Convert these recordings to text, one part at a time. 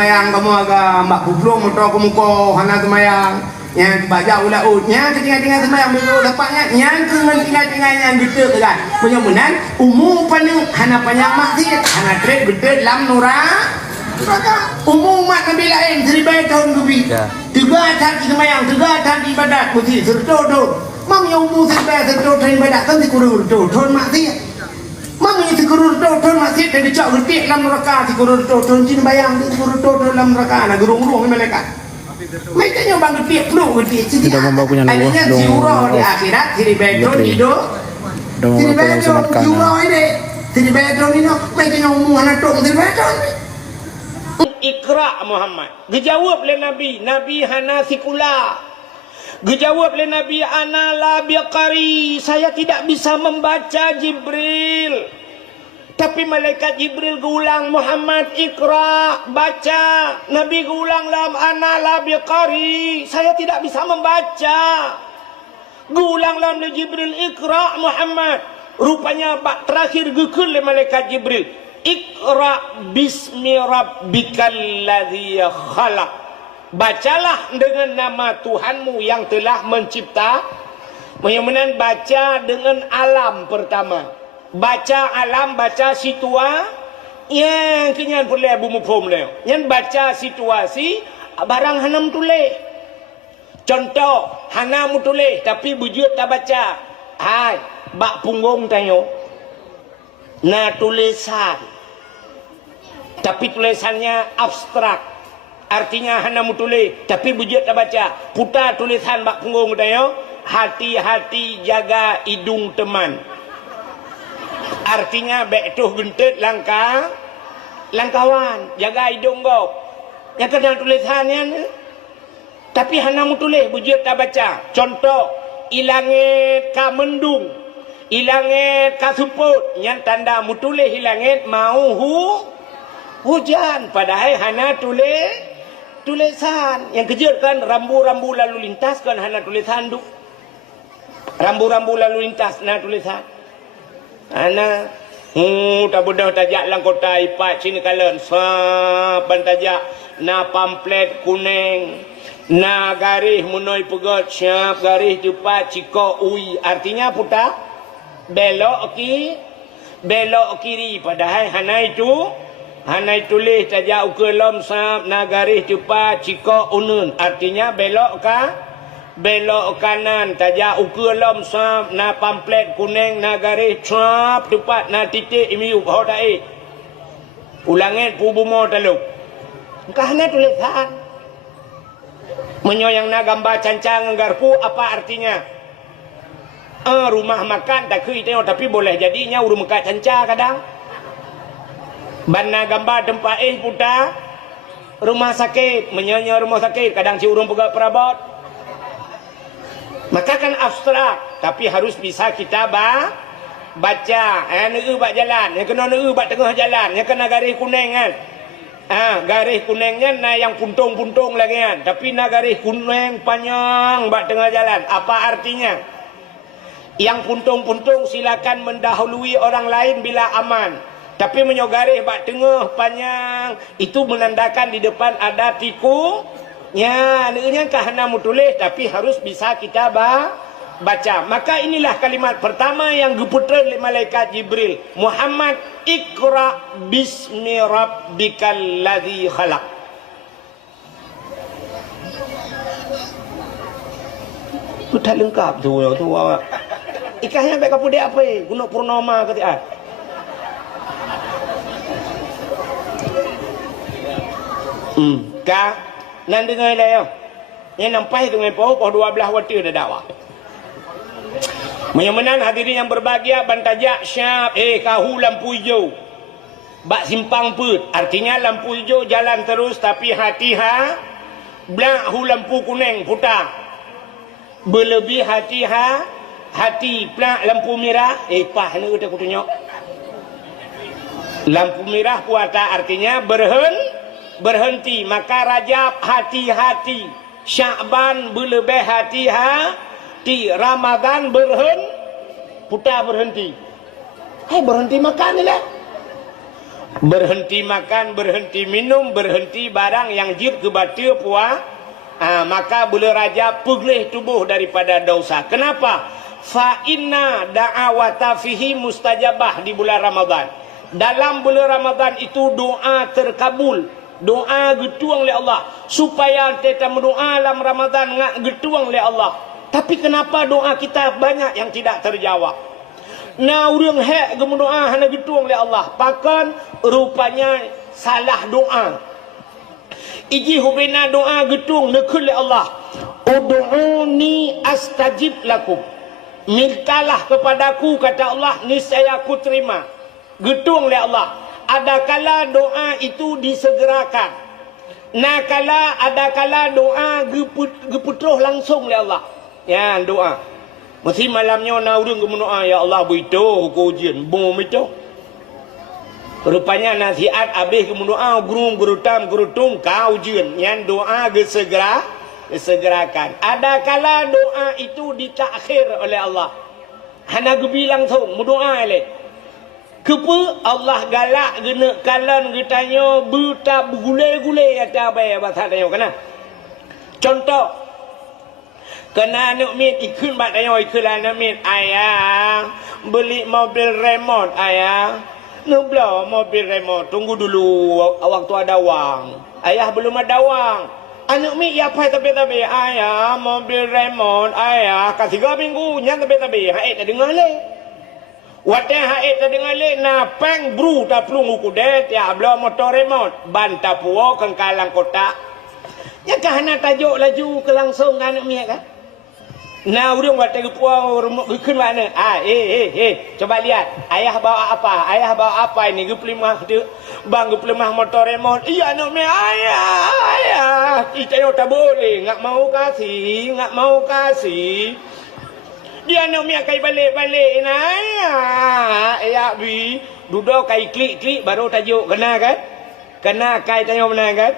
semayang kamu agak mbak bublong motor kamu ko hana semayang yang baca ulah utnya ketinggal-tinggal semayang betul dapatnya yang tinggal-tinggal yang betul kan penyambunan umum paling hana panjang maksud hana trade betul lam nurah umum mak nabi lain 1000 tahun lebih 3 tahun semayang 3 tahun ibadat mesti serta mam yang umum 1000 tahun ibadat kan dikurur tahun maksud mam yang dikurur tahun maksud dan dicak gede lam neraka dikurur tahun jin bayang dikurur tahun lam neraka nah gerung-gerung malaikat mereka nyobang gede peluk gede sudah membawa punya adanya ziura di akhirat 1000 tahun hidup 1000 tahun ziura ini 1000 tahun ini mereka nyomong anak tok 1000 tahun Iqra Muhammad. Dijawab oleh Nabi, Nabi hana sikula. Dijawab oleh Nabi ana la biqari, saya tidak bisa membaca Jibril. Tapi malaikat Jibril gulang Muhammad Iqra, baca. Nabi gulang lam ana la biqari, saya tidak bisa membaca. Gulang lam Jibril Iqra Muhammad. Rupanya bak terakhir gekul oleh malaikat Jibril. Iqra bismi rabbikal ladzi khalaq. Bacalah dengan nama Tuhanmu yang telah mencipta. Kemudian baca dengan alam pertama. Baca alam, baca situa. Yang kenyan boleh bumi pom leo. Yang baca situasi barang hanam tulis. Contoh, hanam tulis tapi bujut tak baca. Hai, bak punggung tayo. Nah tulisan tapi tulisannya abstrak artinya hanya tulis tapi bujut tak baca putar tulisan bak punggung tayo hati-hati jaga hidung teman artinya betuh gentet langkawan jaga hidung kau yang kena tulisannya tapi hanya tulis bujut tak baca contoh ilangit ka mendung ilangit kasuput yang tanda mutulih ilangit mau hujan padahal hana tulisan yang kejut kan rambu-rambu lalu lintas kan hana tulisan tu rambu-rambu lalu lintas na tulisan hana tak bodoh tajak lang kota ipat sini kalian saban tajak na pamflet kuning na garis munoi pegot siap garis cepat ciko ui artinya putar belok kiri padahal hanai tulis tajak ukelom sap nagaris cepat ciko unun artinya belok kanan tajak ukelom sap na pamflet kuning nagaris sap tepat na titik imiu hodai ulangit pubumo taluk kahana tulisan menyoyang na gambar cancang garpu apa artinya rumah makan tak kui tengok tapi boleh jadinya urung makan canca kadang bana gambar tempat putar rumah sakit menyonya rumah sakit kadang si urung pegang perabot maka kan abstrak tapi harus bisa kita baca neu bak jalan yang kena neu bak tengah jalan yang kena garis kuning kan garis kuningnya na yang puntung-puntung lagi kan tapi na garis kuning panjang bak tengah jalan apa artinya yang puntung-puntung silakan mendahului orang lain bila aman. Tapi menyogaris bak tengah panjang itu menandakan di depan ada tiku. Ya, ini kahana tulis tapi harus bisa kita baca. Maka inilah kalimat pertama yang diputar oleh malaikat Jibril. Muhammad Iqra bismi rabbikal ladzi khalaq. Sudah lengkap tu Ikahnya baik kapudek apa guna purnama ketika ka nan dengar dah yang nampai dengan poh 12 waktu dah dakwah menyamanan hadirin yang berbahagia bantajak syab kahu lampu hijau bak simpang put artinya lampu hijau jalan terus tapi hati blak hu lampu kuning putar berlebih hati plak lampu merah pah ni kita kutunyok lampu merah puasa artinya berhenti maka Rajab hati-hati Sya'ban berlebih hati-hati Ramadan berhenti makan ni lah Berhenti makan, berhenti minum, berhenti barang yang jir kebatil puas. Maka bulan Rajab pulih tubuh daripada dosa. Kenapa? Fa inna da'awata fihi mustajabah di bulan Ramadan. Dalam bulan Ramadan itu doa terkabul. Doa getuang oleh Allah. Supaya kita berdoa dalam Ramadan ngak getuang oleh Allah. Tapi kenapa doa kita banyak yang tidak terjawab? Nah, orang hak berdoa hanya getuang oleh Allah. Bahkan rupanya salah doa. Iji hubina doa getung nekul oleh Allah. Ud'uni astajib lakum. Mintalah kepadaku, kata Allah, niscaya aku terima. Getung oleh Allah. Ada kala doa itu disegerakan. Nah, ada kala doa geputroh langsung oleh Allah. Ya, doa. Mesti malamnya nak urang berdoa, ya Allah beritahu aku ujian. Bom itu. Rupanya nasihat habis berdoa guru tum kau ujian. Yang doa disegerakan. Ada kala doa itu ditakhir oleh Allah. Hana bilang tu berdoa oleh. Kepa Allah galak gena kalan getanya buta bergulai-gulai atau apa bahasa tanya kena. Contoh kena nak mit ikut bat tanya ikut lah nak mit ayah beli mobil remote ayah. Nak bela mobil remote tunggu dulu waktu ada wang. Ayah belum ada wang. Anak mi ya pai tapi ayah mobil remote ayah kasih 3 minggu nya tapi hai tak dengar le. Wate hai tak dengar le na peng bru ta plung ku de ya bela motor remote ban ta puo kan kalang kota. Ya kahana tajuk laju ke langsung anak mi kan. Nah, urang wate puo keun mana? Coba lihat. Ayah bawa apa? Ayah bawa apa ini? Geplimah tu. Bang geplimah motor remote. Iya anak mi ayah. Kita yo tak boleh, enggak mau kasih. Dia anak mi kai balik nah. Ayah bi duduk kai klik baru tajuk kena kan? Kena kai tanya benar kan?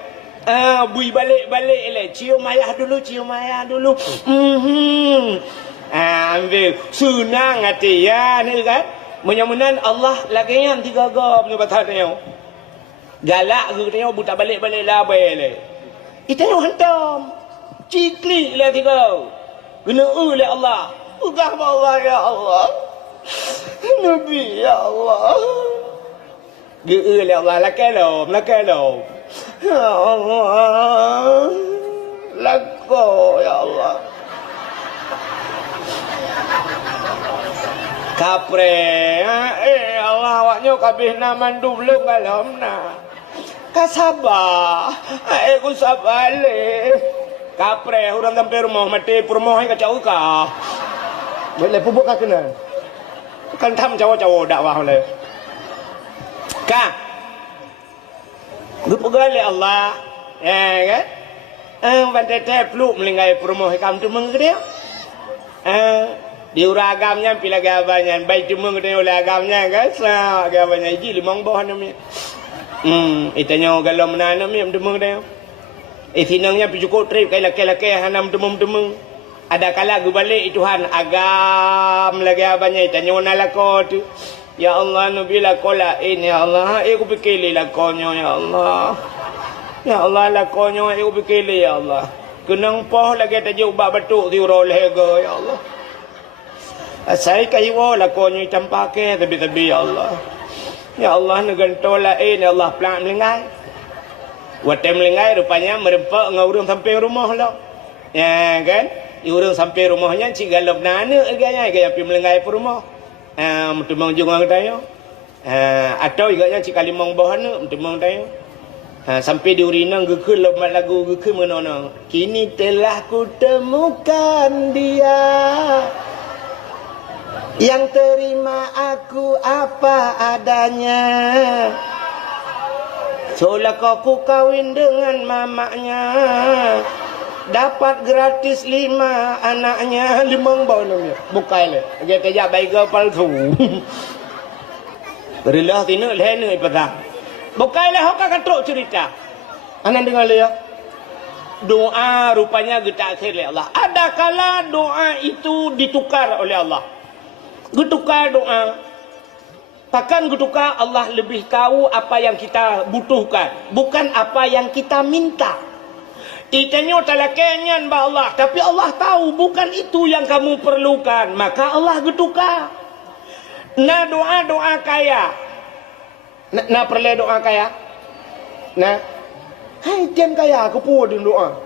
Bui balik le. Cium ayah dulu. Ambil senang hati ya ni kan. Menyamunan Allah lagi yang 3 gam ni batal tanya. Galak ke tanya buta balik lah le. Itu hantam. Cikli le 3. Kena oleh Allah. Ugah Allah ya Allah. Nabi ya Allah. Ge oleh Allah lakai lo. Ya Allah. Lako ya Allah. Kapre. Allah awaknya kabeh na mandu belum galamna. Kasabah. Aku sabar le. Kapre urang sampai rumah mati rumah kacau ka. Boleh pupuk ka kena. Kan tham cawo-cawo dakwah le. Ka Gupugale Allah, kan? Bantai peluk melingkai perumah kamu tu mengkedai. Di uragamnya pila gabannya, baik tu mengkedai oleh agamnya kan? Sah gabannya iji limang bawah namanya. Itanya galau mana namanya tu mengkedai. Sinangnya pijukut trip kai laki hanam temung. Ada kala gubalik Tuhan agam lagi abannya itanya nalako tu. Ya Allah Nabi lakola ini ya Allah aku fikir lakonyo ya Allah. Ya Allah lakonyo aku fikir ya Allah. Kenang poh lagi tajuk bab batuk di roleh go ya Allah. Asai kaiwo lakonyo tampake tapi ya Allah. Ya Allah negantola ini ya Allah plan melengai. Watem melengai rupanya merempak ngurung sampai rumah lo. Ya kan? Urung sampai rumahnya cik galop nana gaya pi melengai per rumah. Mentemang jungang tayo. Atau igaknya cik kalimang bawah ni mentemang tayo. Sampai di urinang gekul lagu gekul menono. Kini telah ku temukan dia yang terima aku apa adanya. Seolah kau kawin dengan mamanya. Dapat gratis 5 anaknya 5 bau namanya. Bukai le. Dia kejap baik ke palsu. Berilah tina lehena petang. Bukai le hok katrok cerita. Anan dengar le ya. Doa rupanya getak akhir oleh Allah. Ada kala doa itu ditukar oleh Allah. Getukar doa. Takkan ketukar Allah lebih tahu apa yang kita butuhkan, bukan apa yang kita minta. Itanya talakenyan ba Allah, tapi Allah tahu bukan itu yang kamu perlukan, maka Allah getukar. Na doa kaya. Na perle doa kaya. Na. Hai tian kaya aku pun doa.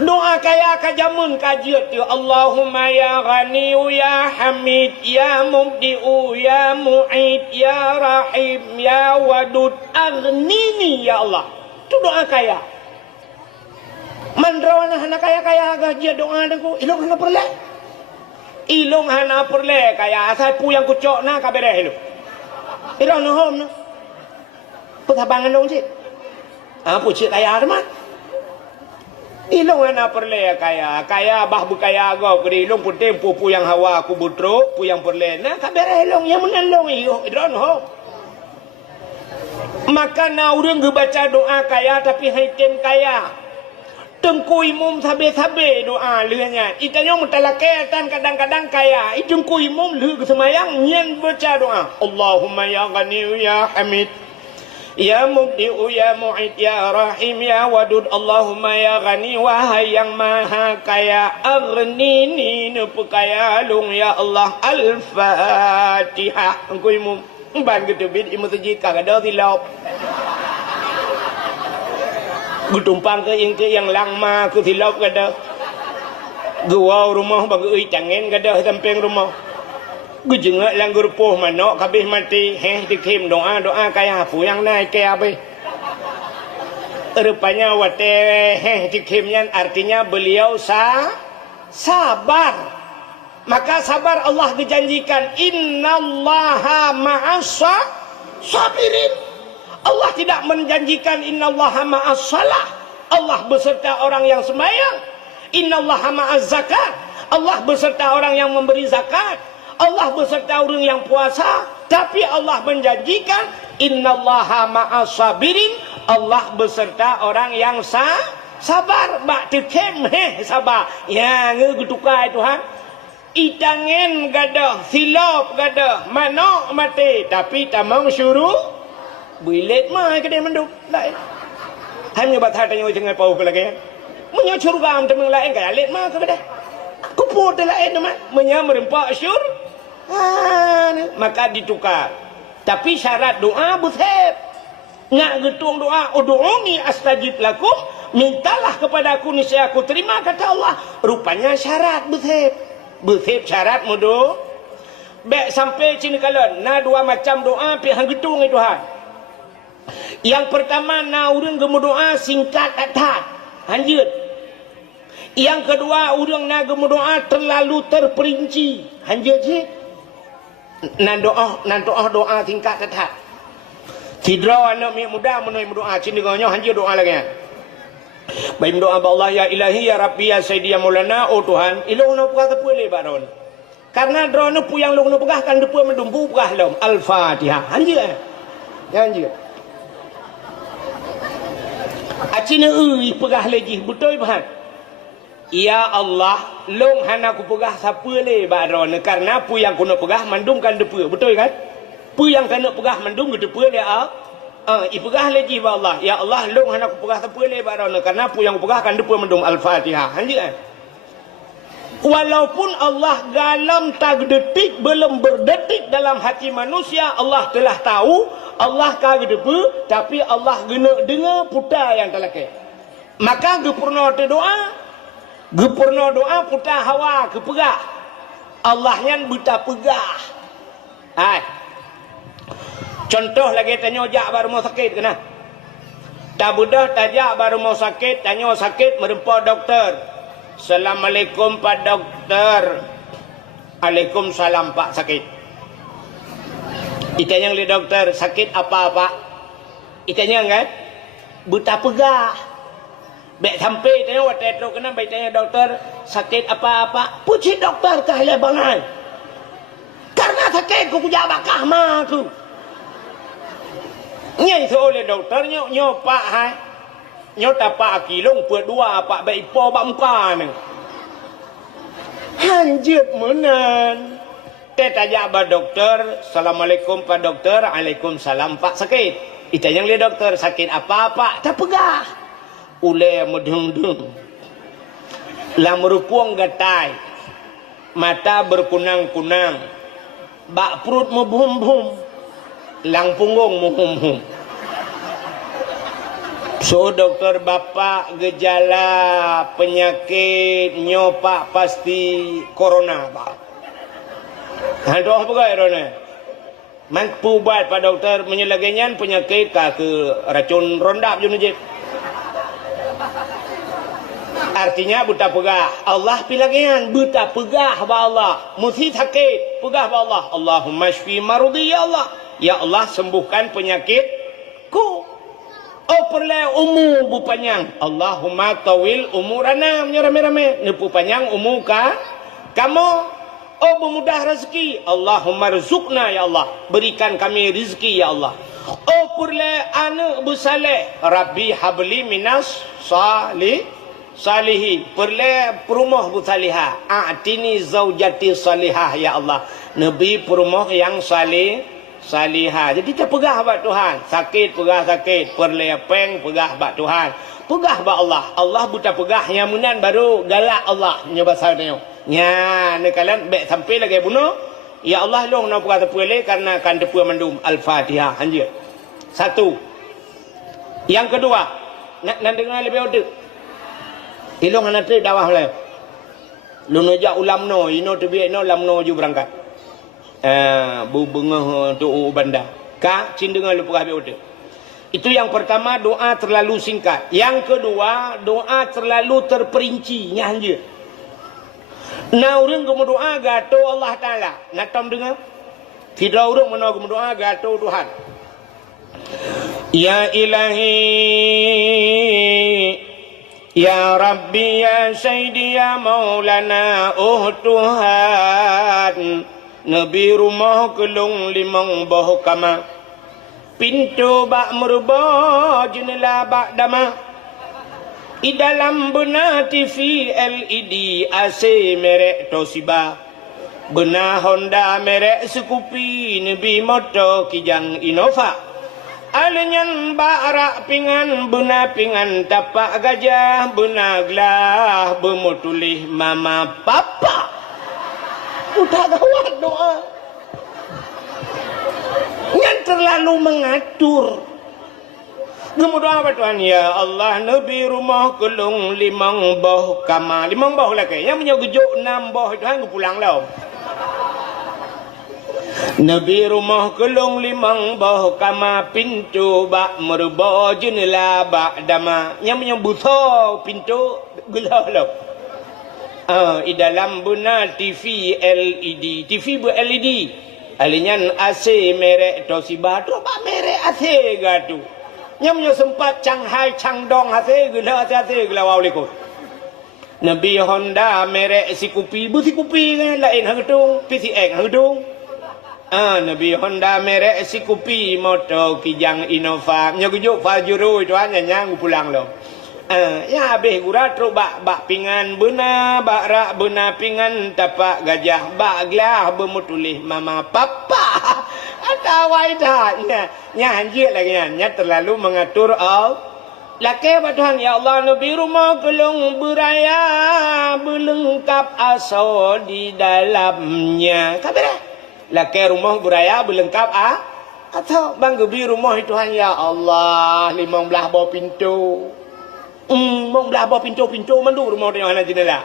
Doa kaya kajamun kajiat ya Allahumma ya Ghani ya Hamid ya Mubdi'u ya Mu'id ya Rahim ya Wadud aghnini ya Allah. Itu doa kaya. Mandrawana hana kaya gajiat doa deku ilong hana perle. Ilong hana perle kaya asal pu yang kucok na kabere hilu. Ilong no hom no. Putabangan dong sih. Pu cik kaya teman. Ilong ana perle kaya bah bukaya agau kedi ilong putem pupu yang hawa aku butro pu yang perle na kabere ilong yang menalong idron ho. Maka na urang baca doa kaya tapi haitem kaya. Tengku imum sabe-sabe doa leunya. Itanya mutalaketan kadang-kadang kaya. Itengku imum leu semayang nyen baca doa. Allahumma ya Ghani ya Hamid ya Mubdi'u ya Mu'id ya Rahim ya Wadud Allahumma ya Ghani wahai yang maha kaya aghnini nupu kaya lung ya Allah Al-Fatihah. Engkau imum ban ketubit imam masjid kagak silap gutumpang ke yang langma ke silap kada gua rumah bagi cangen kada samping rumah gujengak lang grupoh manok kabeh mati dikim doa kaya pu yang naik ke abe rupanya wate dikimnya artinya beliau sabar. Maka sabar Allah dijanjikan innallaha ma'as sabirin. Allah tidak menjanjikan innallaha ma'as salah. Allah beserta orang yang sembahyang. Innallaha ma'az zakat. Allah beserta orang yang memberi zakat. Allah beserta orang yang puasa. Tapi Allah menjanjikan innallaha ma'as sabirin. Allah beserta orang yang sabar. Mak tekem sabar. Ya ngegutukai Tuhan. Itangen gadah, silap gadah, manok mati, tapi tamang syuruh bilet mah kedai menduk lain. Hanya batat tanya jangan pau ke lagi. Menyo surga am temeng lain kaya let mah ke kedai. Kuput lain teman, menyo merempak syur. Maka ditukar. Tapi syarat doa butheb. Nak getung doa, ud'uni astajib lakum, mintalah kepadaku niscaya aku terima kata Allah. Rupanya syarat butheb. Bersip syarat mudo baik sampai sini kalon na dua macam doa pi hang gedung Tuhan. Yang pertama na urang gemu doa singkat atat hanjut. Yang kedua urang na gemu doa terlalu terperinci hanjut sih. Nan doa singkat atat. Tidra anak muda menoi doa sini gonyo hanjut doa lagi. Baik doa Allah ya ilahi ya Rabbi ya Sayyidi ya Maulana oh Tuhan ilong no pegah tepu le baron karena drone pu yang long no pegah kan depu mendumpu pegah lom Al-Fatihah anjir ya anjir acina pegah lagi betul bahan ya Allah long hana ku pegah siapa le baron karena pu yang kuno pegah mandum kan depu betul kan pu yang kena pegah mandum depu le ipegah lagi ba Allah ya Allah long hana ku pegah tepu le barana karena pu yang pegah kan depu mendum Al-Fatihah hanjir walaupun Allah dalam tak detik belum berdetik dalam hati manusia Allah telah tahu Allah kagak depu tapi Allah gena dengar putar yang telake maka gepurna doa putar hawa ke pegah Allah yang buta pegah contoh lagi tanya jak baru mau sakit kena. Tak budah tajak baru mau sakit, tanya sakit merempa doktor. Assalamualaikum Pak Doktor. Waalaikumsalam Pak sakit. Itanya li doktor sakit apa Pak? Itanya kan buta pegah. Baik sampai tanya waktu itu kena baik tanya doktor sakit apa-apa. Puji doktor kahile bangai. Karena sakit ku bakah mah aku. Nyai oleh doktor nyo pak hai nyo tapak kilong per dua pak baik po bak muka ni hanjut menan Kita tanya ba doktor, Assalamualaikum Pak Dokter, Waalaikumsalam Pak, sakit. Itanyang li doktor, sakit apa Pak? Tak pegah. Ule mudung-dung. Lam rukuang gatai. Mata berkunang-kunang. Bak perut membum-bum. Lang punggung membum-bum. So doktor bapak gejala penyakit nyopak pasti corona Pak. Hantu apa ke corona? Mampu buat Pak Dokter menyelagainya penyakit ke racun rondap je najib. Artinya buta pegah. Allah pilagian buta pegah ba Allah. Mesti sakit pegah ba Allah. Allahumma shfi marudi ya Allah. Ya Allah sembuhkan penyakitku. Oh perle umur bu panjang. Allahumma tawil umurana rame-rame. Nepu panjang umur kamu. Oh memudah rezeki. Allahumma rizukna ya Allah. Berikan kami rezeki ya Allah. Oh perle anak bersaleh. Rabbi habli minas salihi. Perle perumah bersalihah. A'tini zaujati salihah ya Allah. Nabi perumah yang salihah. Jadi kita pegah bak Tuhan. Sakit pegah sakit. Perle peng pegah bak Tuhan. Pegah bak Allah. Allah buta pegah yang munan baru galak Allah. Nyebasar dia. Nya, ni kalian baik sampai lagi bunuh. Ya Allah long nak kata pulih karena akan depu mandum Al-Fatihah anjir. Satu. Yang kedua, nak dengar lebih ada. Ilong anak tu dawah lah. Lu najak ulam no, ino tu biak no lam no ju berangkat. Bu bengah tu bandar. Ka cin dengar lu pegah biak ada. Itu yang pertama, doa terlalu singkat. Yang kedua, doa terlalu terperinci nya anjir. Nah orang kamu doa gato Allah Ta'ala. Nak tam dengar? Tidak orang mana kamu doa gato Tuhan. Ya ilahi, ya Rabbi, ya Sayyidi, ya Maulana, oh Tuhan. Nabi rumah kelung limang boh kama. Pintu bak merubah jendela bak dama. I dalam benar TV LED AC merek Toshiba, benar Honda merek Scoopy, Nabi Moto Kijang Innova, alenyan barak pingan benar pingan tapak gajah, benar gelah bermutulih mama papa. Udah gawat doa yang terlalu mengatur. Kamu doa apa Tuhan? Ya Allah, Nabi rumah kelung limang boh kama. Limang boh lagi. Yang punya gujuk 6 boh Tuhan pulang lah. Nabi rumah kelung limang boh kama. Pintu bak merubah jendela bak dama. Yang punya butuh pintu gelah lah. Di dalam benar TV LED. TV ber-LED. Alinyan AC merek Toshiba. Tu bak merek AC gatu. Yang punya sempat Shanghai, Changdong, hati gila, hati gila, wawalikum. Nabi Honda, merek Scoopy, bu Scoopy kan, lain hang gedung, PCX hang gedung. Nabi Honda, merek Scoopy, Moto Kijang Innova, nyagujuk Fajuru, itu hanya nyang pulang lo. Ya habis gura terus bak pingan benar, bak rak benar pingan tapak gajah, bak gelah bermutulih mama papa. Atawai dah, nya anjir lagi nya terlalu mengatur laki apa Tuhan ya Allah Nabi rumah kelung beraya berlengkap asal di dalamnya. Kabeh laki rumah beraya berlengkap atau bang gebi rumah Tuhan ya Allah 15 bawah pintu. Belah bawah pintu mandu rumah tengok anak jendela.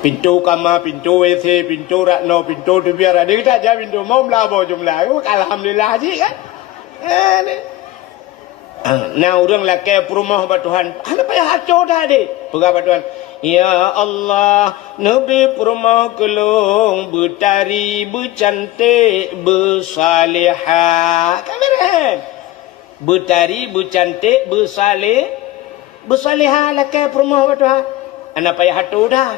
Pintu kamar, pintu WC, pintu rakno, pintu tu biar ada kita aja pintu mau melabur jumlah. Alhamdulillah je kan. Nah orang laki perumah ba Tuhan. Apa payah hancur dah deh. Pegah ba Tuhan. Ya Allah, Nabi perumah kelung bertari, bercantik, bersalihah. Kamera. Bertari, bercantik, bersalihah laki perumah ba Tuhan. Anak payah hancur dah.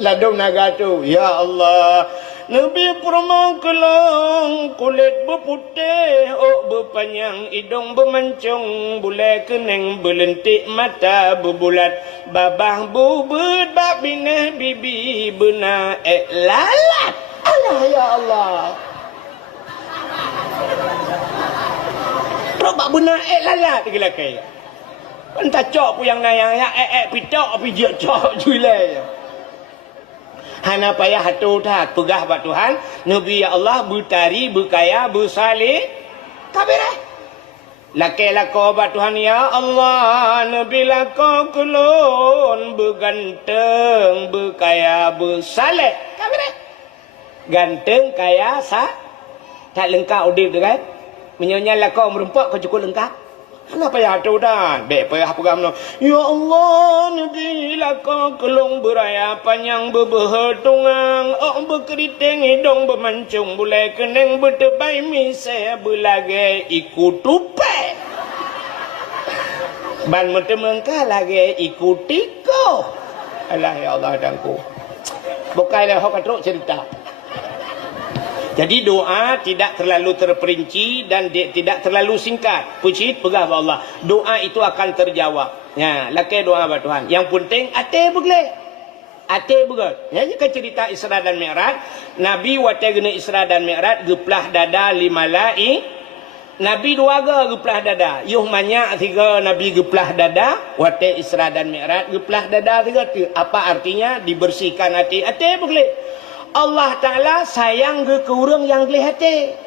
Ladung naga tu, ya Allah, Nabi permang kelong, kulit berputih, berpanjang, hidung bermancung, bulai kening berlentik, mata berbulat, babah bubut, bak binah bibi, benar lalat. Allah ya Allah. Bak benar lalat gila kaya. Entah cok pun yang nayang ya pitok pijak cok julai. Hana payah hatu tak pegah bat Tuhan, Nabi ya Allah bertari, berkaya, bersalih. Kabirah. Laki lako bat Tuhan ya Allah, Nabi lako kulun, berganteng, berkaya, bersalih. Kabirah. Ganteng, kaya, tak lengkap udip tu kan? Menyonya lako merempak kau cukup lengkap. Kenapa ya tu dah? Baik payah pegang no. Ya Allah, Nabi laka kelong beraya panjang berbertungang, berkeriting hidung bermancung, bulai kening bertebai misai berlagai ikut tupai. Ban mentemengkah lagi ikut tiko. Alah ya Allah dangku. Bukanlah hok teruk cerita. Jadi doa tidak terlalu terperinci dan tidak terlalu singkat. Puji pegah Allah. Doa itu akan terjawab. Ya, lakai doa ba Tuhan. Yang penting ate boleh. Ate begat. Ya, kan cerita Isra dan Mi'raj. Nabi wate gena Isra dan Mi'raj geplah dada lima lai. Nabi dua ga geplah dada. Yuh banyak tiga Nabi geplah dada, wate Isra dan Mi'raj geplah dada tiga. Apa artinya? Dibersihkan hati. Ate boleh. Allah Ta'ala sayang ke orang yang gelih hati.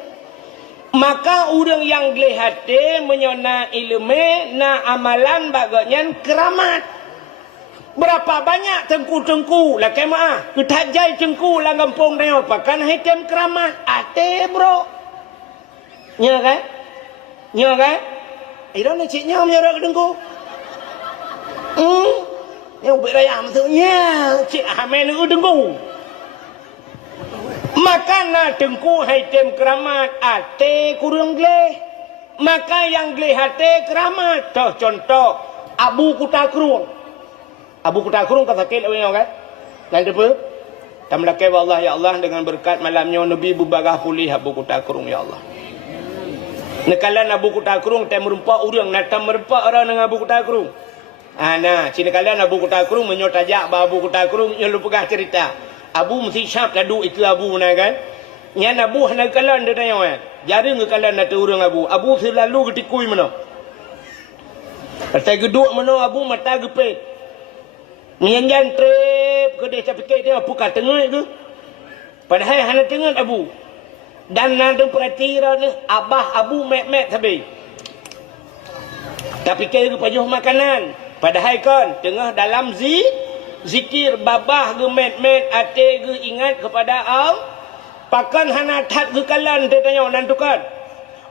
Maka orang yang gelih hati menyona ilmu na amalan baganya keramat. Berapa banyak tengku-tengku lah kemah. Ketajai tengku lah gampung dia. Pakan hitam keramat. Ate bro. Nya kan? Nya kan? Ira nak ciknya menyarak ke tengku. Yang beraya maksudnya. Cik Hamil ke tengku. Maka na tengku haitem keramat ate kurang gleh. Maka yang gleh hati keramat. Contoh Abu Kutakrung. Abu Kutakrung kata sakit kan? Dan apa? Tamlakai Allah ya Allah dengan berkat malamnya Nabi berbagah pulih Abu Kutakrung ya Allah. Nekalan Abu Kutakrung tem merempak urang natam merempak orang dengan Abu Kutakrung. Nah, cina kalian Abu Kutakrung menyotajak Abu Kutakrung yang lu pegah cerita. Abu mesti syap tadu itu Abu mana kan? Yang Abu hendak kalan dia tanya kan? Jari nge kalan nak urang Abu. Abu selalu ketikui mana? Pasal geduk mana Abu mata gepet. Menyanjan trip ke dia capik dia apa kat tengah itu. Padahal hana tengah Abu. Dan nanti perhatian ni abah Abu mek-mek sabi. Tapi kira pajuh makanan. Padahal kan tengah dalam zikir babah ge met-met ate ge ingat kepada Allah. Pakan hana tat ge kalan te tanya nantukan.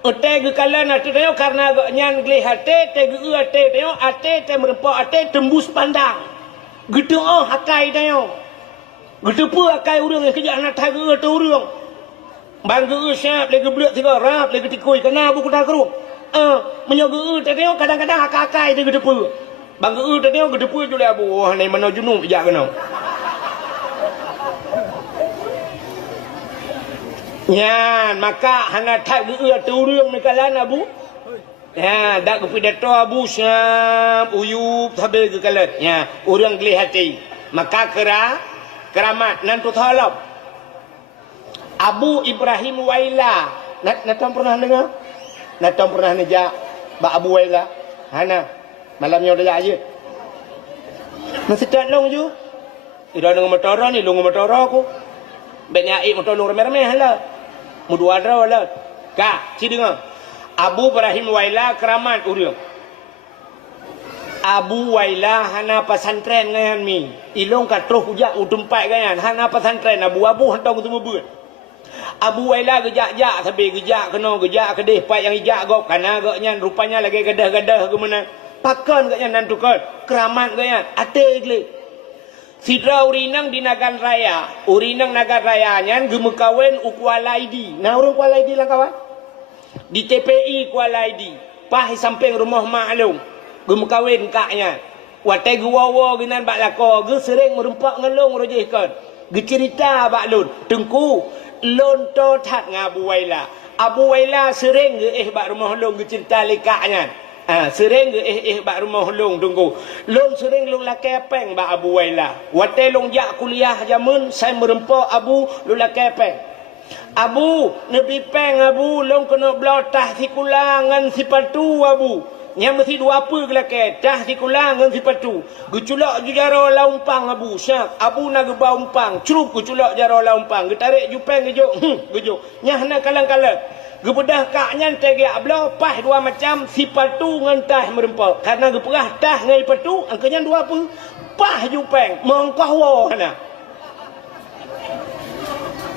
Ate ge kalan ate tanya karena ge nyan gleh ate te ge ate tanya ate te merempak ate tembus pandang. Gitu hakai tanya. Gitu pun hakai urang yang kejak hana tat ge ate urang. Bang ge siap lagi blek tiga rap lagi tikui kena Abu Kutakrung. Menyoge te tanya kadang-kadang hakai te gitu pun. Bang geu tadi orang gedepui tu Abu. Wah, ni mana junub jak kena. Ya, maka hana tak geu tu urang ni kalan Abu. Ya, dak ke pidato Abu siap uyup sambil ke kalan. Ya, urang gelih hati. Maka keramat nantu thalap. Abu Ibrahim Waila. Natam pernah dengar? Natam pernah nejak Bak Abu Waila. Hana malamnya udah aja. Masih tak long je. Ida dengan motor ni, long motor aku. Banyak air motor long remeh-remeh lah. Mudua draw lah. Kak, si dengar. Abu Ibrahim Waila keramat urang. Abu Waila hana pesantren ngayan mi. Ilong kat terus ujak utempat ngayan. Hana pesantren Abu hantang tu bebut. Abu Waila gejak-jak sampai gejak kena gejak kedih pat yang ijak gop kana gaknya rupanya lagi gadah-gadah ke mana. Pakan gaknya nantukan keramat gaknya ate gle. Sidra urinang di Nagan Raya. Urinang Nagan Raya nyan gemekawen Kuala ID. Nah orang Kuala ID lah kawan. Di TPI Kuala ID. Pah samping rumah maklum. Gemekawen kaknya. Wate guwawa ginan bak lako ge sering merempak ngelong rojehkan. Cerita bak lun. Tengku. Lun to tat dengan Abu Waila. Abu Waila sering ke bak rumah lun cerita lekaknya. Sering ke bak rumah lun tunggu. Lun sering lun lakai peng bak Abu Waila. Watai lun jak kuliah jamun. Saya merempak Abu lun lakai peng. Abu, Nabi peng Abu, long kena belatah si kulangan si patu Abu. Yang mesti dua apa ke lakai, tah si kulangan si patu. Geculak jujara laumpang Abu, syak. Abu nak gebau umpang, cerup geculak jara laumpang. Getarik jupeng gejuk, gejuk. Nyah nak kalang-kalang. Gebedah kaknya tegiak belah, pas dua macam si patu dengan tah merempak. Karena geperah tah dengan patu, angkanya dua apa? Pas jupeng, mengkah wah nak.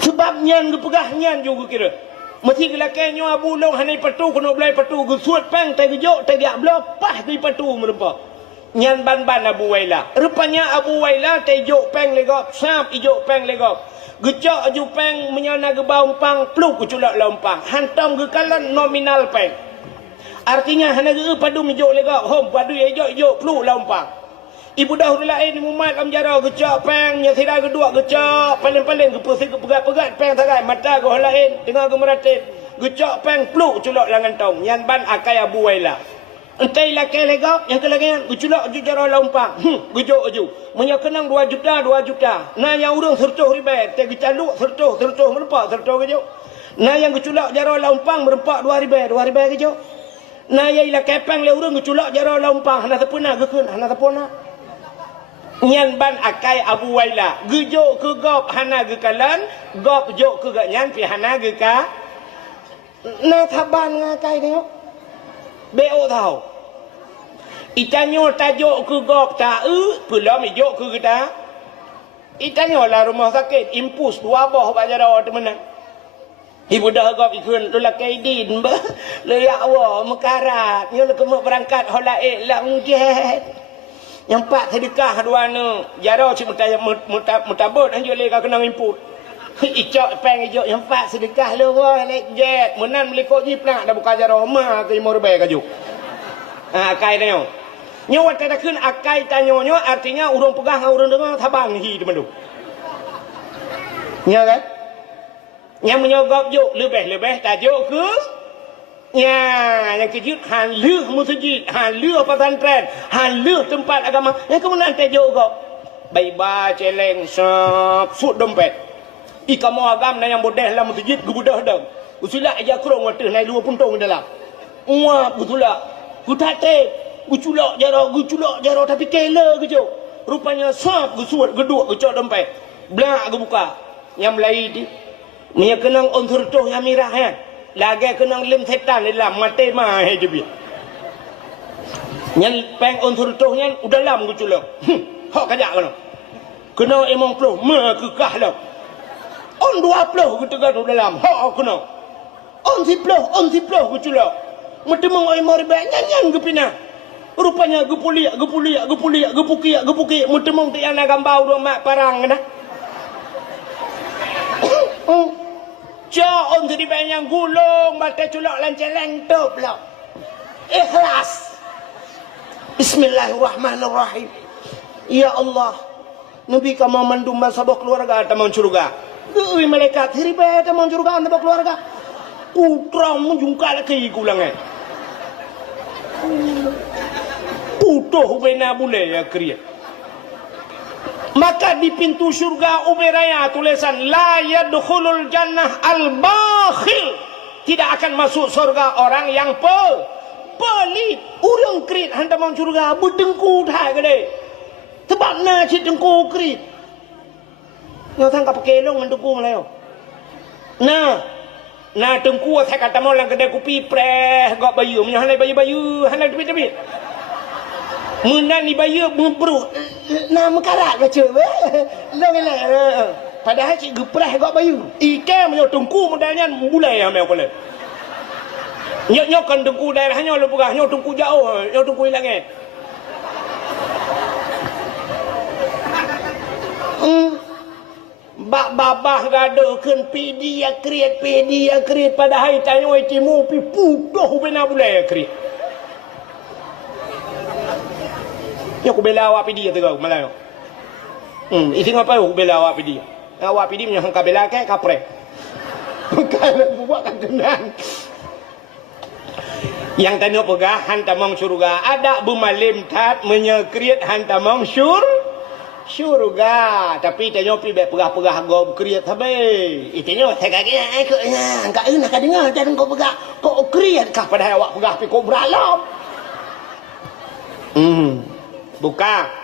Sebab nyan gepegah nyan juga kira. Mesti kelakainya Abu Long hanai patu kena belai patu gesuat peng tai gejok tai giak belah pas di patu merempa. Nyan ban-ban Abu Waila. Rupanya Abu Waila tai jok peng legop, sap ijok peng legop. Gecok aju peng menyana gebau umpang pluk kuculak laumpang. Hantam gekalan nominal peng. Artinya hanai ge padu mijok legop, hom padu ijok pluk laumpang. Ibu dahulu lain ni mumat am jara gecak peng yang sira kedua gecak paling-paling gepusing pegat-pegat peng tagai mata go lain dengar gemeratin gecak peng pluk culak langan tong yang ban akai Abu Waila entai lakai legap yang kelagian geculak ju jara laumpang gejok aju menyak kenang 2 juta nah yang urang sertuh ribai te gecaluk sertuh merempak sertuh gejok nah yang geculak jara laumpang merempak 2 ribai gejok nah yang lakai peng le urang geculak jara laumpang hana sepuna gekeun hana sepuna nyan ban akai Abu Waila gejok ke gop hana gekalan gop jok ke gak nyan pi hana geka na thaban ngakai tengok beo tau itanyo tajok ke gop ta pelom ijok ke kita itanyo lah rumah sakit impus dua boh bajara temenan ibu dah gop ikun lelakai din ba leyak wa mekarat nyo le kemak berangkat holaik la ngjet yang pak sedekah dua nu jaro cik mutabut anjur le ka kena imput icok peng ijok yang pak sedekah lu wah lek jet menan melikok jiplak dah buka jaro ma ke imor be kajuk akai nyo nyo wat ta keun akai tanyo nyo artinya urang pegah urang dengar tabang hi demen tu nya kan yang menyogop juk lebih tajuk ke ya, yang kejut han leuh masjid, han leuh pesantren, han leuh tempat agama. Yang kemudian tajuk kau. Baiba celeng sap sut dompet. Ikamu agam na yang bodeh dalam masjid gebudah dah. Usulah aja krong wateh nai 2 puntung dalam. Uap betulah. Kutate, guculak jaro tapi kela kejok. Rupanya sap gesuat geduk gecok dompet. Blak gebuka. Yang melai di. Nya kenang unsur tuh yang mirah ya. Lagi kenang lim setan dalam mati mah je bi. Nyan peng unsur tuh nyan udah lam guculak. Hok kajak kan. Kena emong ploh ma kekah lah. On 20 ketegan udah lam. Hok kena. On si ploh guculak. Mati mong oi mor be nyan gepina. Rupanya gepuliak gepuki. Mati mong tiana gambau dua mak parang nah. Jauh dari banyak gulung, baca culak lanceleng tu pula. Ikhlas. Bismillahirrahmanirrahim. Ya Allah, Nabi kamu mendumba sabuk keluarga tamang surga. Ui malaikat hiribe tamang surga anda keluarga. Putra menjungkal lagi gulangnya. Putuh bena bule ya kriya. Maka di pintu surga uberaya tulisan la yadkhulul jannah al-bakhil, tidak akan masuk surga orang yang pelit. Urang krit handa mang surga bedengku dah gede. Tebakna si dengku krit. Nyo thang ka pakelong dengku malayo. Nah dengku saya kata mau lang gede kupi preh gok bayu menyo hanai bayu hanai tepi. Menang ni bayu buru nama karat baca lele padahal cik geprah gak bayu ikan menyo tungku modalnya mulai amel kole nyok kan tungku daerahnya lu pegah nyok tungku jauh nyok tungku hilangnya bak babah gadokeun pidi ya kriet padahal tanya oi timu pi pudoh bena bulai kriet. Ya aku bela awak pidi tu kau Melayu. Isi ngapa aku bela awak pidi? Awak pidi punya hangka bela ke kaprek. Kalau buat kan kenan. Yang tanya pegah hantamong surga. Ada bumalim tat menyekriat hantamong surga. Tapi tanya pi be pegah-pegah go kriat habe. Itanya saya kaki aku angka euna ka dengar jangan kau pegah. Kau kriat kah pada awak pegah pi kau beralam. Buka.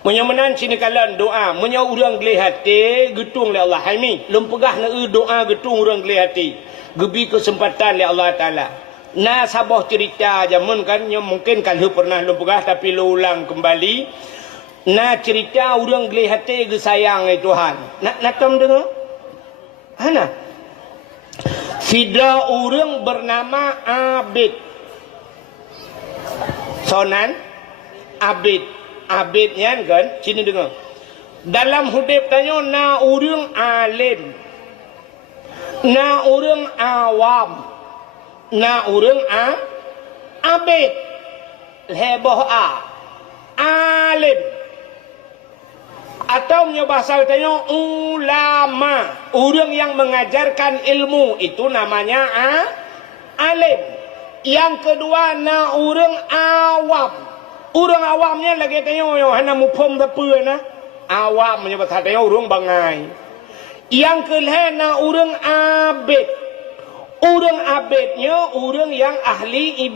Menyemenan sini kalan doa, menyo urang geli hati, getung le Allah. Hai mi, lum pegah na doa getung urang geli hati. Gebi kesempatan le Allah Taala. Na sabah cerita jamun kan mungkin kalau pernah lum pegah tapi lu ulang kembali. Na cerita urang geli hati ge sayang Tuhan. Nak tom dengar? Hana. Fida urang bernama Abid. Sonan Abid. Abidnya kan, sini dengar. Dalam hidup tanya, na urang alim, na urang awam, na urang abid, heboh alim. Atau punya bahasa tanya ulama, urang yang mengajarkan ilmu itu namanya alim. Yang kedua na urang awam. Urang awamnya lagi tanya yo hana mupom tapi na awam menyebut tanya urang bangai. Yang kelima na urang abid. Urang abidnya urang yang ahli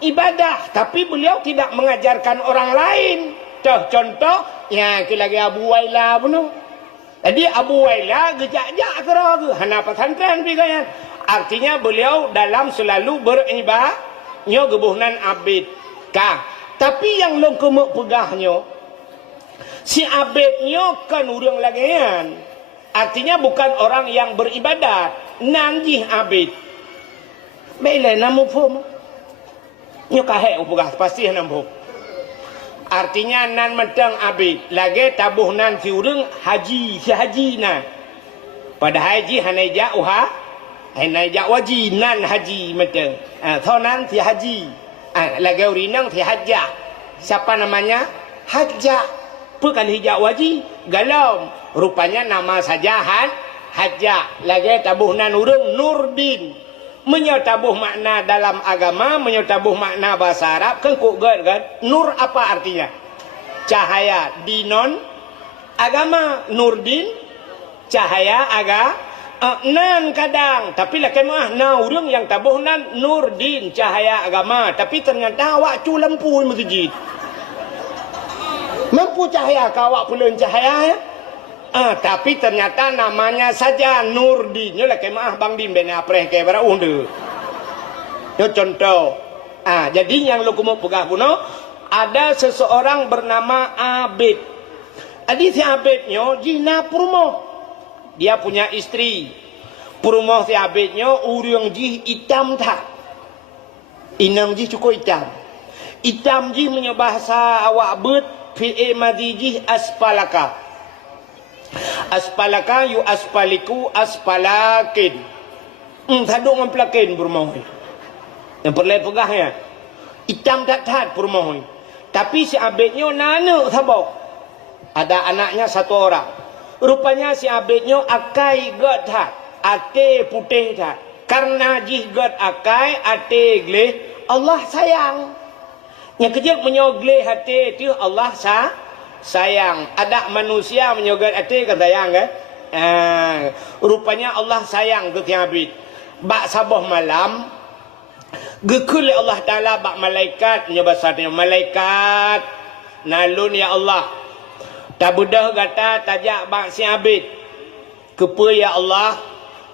ibadah, tapi beliau tidak mengajarkan orang lain. Contoh ya ke lagi Abu Waila bunuh. Jadi Abu Waila gejak-jak kerana hana pesantren pigayan. Artinya beliau dalam selalu beribadah nyo gebuhnan abid kah. Tapi yang long kemuk pegahnya, si abidnya kan urang lagian. Artinya bukan orang yang beribadat. Nanjih abid. Baiklah namu pun. Nyo kahek pegah pasti namu. Artinya nan medang abid. Lagi tabuh nan si urang haji, si haji na. Pada haji hanaija uha, hanaija waji nan haji medang. Thau nan si haji. Lagi urinang si hajjah. Siapa namanya? Hajjah. Bukan hijab wajib. Galau. Rupanya nama saja hajjah. Lagi tabuhnan urung Nurdin. Menyatabuh makna dalam agama, menyatabuh makna bahasa Arab. Kan kok kan? Nur apa artinya? Cahaya. Dinon agama. Nurdin cahaya agama. Nan kadang tapi lah kemah na urang yang tabuh nan Nurdin cahaya agama, tapi ternyata awak cu lampu masjid. Mampu cahaya ka awak pulun cahaya ya? Tapi ternyata namanya saja Nurdin. Yo lah kemah Bang Din ben apreh ke bara unde. Yo contoh. Jadi yang lu kumu pegah puno ada seseorang bernama Abid. Adi si Abidnya jina purmo. Dia punya istri. Purmoh si abidnya urang jih hitam tak. Inang jih cukup hitam. Hitam jih punya bahasa awak bet fi'e madhi jih aspalaka. Aspalaka yu aspaliku aspalakin. Taduk memplakin purmoh. Yang perlu pegahnya. Hitam tak tak purmoh. Tapi si abidnya nana sabok. Ada anaknya satu orang. Rupanya si abidnya akai gad hat, ate putih hat. Karena jih gad akai, ate gleh, Allah sayang. Yang kecil menyogleh hati itu Allah sayang. Ada manusia menyogleh hati kan sayang kan? Rupanya Allah sayang ke tiang abid. Bak sabah malam, gekul Allah Ta'ala bak malaikat, nyobasatnya malaikat, nalun ya Allah. Tak budah kata tajak bak si abid. Kepa ya Allah.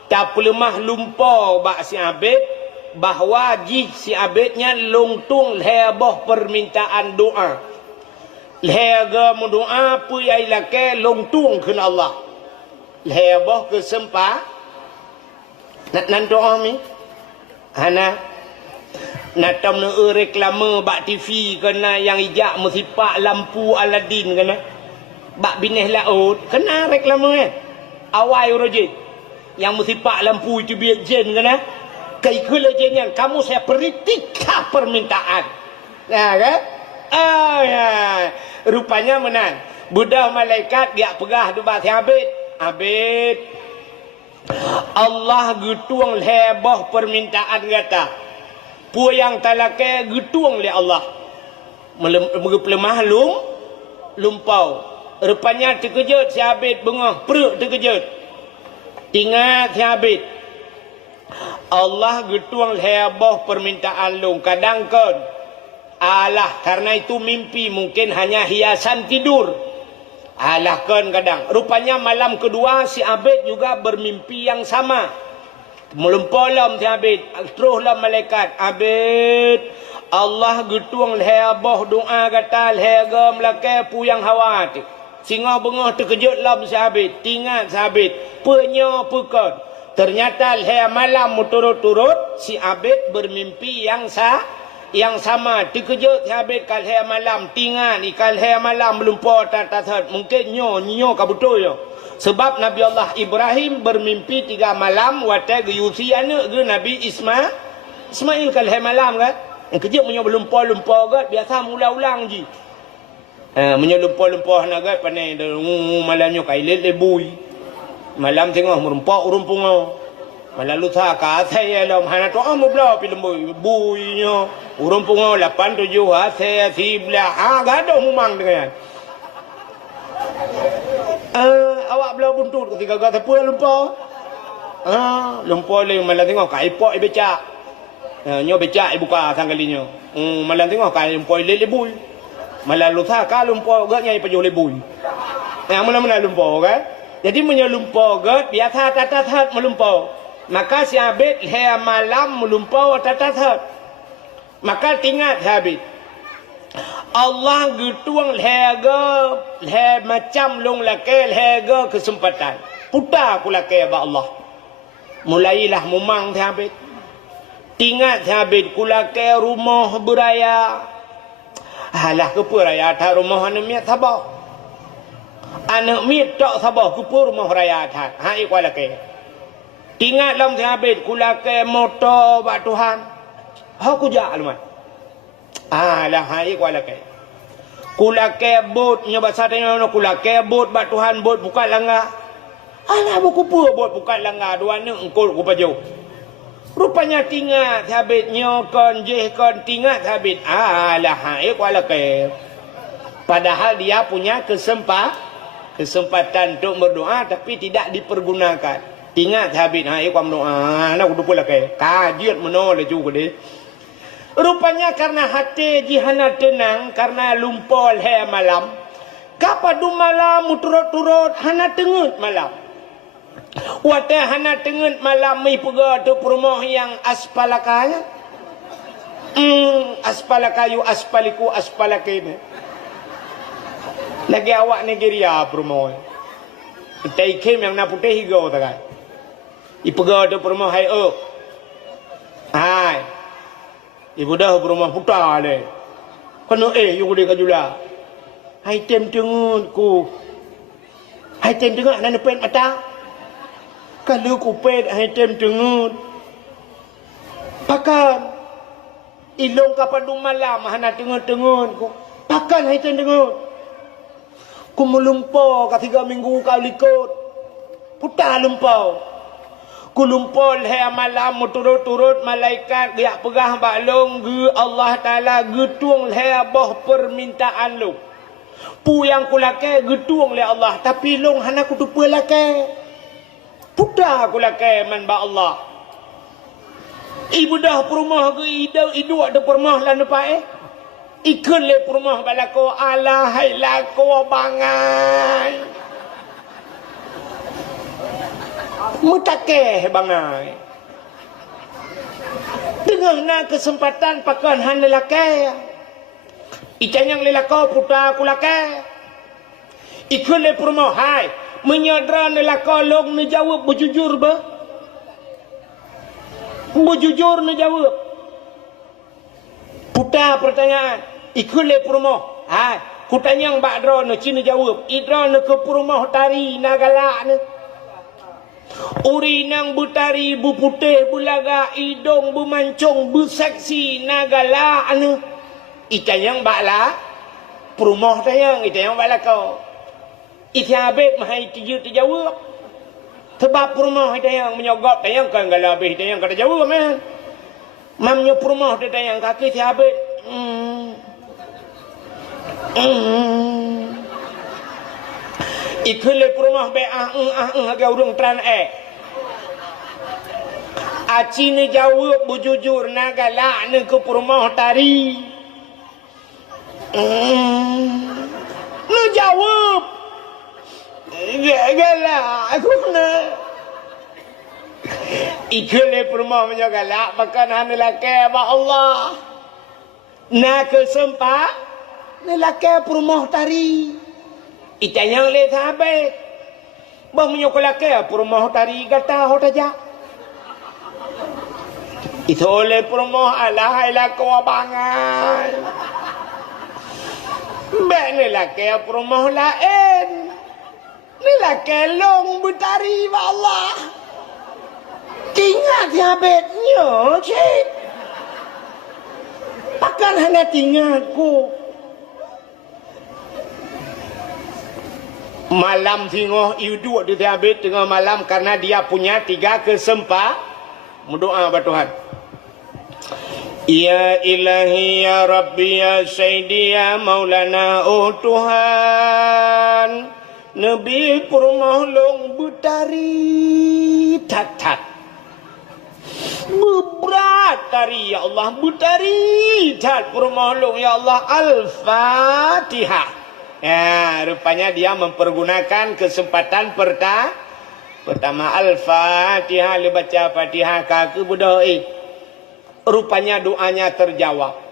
Tak pelemah lumpau bak si abid. Bahawa jih si abidnya lungtung leheboh permintaan doa. Lehega mendoa apa yang ilake lungtung kena Allah. Leheboh kesempah. Nak doa mi? Hana. Nak tam na reklame bak TV kena yang ijak musipak lampu Aladin kena. Bak bineh laut kena reklame awai rojit yang musipak lampu itu biar jen kena kai kula jenyan kamu saya peritika permintaan nah kan ya rupanya menang Budak malaikat dia pegah tu bat habis. Habis. Allah getuang lebah permintaan kata. Puyang talakai getuang le Allah. Melemah lumpau. Rupanya terkejut si habis bengah. Perut terkejut. Tinggal si habis. Allah getuang lebah permintaan long. Kadang kan. Alah karena itu mimpi mungkin hanya hiasan tidur. Alah kan kadang. Rupanya malam kedua si Abid juga bermimpi yang sama. Melumpalam si Abid. Teruslah malaikat. Abid. Allah getuang lebah doa kata lega melakai puyang hawat. Singa bengah terkejut lah si Abid. Tinggal si Abid. Penya pekon. Ternyata malam turut-turut si Abid bermimpi yang sama. Terkejut habis kalhaya malam tinggal kalhaya malam melumpur tatat mungkin nyo ka betul yo. Sebab Nabi Allah Ibrahim bermimpi 3 malam watai geyusi anak ke Nabi Ismail kalhaya malam kan. Kejut menyo melumpur gat biasa mula ulang ji. Menyo lumpur nak gat panai malamnya kai lebui. Malam tengah merumpuk urumpungo. Malalu sa ka saya lam hana to amu bla film buinya urang pungo 8 7 saya sibla gado mumang dengan awak bla buntut ketika kata pula lumpur le malam tengok kai pok becak nyo becak buka sangkalinya malam tengok kai lumpur le bui malalu sa ka lumpur gak nyai pejuh le bui mana lumpur kan jadi menyelumpur gak biasa tatat melumpur. Maka si Abid malam melumpau tatat. Maka tinggal Abid. Allah getuang lega macam long lake lega kesempatan. Putar ku lake ba Allah. Mulailah memang Abid. Tinggal Abid ku lake rumah beraya. Alah ke raya ta rumah anak miat sabah. Anak miat tak sabah ku rumah raya ta. Ha ikwa lake. Tinggal dalam habis kulakai motor bak Tuhan. Aku jak lumat. Lah hai kulakai. Kulakai bot nya bahasa tanya kulakai bot bak Tuhan bot buka langgar. Alah buku pur bot buka langgar dua ni engkol ku paju. Rupanya tinggal habis nya kon je kon tinggal habis. Lah hai kulakai. Padahal dia punya kesempatan untuk berdoa tapi tidak dipergunakan. Tinggal habisความdoa nak kudu pula kai kajiat meno le juga deh. Rupanya karena hati jihana tenang karena lumpur malam. Kapadu malam turut-turut hana tengut malam. Wate hana tengut malam mi pega tu rumah yang aspalakaya. Aspalakayu aspaliku aspalakene. Lagi awak Nigeria rumah. Tai kem yang nak putih higau tak. Ipega ada rumah hai hai ibu dah rumah putar le kena you dia kajula hai tem tengut ku hai tem tengut nak pet mata kalau ku pet hai tem tengut pakan ilong kapadu malam hana tengut ku pakan hai tem tengut ku melumpur ka 3 minggu kau likut putar lumpur kulumpol malam turut-turut malaikat dia pegah balong ge Allah Taala getuang boh permintaan lu. Pu yang kulake getuang le Allah tapi long hana kutu pelake. Puda kulake man ba Allah. Ibu dah perumah ge idu ada perumah lan pae. Ikun le perumah balako ala hai lako bangai. Mutakeh bangai. Dengan kesempatan pakan han lelaki. Ikan yang lelaki putar kulake. Ikut le perumah hai. Menyadara lelaki long ni jawab berjujur ba. Berjujur ni jawab. Putar pertanyaan. Ikut le perumah hai. Kutanya yang bakdra ni cina jawab. Idra ni ke perumah tari nagalak ni. Uri nang butari buputih bulaga idong bumancung buseksi nagala anu itayang bakla perumah tayang itayang bakla kau Ithabit mahai tiga terjawab. Sebab rumah kita yang menyogok tayang kan kalau habis tayang kata jawab man. Mamnya rumah dia tayang kaki ithabit. Ikhle rumah be agak urung tran Aci ni jawab bujujur nagalak ni ke rumah tari. Ni jawab. Galak aku nak. Ikhle rumah menyogalak makan hana laki ba Allah. Nak kesempat ni laki rumah tari. Itanya le sahabat. Bah menyogalak rumah tari kata hotaja. Itu oleh rumah Allah ila kau bangai. Bek ni laki rumah lain. Ni laki long bertari ba Allah. Tinggal sahabatnya cik. Pakan hanya tinggal ku. Malam tengok duduk di sahabat tengah malam karena dia punya 3 kesempatan. Berdoa kepada Tuhan. Ya ilahi ya Rabbi ya Sayyidi ya Maulana oh Tuhan. Nabi rumah long bertari tat. Berat tari ya Allah bertari tat rumah long ya Allah Al-Fatihah. Ya, rupanya dia mempergunakan kesempatan pertama Al-Fatihah dia baca Fatihah kaki berdoa. Rupanya doanya terjawab.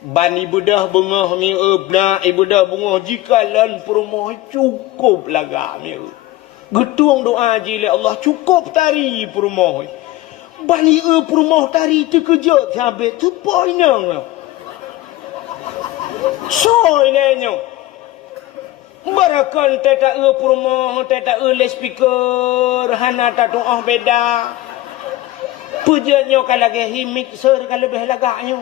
Bani bedah bengah mi ebna ibudah bengah jika lan perumah cukup laga mi. Getuang doa jile Allah cukup tari perumah. Bani perumah tari terkejut habis tu poinang. Soinenyo. Barakan teta perumah teta le speaker hana ta doa beda. Pujanyo kalau lagi himik ser kalau lebih lagaknya.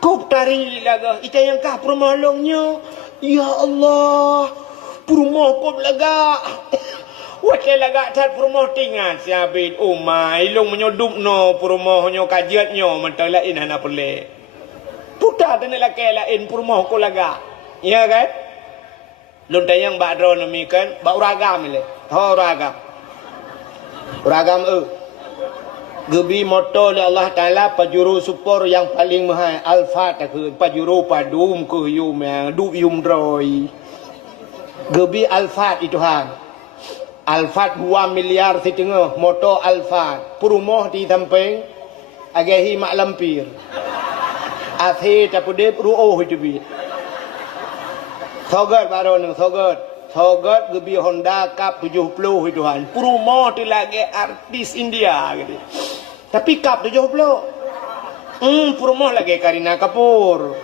Kau tari laga. Ita yang kah perumah longnya. Ya Allah. Perumah kau lagak. Wakil lagak tat perumah tinggal. Siabit. Oh my. Long menyodup no. Perumahnya kajiatnya. Mentalain hana pelik. Putar dan laki lain perumah kau lagak. Ya kan? Lontai yang bakro nami kan. Bak uragam ni. Tahu uragam. Uragam Gebi motor oleh Allah Ta'ala pajuru super yang paling mahal Alfa tak ke pajuru padum ke yum yang du yum droi Gebi Alfa itu han Alfa 2 miliar setengah motor Alfa perumah di samping agahi mak lampir athi tapudep ruoh itu bi Sogat baru nang Sogat gebi Honda Cup 70 itu han perumah tu lagi artis India gitu. Tapi Cup 70. Perumah lagi Karina Kapoor.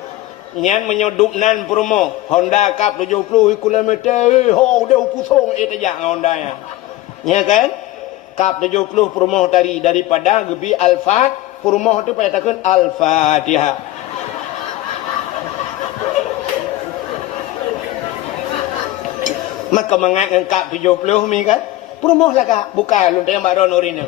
Nyan menyodup nan perumah. Honda Cup 70 kilometer. Ho dia pusong tajak Honda ya. Ya kan? Cup 70 perumah tadi daripada gebi Alfa, perumah tu payah takun Al-Fatihah. Maka mengat Cup 70 mi kan? Perumah lagak bukan lontai baron orina.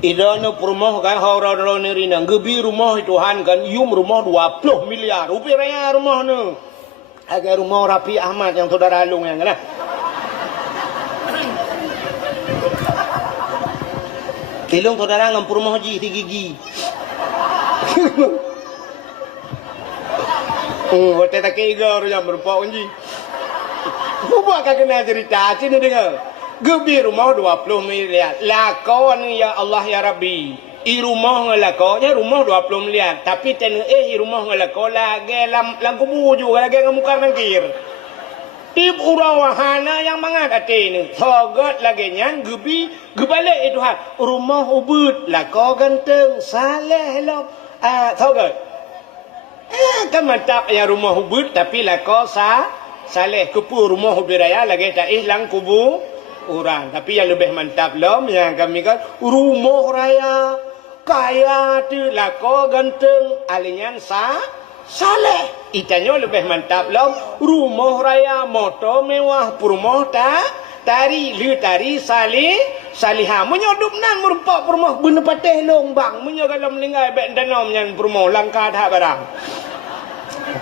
Idana rumah kan orang-orang ni rina gebi rumah Tuhan kan yum rumah 20 miliar rupiah raya rumah ni agar rumah Rafi Ahmad yang saudara Alung yang lah tilung saudara ngam rumah haji 3 gigi hotel tak kira yang berpau haji buat kak kena cerita sini dengar gebi rumah 20 miliar. Lakon ya Allah ya Rabbi. I rumah ngelakonya rumah 20 miliar. Tapi tenu i rumah ngelako lagi lam kubu juga lagi ngemukar nangkir. Tip urawahana yang mengadati ini. Sogot lagi nyan gebi gebalik itu ha. Rumah ubud lako ganteng saleh lo. Sogot. Kan mantap ya rumah ubud tapi lako saleh kepu rumah ubud raya lagi tak lang kubu orang. Tapi yang lebih mantap lom yang kami kan rumah raya kaya tu lako ganteng alinyan saleh. Itanya lebih mantap lah. Rumah raya motor mewah, rumah tari salihah menyodup nan merupak rumah bener patih lombang menyo kalau meninggal bek danau nyan rumah langkah dah barang.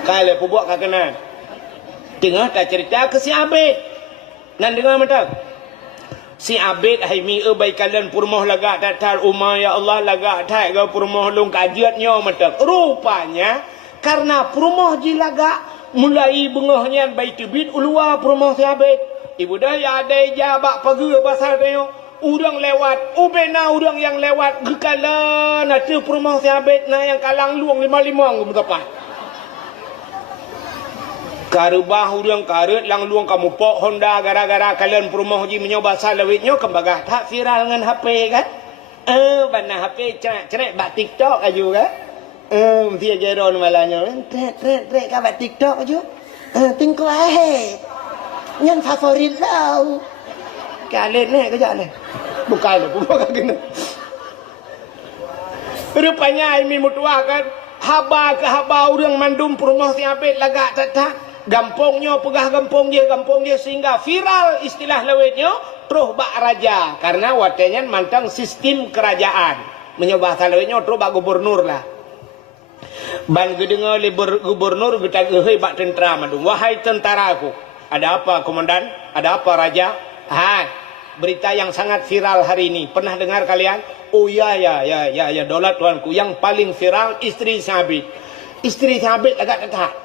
Kale pubuak kakenan. Dengar tak cerita ke si Abid. Nan dengar mantap. Si Abid hai mi baik kalian purmoh lagak datar umah ya Allah lagak tak ke purmoh lung kajiatnya mantap. Rupanya karena purmoh jilaga mulai bengahnya baik tibit ulua purmoh si Abid. Ibu dah ya ada jabak pagi pasal dia. Urang lewat, ubena urang yang lewat gekala nanti purmoh si Abid na yang kalang luang 55 ngum tepat. Karubah urang karut lang luang kamu pok Honda gara-gara kalian purmoh ji menyoba salawitnya kembagah tak viral dengan HP kan? Bana HP cerak bak TikTok aja kan? Dia jeron malanya. Trek ka bak TikTok aja. Tingko yang favorit lau. Kalian ni kerja ni. Bukan lah, bukan kena. Rupanya ini mutua kan. Haba ke haba orang mandum purmoh si Abid lagak tak. Gampongnya pegah gampong dia sehingga viral istilah lawitnya terus bak raja karena watenya mantang sistem kerajaan menyobah lawitnya terus bak gubernur lah. Ban gedengar le gubernur getag bak tentera mandum. Wahai tentaraku, ada apa komandan? Ada apa raja? Berita yang sangat viral hari ini. Pernah dengar kalian? Oh ya daulat tuanku. Yang paling viral istri Sabit. Istri Sabit agak tetap.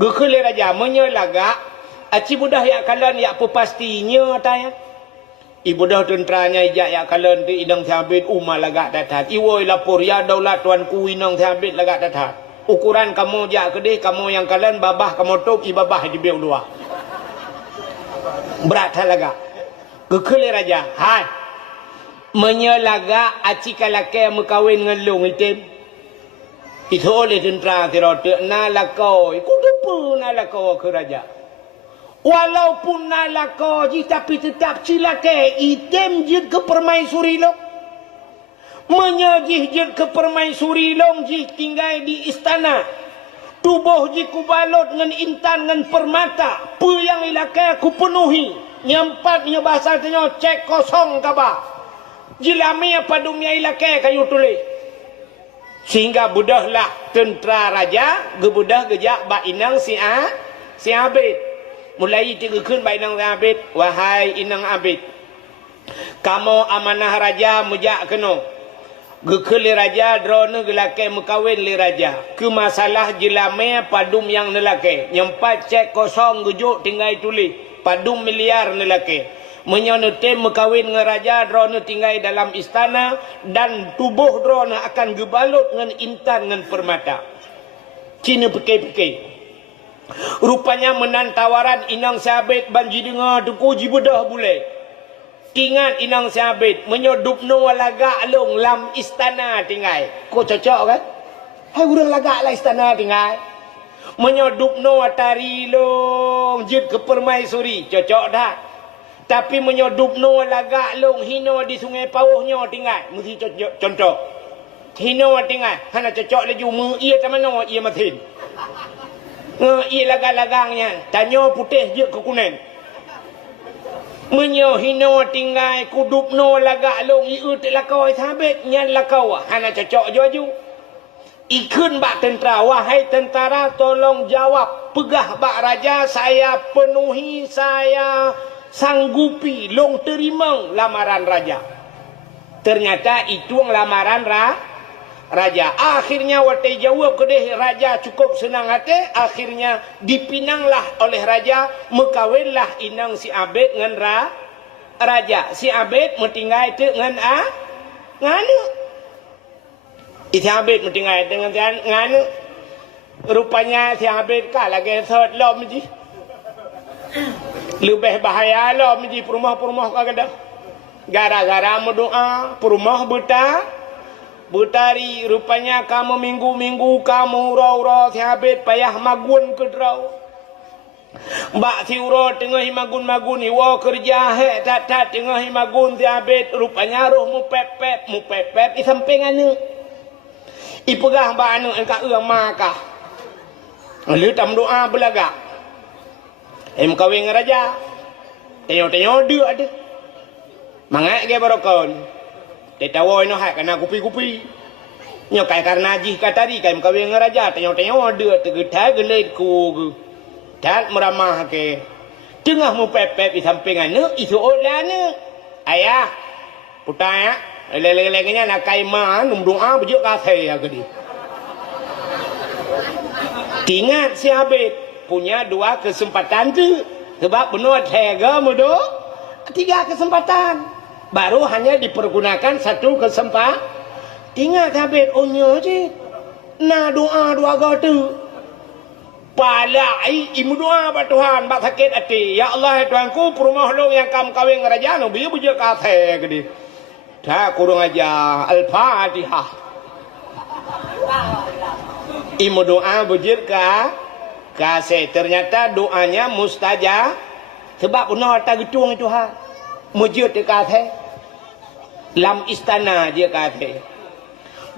Gekele raja menyelaga. Aci budah ya kalian ya pastinya tanya. Ibu dah tenteranya ijak ya kalian di idang Sabit umah lagak tetap. Iwoi lapor ya daulat tuanku inang Sabit lagak tetap. Ukuran kamu jak kedih kamu yang kalian babah kamu tok ibabah di beul dua. Berat halaga. Gekele raja. Menyelaga aci kalake mekawin ngelung itim. Itu oleh tentera tirote nalakau. Ikut apa nalakau ke raja? Walaupun nalakau je tapi tetap cilake itim jid ke permaisuri lo. Menyajih jid ke permaisuri long jih tinggal di istana. Tubuh ji ku balot dengan intan dengan permata. Apa yang ilake ku penuhi. Nyampatnya bahasa tanya cek kosong kaba. Jilami apa dunia ilake kayu tulis. Sehingga budahlah tentera raja. Gebudah gejak bak inang si Abid. Mulai tiga-kun bak inang si Abid. Wahai inang Abid. Kamu amanah raja mujak kena. Gekeli raja drone gelake mekawin li raja. Ke masalah jelame padum yang nelake. Nyempat cek kosong gejuk tinggal tulis. Padum miliar nelake. Menyonetem mekawin dengan raja drone tinggal dalam istana. Dan tubuh drone akan gebalut dengan intan dengan permata. Cina pekei-pekei. Rupanya menan tawaran inang Sabit banji dengar duku jibedah boleh. Ingat inang Sabit menyodup no lagak long lam istana tinggal. Kau cocok kan? Hai urang lagak lah istana tinggal. Menyodup no tari long jid ke permaisuri cocok dah. Tapi menyodup no lagak long hino di sungai pauhnya tinggal. Mesti cocok contoh. Hino tinggal. Hana cocok laju mu ia tak mana ia matin. Ia lagak-lagangnya. Tanya putih je ke kuning. Menyo hino tinggal kudup no lagak long iu telakau Sabit nyan lakau hana cocok joju. Ikun bak tentera, wahai tentara tolong jawab. Pegah bak raja saya penuhi, saya sanggupi long terima lamaran raja. Ternyata itu lamaran raja. Akhirnya waktu jawab kedih raja cukup senang hati. Akhirnya dipinanglah oleh raja. Mekawinlah inang si Abid dengan raja. Si Abid mentinggal itu dengan nganu. Si Abid mentinggal dengan nganu. Rupanya si Abid kah lagi sot lom je. Lebih bahaya lom je perumah-perumah kagak. Gara-gara mendoa perumah Butari, rupanya kamu minggu-minggu kamu ura-ura si Abid payah magun ke draw. Mbak si ura tengah magun-magun iwa kerja tak tengah magun si Abid. Rupanya roh mu pepet di samping anu. Ipegah mbak anu engkau makah. Lalu tam doa belagak. Kawin dengan raja. Tengok-tengok dia ada. Mangat ke barokon. Tetawa ino hak kena kupi-kupi. Nyo kai karena jih katari kai kawin dengan raja. Tengok-tengok dia tergetai gelet ku. Dan meramah ke. Tengah mu pepet di samping ane isu olane. Ayah. Putai ya. Lele-lelenya nak kai ma num doa bejuk kasih ya gedi. Ingat si Habib punya 2 kesempatan tu. Sebab benar tega mudo 3 kesempatan. Baru hanya dipergunakan 1 kesempatan. Ingat Habib onyo je. Na doa 2 tu. Palai imu doa ba Tuhan ba sakit hati. Ya Allah Tuhanku perumah long yang kam kawin raja no biar bejuk kasih gedi. Tak kurang aja Al-Fatihah. Imu doa bujur kasih. Ternyata doanya mustajab. Sebab benar tak getung itu ha. Mujud dia kasih. Lam istana dia kasih.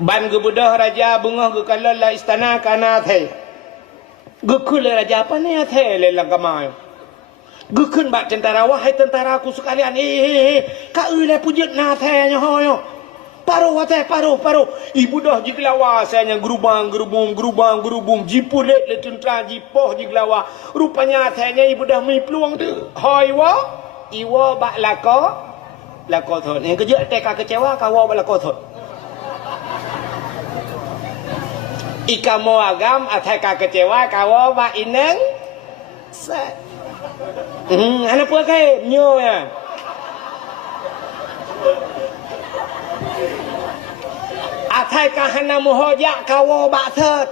Ban gebudah raja bengah ke kalala istana kana thay. Gekul raja apa ni thay lelang kamai. Gekun bak tentara wahai tentara aku sekalian. Kak ulai pujud na thay nyoho. Paruh wate paruh. Ibu dah jiglawa saya gerubang jipulet le tentera jipoh jiglawa. Rupanya saya ibu dah mai peluang tu. Hoi wa iwa bak lako thot. Yang kerja teka kecewa kawa bak lako thot. Ika mo agam ataka kecewa kawa bak ineng. Set. Anak apa kai nyo ya. Atai kahana muhojak kawo bak thot.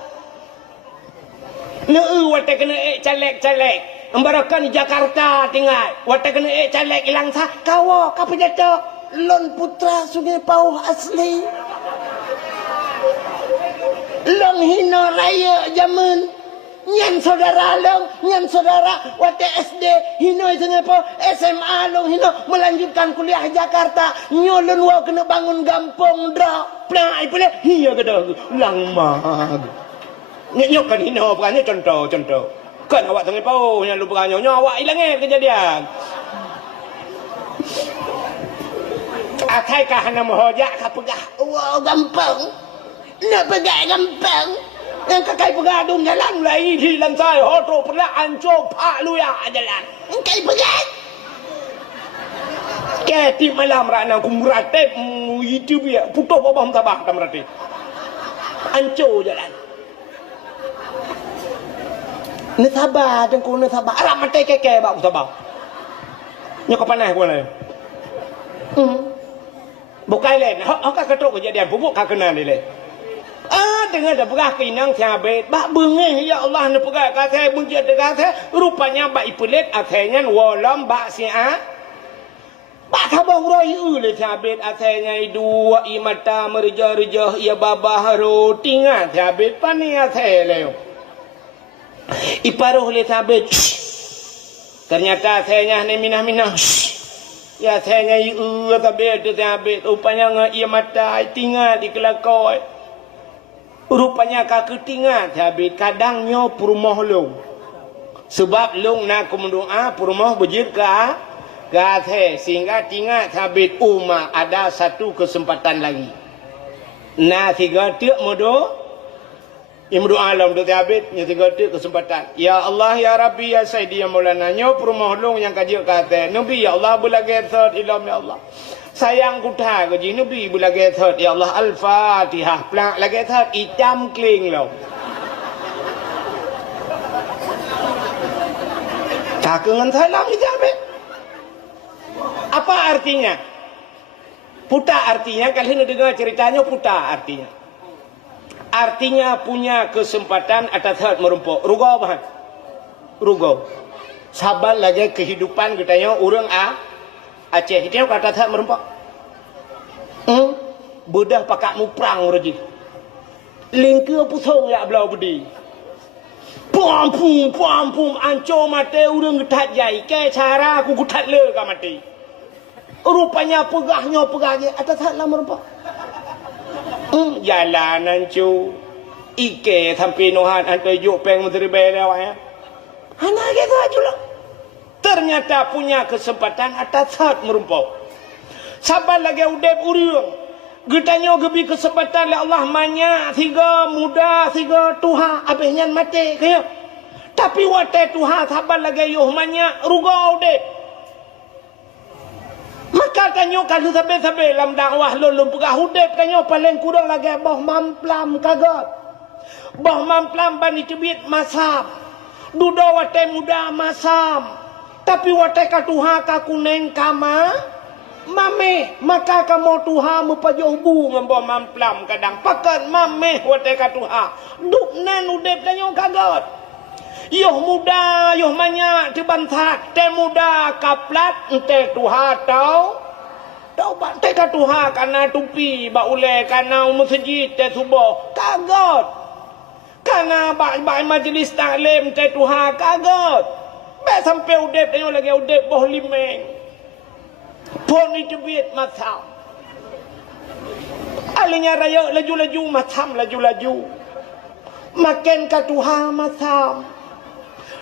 Neu wate kena calek. Embarakan Jakarta tinggal. Wate kena calek ilang sah. Kawo kapajata lon putra Sungai Pauh asli. Long hino raya zaman. Nyan saudara wate SD hino Sungai Pauh, SMA long hino melanjutkan kuliah Jakarta. Nyolon wa kena bangun gampong dra. Plai pula hiya kada lang mag. Nyok kan hino bukannya contoh. Kan awak Sungai Pauh yang lupa nyonya awak hilangnya kejadian. Akai kahana mohojak kapegah. Wow gampang. Nak pegah gampang. Yang kakai pegadung jalan lagi hilang saya hoto pernah ancok pak lu ya jalan kakai pegat keti malam rana kumrate itu dia putus babam tabah tamrate ancok jalan ne sabar dengku ne sabar arah mate keke bak sabar nyok panah gua lah bukai len hok ketok kejadian bubuk kakenan ni le dengan dah perah pinang sahabat bak bengih ya Allah ne perah kata bunjat de kata rupanya bak ipulet akhirnya walam bak sia bak sabang roi le sahabat akhirnya 2 imata merja ya babah ro tinga sahabat pani akhir iparuh le sahabat ternyata akhirnya ne minah ya akhirnya sahabat rupanya ia mata tinga di kelakoi. Rupanya kaki tinggal habis kadang nyo perumah long. Sebab long nak mendoa perumah berjir ke sehingga tinggal habis umma ada 1 kesempatan lagi. Nah 3 tiap modo imdu alam tu habis nya 3 tiap kesempatan. Ya Allah ya Rabbi ya Sayyidi ya Maulana nyo perumah long yang kaji kata Nabi ya Allah bulagai third ilam ya Allah. Sayang kutha ko ji nabi bulage thot ya Allah al-fatihah plak lage thot itam kling lo kakengan salam ijabe apa artinya puta artinya kalian dengar ceritanya puta artinya punya kesempatan atas thot merumpok rugo apa rugo sabar lagi kehidupan katanya orang Aceh itu kata tak merempak. Bedah pakak mu perang raji. Lingkir pusong ya belau bedi. Puam ancor mati urang getat jai. Ke cara aku getat le ka mati. Rupanya pegahnya atas tak lah merempak. Jalan ancur. Ike sampai nohan antai juk peng menteri bayar ya. Anak gitu aja lah. Ternyata punya kesempatan atas saat merumpau. Sabar lagi udep uriung. Getanya gebi kesempatan le Allah manya tiga muda tiga tuha abehnya mati kaya. Tapi wate tuha sabar lagi yuh manya ruga udep. Maka tanyo kalau sampai dalam dakwah lulum pegah udep tanyo paling kurang lagi boh mamplam kagot. Boh mamplam bani cebit masam. Duda wate muda masam. Tapi wate ka tuha ka kuneng kama mame maka kamu tuha mupajobu ngambo mamplam kadang pakan mame wate ka tuha duk nan udep tanyo kagot yoh muda yoh manya dibantat te muda kaplat ente tuha tau te ka tuha kana tupi ba ule kana masjid te subuh kagot kana ba majlis taklim te tuha kagot be sampai udep tanyo lagi udep boh limeng pon itu biat macam alinya raya laju-laju macam laju-laju makin katuha macam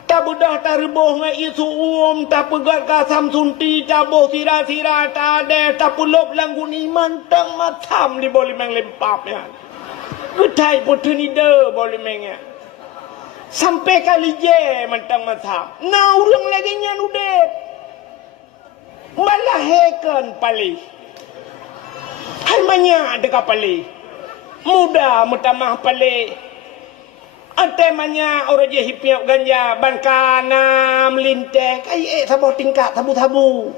tak budah tak reboh ngai isu tak pegat kasam sunti tak boh sira-sira tak ada tak pulop langgun iman tang macam li boleh meng lempap ya gedai putuni de boleh mengnya sampai kali je mentang macam nah urang lagi nyan udep malah hekan pali hai manya dekat pali muda mutamah pali ate manya orang je hipiak ganja bankana melintek ai saboh tingkat tabu-tabu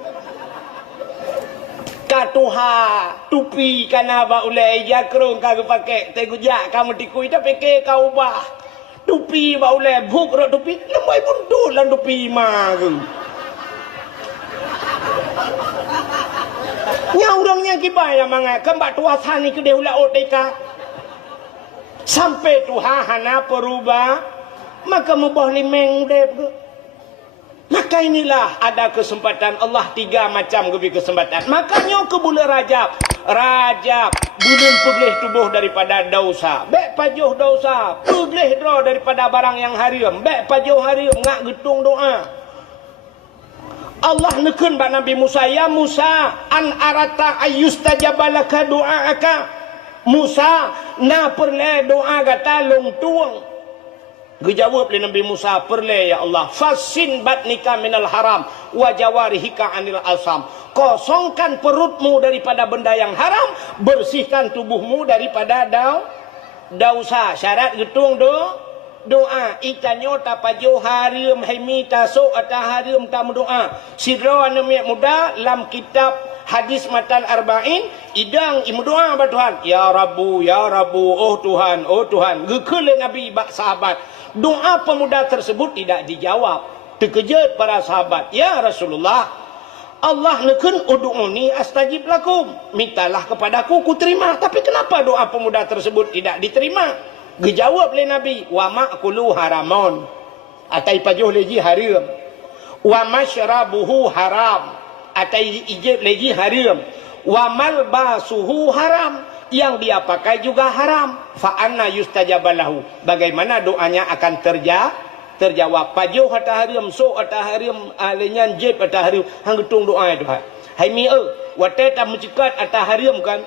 katuha tupi kana ba ulai jakrong kau pakai tegujak kamu tikui dah pakai kau bah tupi ba ulai buk ro tupi lembai bundul lan tupi ma ke nya urangnya kibaya manga kembak tuasan ni ke deula oteka sampai tuha hana perubah maka mubah limeng dep ke maka inilah ada kesempatan Allah tiga macam gebi kesempatan makanya ke bulan Rajab bulan pegleh tubuh daripada dosa bek pajuh dosa pegleh draw daripada barang yang haram bek pajuh haram ngak getung doa Allah nekun ba Nabi Musa ya Musa an arata ayustajabalaka doaaka Musa na perle doa gata long tuang gejawab le Nabi Musa perle ya Allah fasin batnika minal haram wa jawarihika anil asam kosongkan perutmu daripada benda yang haram bersihkan tubuhmu daripada dosa syarat getung doa ikanyo tapajo harium haimita so atah harium tam doa sidro anemi muda lam kitab hadis matan arba'in idang imu doa ba Tuhan ya Rabbu oh Tuhan gekele Nabi bak sahabat doa pemuda tersebut tidak dijawab terkejut para sahabat ya Rasulullah Allah nekun ud'uni astajib lakum mintalah kepadaku ku terima tapi kenapa doa pemuda tersebut tidak diterima dijawab oleh Nabi wa ma'kulu haramon atai pajuh lagi haram wa masyrabuhu haram atai ijib lagi haram wa malbasuhu haram yang dia pakai juga haram fa anna yustajabalahu bagaimana doanya akan terjawab pajuh hata haram so hata haram alenyan jib hata haram hang getung doa itu hai mi wate ta mencekat hata haram kan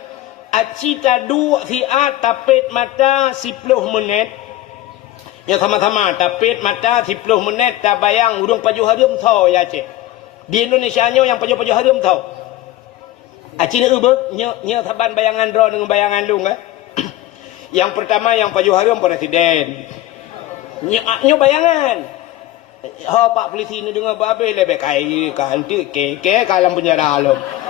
acita dua siat tapit mata 10 menit ya sama-sama tapit mata 10 menit tak bayang udung pajuh harum tau ya cik di Indonesia nyo yang pajuh harum tau acina ube nya taban bayangan draw dengan bayangan lung yang pertama yang pajuh harum presiden nyo bayangan pak polisi ni dengar babe lebih kai kanti keke kalam penjara lo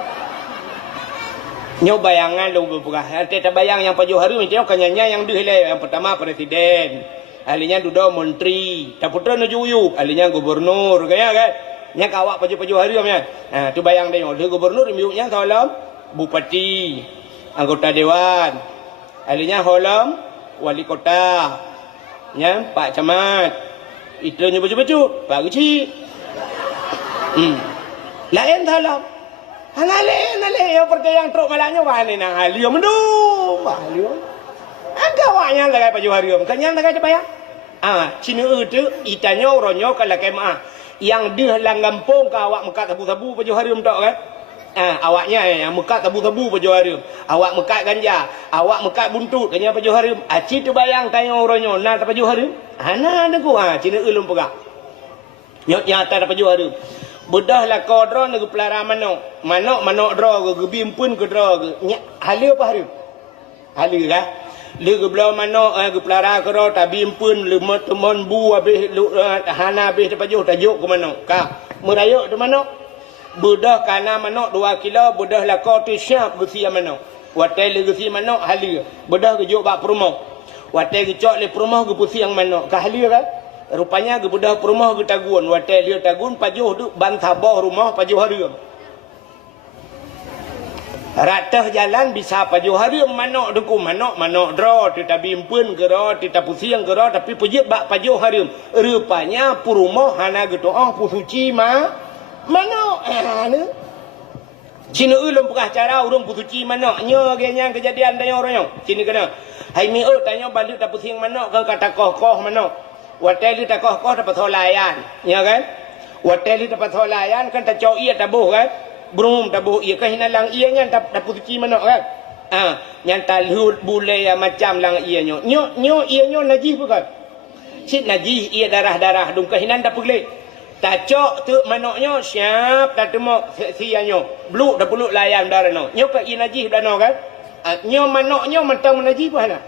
nyo bayangan lu berpegah nanti bayang yang pajuh hari macam kanyanya yang dihile yang pertama presiden ahlinya duda menteri tak putra nu juyuk ahlinya gubernur kaya kan nya kawak pajuh hari kan nah tu bayang dia gubernur miuknya tolong bupati anggota dewan ahlinya holam wali kota nya pak camat itu nya baju-baju pak kecil lain tolong Nale yang pergi yang truk malaknya wahane nang halium mendung halium agak wah awaknya lagai paju harium kanya lagai apa ya cina tu itanyo ronyo kalau kemah yang dia langgampung ke awak mekat tabu-tabu paju harium tak kan awaknya yang mekat tabu-tabu paju harium awak mekat ganja awak mekat buntut kanya paju harium aci tu bayang tanyo ronyo na paju harium ana ada ku cina ulum pegak nyok nyata paju harium bedah lah kau dro nak pelara manok dro ke bimpun ke dro ke halia apa harium halia kan lu ke belau manok ke pelara ke dro tak bimpun lu temon bu habis lu hana habis dapat tajuk ke manok ka merayuk tu manok bedah kana manok 2 kilo bedah lah kau tu siap gesi manok watai lu gesi manok halia bedah ke juk bak perumah watai ke cok le perumah ke pusi yang manok ka halia kan rupanya ke bedah perumah ke tagun watai dia tagun pajuh tu bantabah rumah pajuh harium ratah jalan bisa pajuh harium manok deku manok dro tita bimpun ke dro tita pusing ke dro tapi pujit bak pajuh harium rupanya perumah hana gitu pusuci manok ni cina ulum pekah cara urung pusuci manok nyo genyang kejadian tanya orangnya cina kena hai mi tanya balik tak pusing manok ke kata koh manok watai li tak koh dapat holayan ya kan watai li dapat holayan kan tak cau ia tabuh kan Berumum tabuh ia kan hinalang ia nya tak putuki manok kan yang talhud bule ya macam lang ia nyo ia nyo najis bukan sit najis ia darah dung kahinan tak boleh tak cok tu manoknya siap tak temok sianyo bluk dah peluk layan darah no nyo ka ia najis dah no kan nyo manoknya mentang najis apa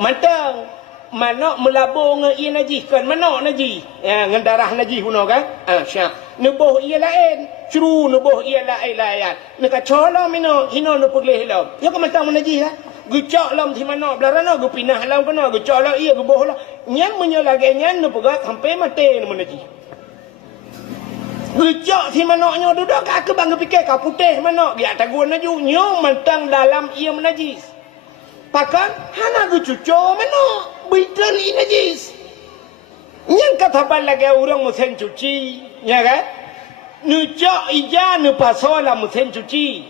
mentang manok melabur dengan ia najis kan manok najis dengan darah najis puno kan siap nubuh ia lain curu nubuh ia lain nak cola mino hino nu pegleh lam yo ka matang najis ha gucak lam thi manok belarana gu pinah lam kana gucak la ia gu boh la nyang menyolage nyang nu pegat sampai mate nu najis gucak thi manoknya duduk ka ke bang fikir ka putih manok dia tagun naju nyo mantang dalam ia menajis pakan hana gu cuco manok Bidan ini najis. Yang kata lagi orang musim cuci, ya kan? Nujak ija nu pasola musim cuci.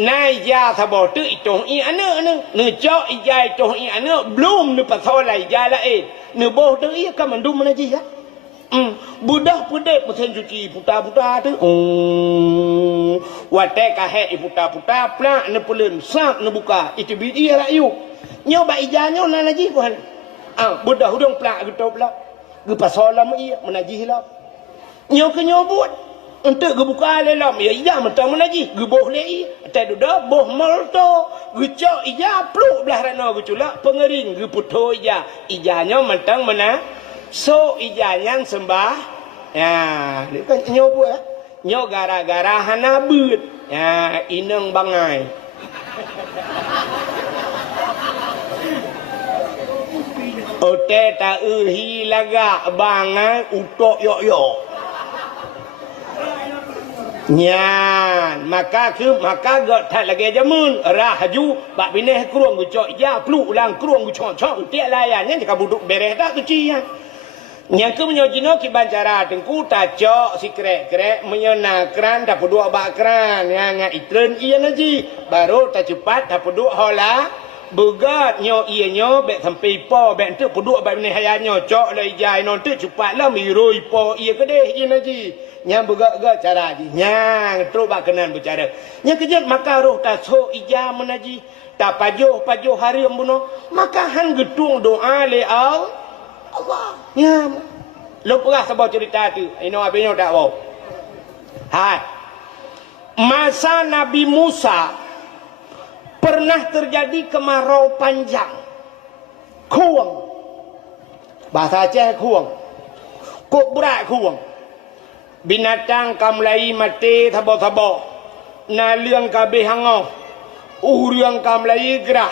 Na ija sabot tu itu ane. Nujak ija itu ane belum nu pasola ija lain. Nu boh tu ia kan mandum najis ya. Budak pudek musim cuci puta tu. Watai kahe puta plak nu pulen sak nu buka itu bidi rayu. Nyoba ija nyo na najis bukan. Budak hudung pelak gitu pelak. Gepasolam ia menajih lah. Nyo ke nyobut. Untuk gebuka lelam. Ya iya mentang menajih. Geboh lei. Tak duda boh malto. Gecok ija pluk belah rana geculak. Pengering geputo ija. Ijanya mentang mana. So ijanya sembah. Ya. Dia kan nyobut ya. Nyo gara-gara hana but. Ya. Ineng bangai. Ote ta uhi laga bangai utok yo. Nyan maka got tak lagi jamun rahaju bak bineh keruang gucok ya pluk ulang keruang gucok tiak layan nya jika buduk beres tak cuci ya. Yang ke menyojino ki bancara tengku tacok si krek menyonakran tak peduk bak kran yang itren iya naji baru tak cepat tak peduk hola begat nyo iya nyo bek sampai po bek tu peduk bak ni hayanyo cok lai jai non tu cepat lah miroi po iya kedeh iya naji nyang begat cara ji nyang terus bak kenan bercara nyang kejat maka roh tak so ija menaji tak pajuh hari embuno maka han gedung doa le Allah nyam lupa sebab cerita tu ino abinyo tak bau masa Nabi Musa pernah terjadi kemarau panjang. Kuang. Bahasa Aceh kuang. Kok berat kuang. Binatang kamlai mati tabo-tabo. Naliang kabeh hangau. Uriang kamlai gerah.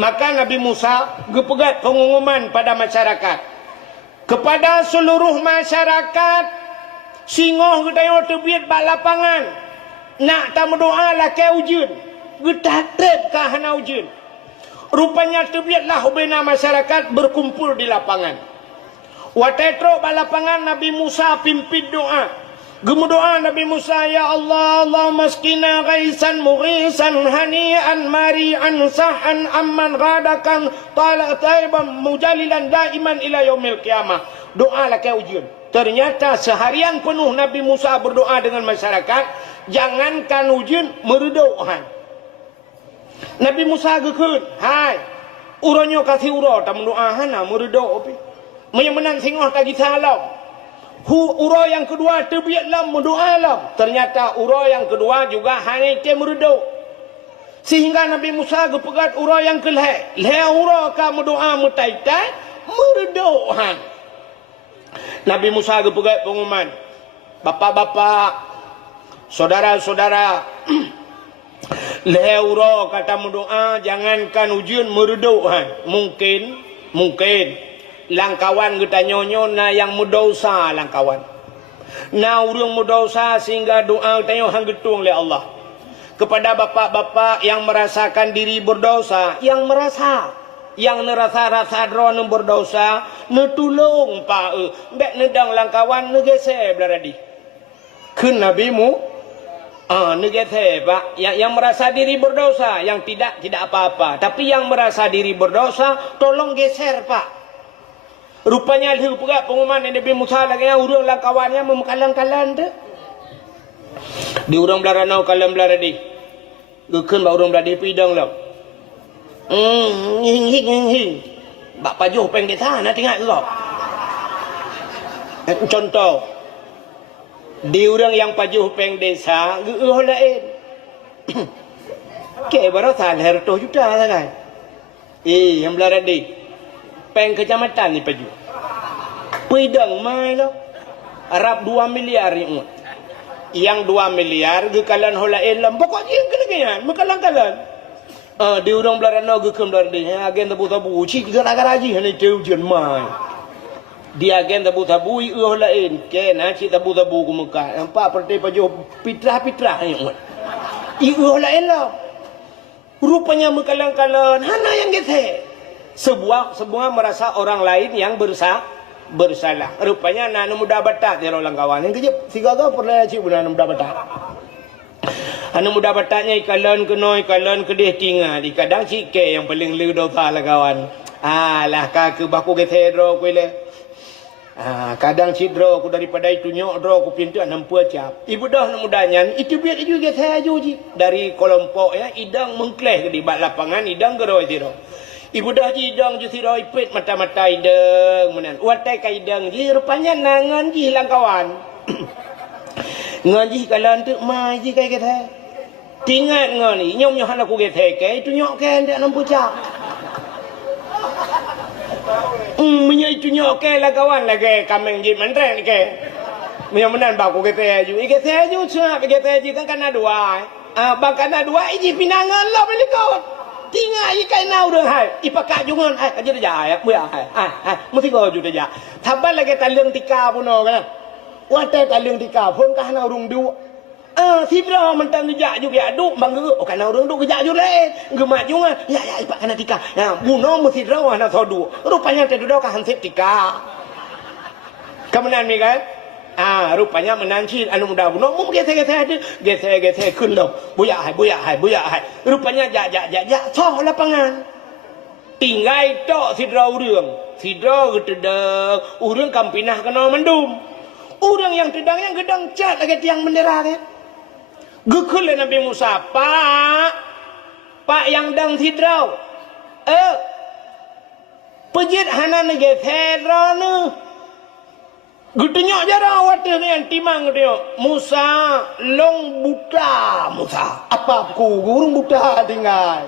Maka Nabi Musa gepegat pengumuman pada masyarakat. Kepada seluruh masyarakat. Singoh kita terbiat bak lapangan. Nak tak berdoa lah ke ujun. Getatrep kahana ujun. Rupanya terbiatlah bina masyarakat berkumpul di lapangan. Watetro balapangan Nabi Musa pimpin doa. Gemu doa Nabi Musa, ya Allah, Allahumma askina ghaisan mughisan hani'an mari'an sahan amman ghadakan taiban mujalilan daiman ila yaumil qiyamah. Doalah kau ujian. Ternyata seharian penuh Nabi Musa berdoa dengan masyarakat, jangankan ujian meredohan. Nabi Musa gekun, hai, uronyo kasih uro tak mendoahan nak meredo opi. Menyamenan singoh tagi salam. Uro yang kedua terbiatlah mendoalah. Ternyata uro yang kedua juga hanya itu meredo. Sehingga Nabi Musa gepegat uro yang kelih. Leh uro ka mendoa mutaitai meredohan. Nabi Musa gepegat pengumuman, bapak-bapak, saudara-saudara, leuro kata mendoa, jangankan ujian meredohan. Mungkin langkawan kita nyonyo na yang mudosa langkawan. Na urang mudosa sehingga doa kita hang getung oleh Allah. Kepada bapak-bapak yang merasakan diri berdosa, yang nerasa drone berdosa, netulung pa bek nedang langkawan negese beradi. Kun nabimu negese pak yang merasa diri berdosa, yang tidak apa-apa, tapi yang merasa diri berdosa tolong geser pak. Rupanya liu pula pengumuman Nabi Musa lagi yang urang langkawannya memekalang-kalang tu. Di urang belarana kalam belaradi. Gekun ba urang beladi pidang lah. Hing. Bak pajuh peng kita nak tengok ke kau. Contoh. Di orang yang pajuh peng desa, geuh lain. Ke barasa herto juta lah kan. Yang belaradi. Peng kecamatan ni pajuh. Pidang mai lah. Arab 2 miliar ni. Yang 2 miliar gekalan holain lah. Pokoknya yang kena-kena. Mekalang-kalang. Di orang belarana gekem belaradi. Agen tabu-tabu. Cik gara-gara haji. Ini jauh jen mai. Di agen tabu-tabu. Iuh lain. Kena cik tabu-tabu ke Mekah. Nampak perti pajuh pitrah-pitrah ni. Iuh lain lah. Rupanya mekalang-kalang. Hana yang gete. Sebuah merasa orang lain yang bersalah. Rupanya nanu muda batat dia orang kawan. Yang kejap sigaga pernah cik bulan muda batat. Anu muda batatnya ikalan kedih tinggal. Di kadang cik ke yang paling lu dosa lah kawan. Lah kaki baku gete dro kuile. Kadang cik dro ku daripada itu nyok dro ku pintu 60 cap. Ibu dah mudanya itu biar itu gete aju ji. Dari kelompok ya idang mengkleh di bak lapangan idang geroi tiro. Ibu dah jidang je siroi pet mata-mata idang menan. Watai ka idang ji rupanya nangan ji lang kawan. Ngaji kalan tu mai ji kai kata. Tingat ngani nyom nyohan aku gete ke itu nyok ke ndak 60 cap. Punya itu nyok ke lah kawan lagi kameng ji mentren ke. Punya menan ba aku gete aju. Gete aju cak gete aju kan kana dua. Bakana dua iji pinangan lah belikot. Tinggal ikan nau dah hai, ipakak jungan hai, aja dah ya, muya hai, mesti kau juga dah. Thabal lagi talung tika pun kan, watai talung tika pun kah nau rung du, sibra mentang kerja juga du, bangga, kan nau rung du kerja juga gemak jungan, ya ipak kena tika, buno mesti rawa nak sodu, rupanya terduda kah hansip tika, kemenan mi kan? Rupanya menanci anu muda buno mu gese kun dah buyak hai rupanya jak soh lapangan tinggal tok sidra gedeg urang kampinah kena mendum urang yang gedang cat lagi tiang bendera kan gekul Nabi Musa pak yang dang sidra pejit hanan gese drone Gudenya jara awat dengan timang dia. Musa long buta Musa. Apa aku urang buta tinggal.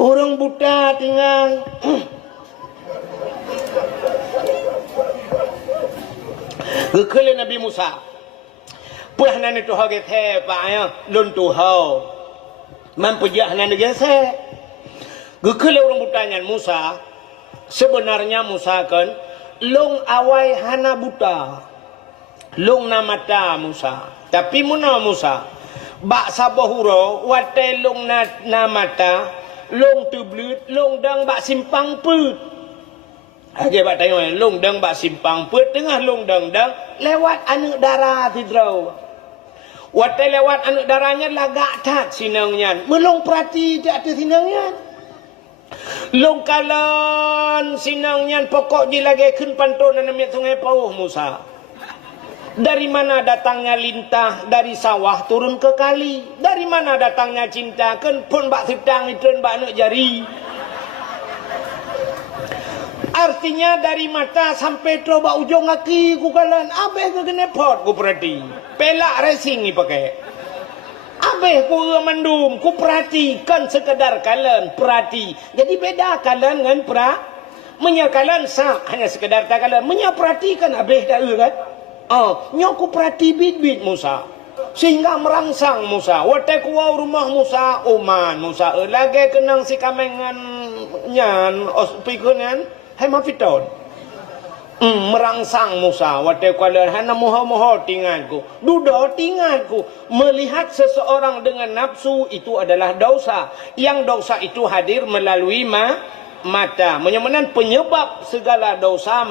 Orang buta tinggal. Gekele Nabi Musa. Puah nan itu hage the pa ya lon tu hau. Mampu jah nan gese. Gekele orang butanya Musa. Sebenarnya Musa kan long awai hana buta long na mata Musa tapi muna Musa bak sabahuro watai long na mata long tublut long dang bak simpang put Aja bak tengok longdang bak simpang put tengah longdang lewat anak darah tidrau. Watai lewat anak darahnya lagak tak sinangnya. Melong perhati tak ada sinangnya. Long kalan sinangnya pokok di lagi kun pantun namanya sungai Pauh Musa. Dari mana datangnya lintah dari sawah turun ke kali. Dari mana datangnya cinta kun pun bak sedang itu bak anak jari. Artinya dari mata sampai coba ujung kaki ku kalan abeh ke kena pot ku perhati. Pelak racing ni pakai. Abeh ku mandum ku perhatikan sekedar kalan perhati. Jadi beda kalan dengan menyakalan sah hanya sekedar tak kalan menyaperhatikan abeh dah kan. Nyok ku perhati bit-bit Musa. Sehingga merangsang Musa. Watai ku rumah Musa Oman Musa lagi kenang si kamengan nyan pikunan hai mafiton merangsang Musa watai kuala hana moho-moho tinganku duda tinganku melihat seseorang dengan nafsu itu adalah dosa yang dosa itu hadir melalui mata menyamanan penyebab segala dosa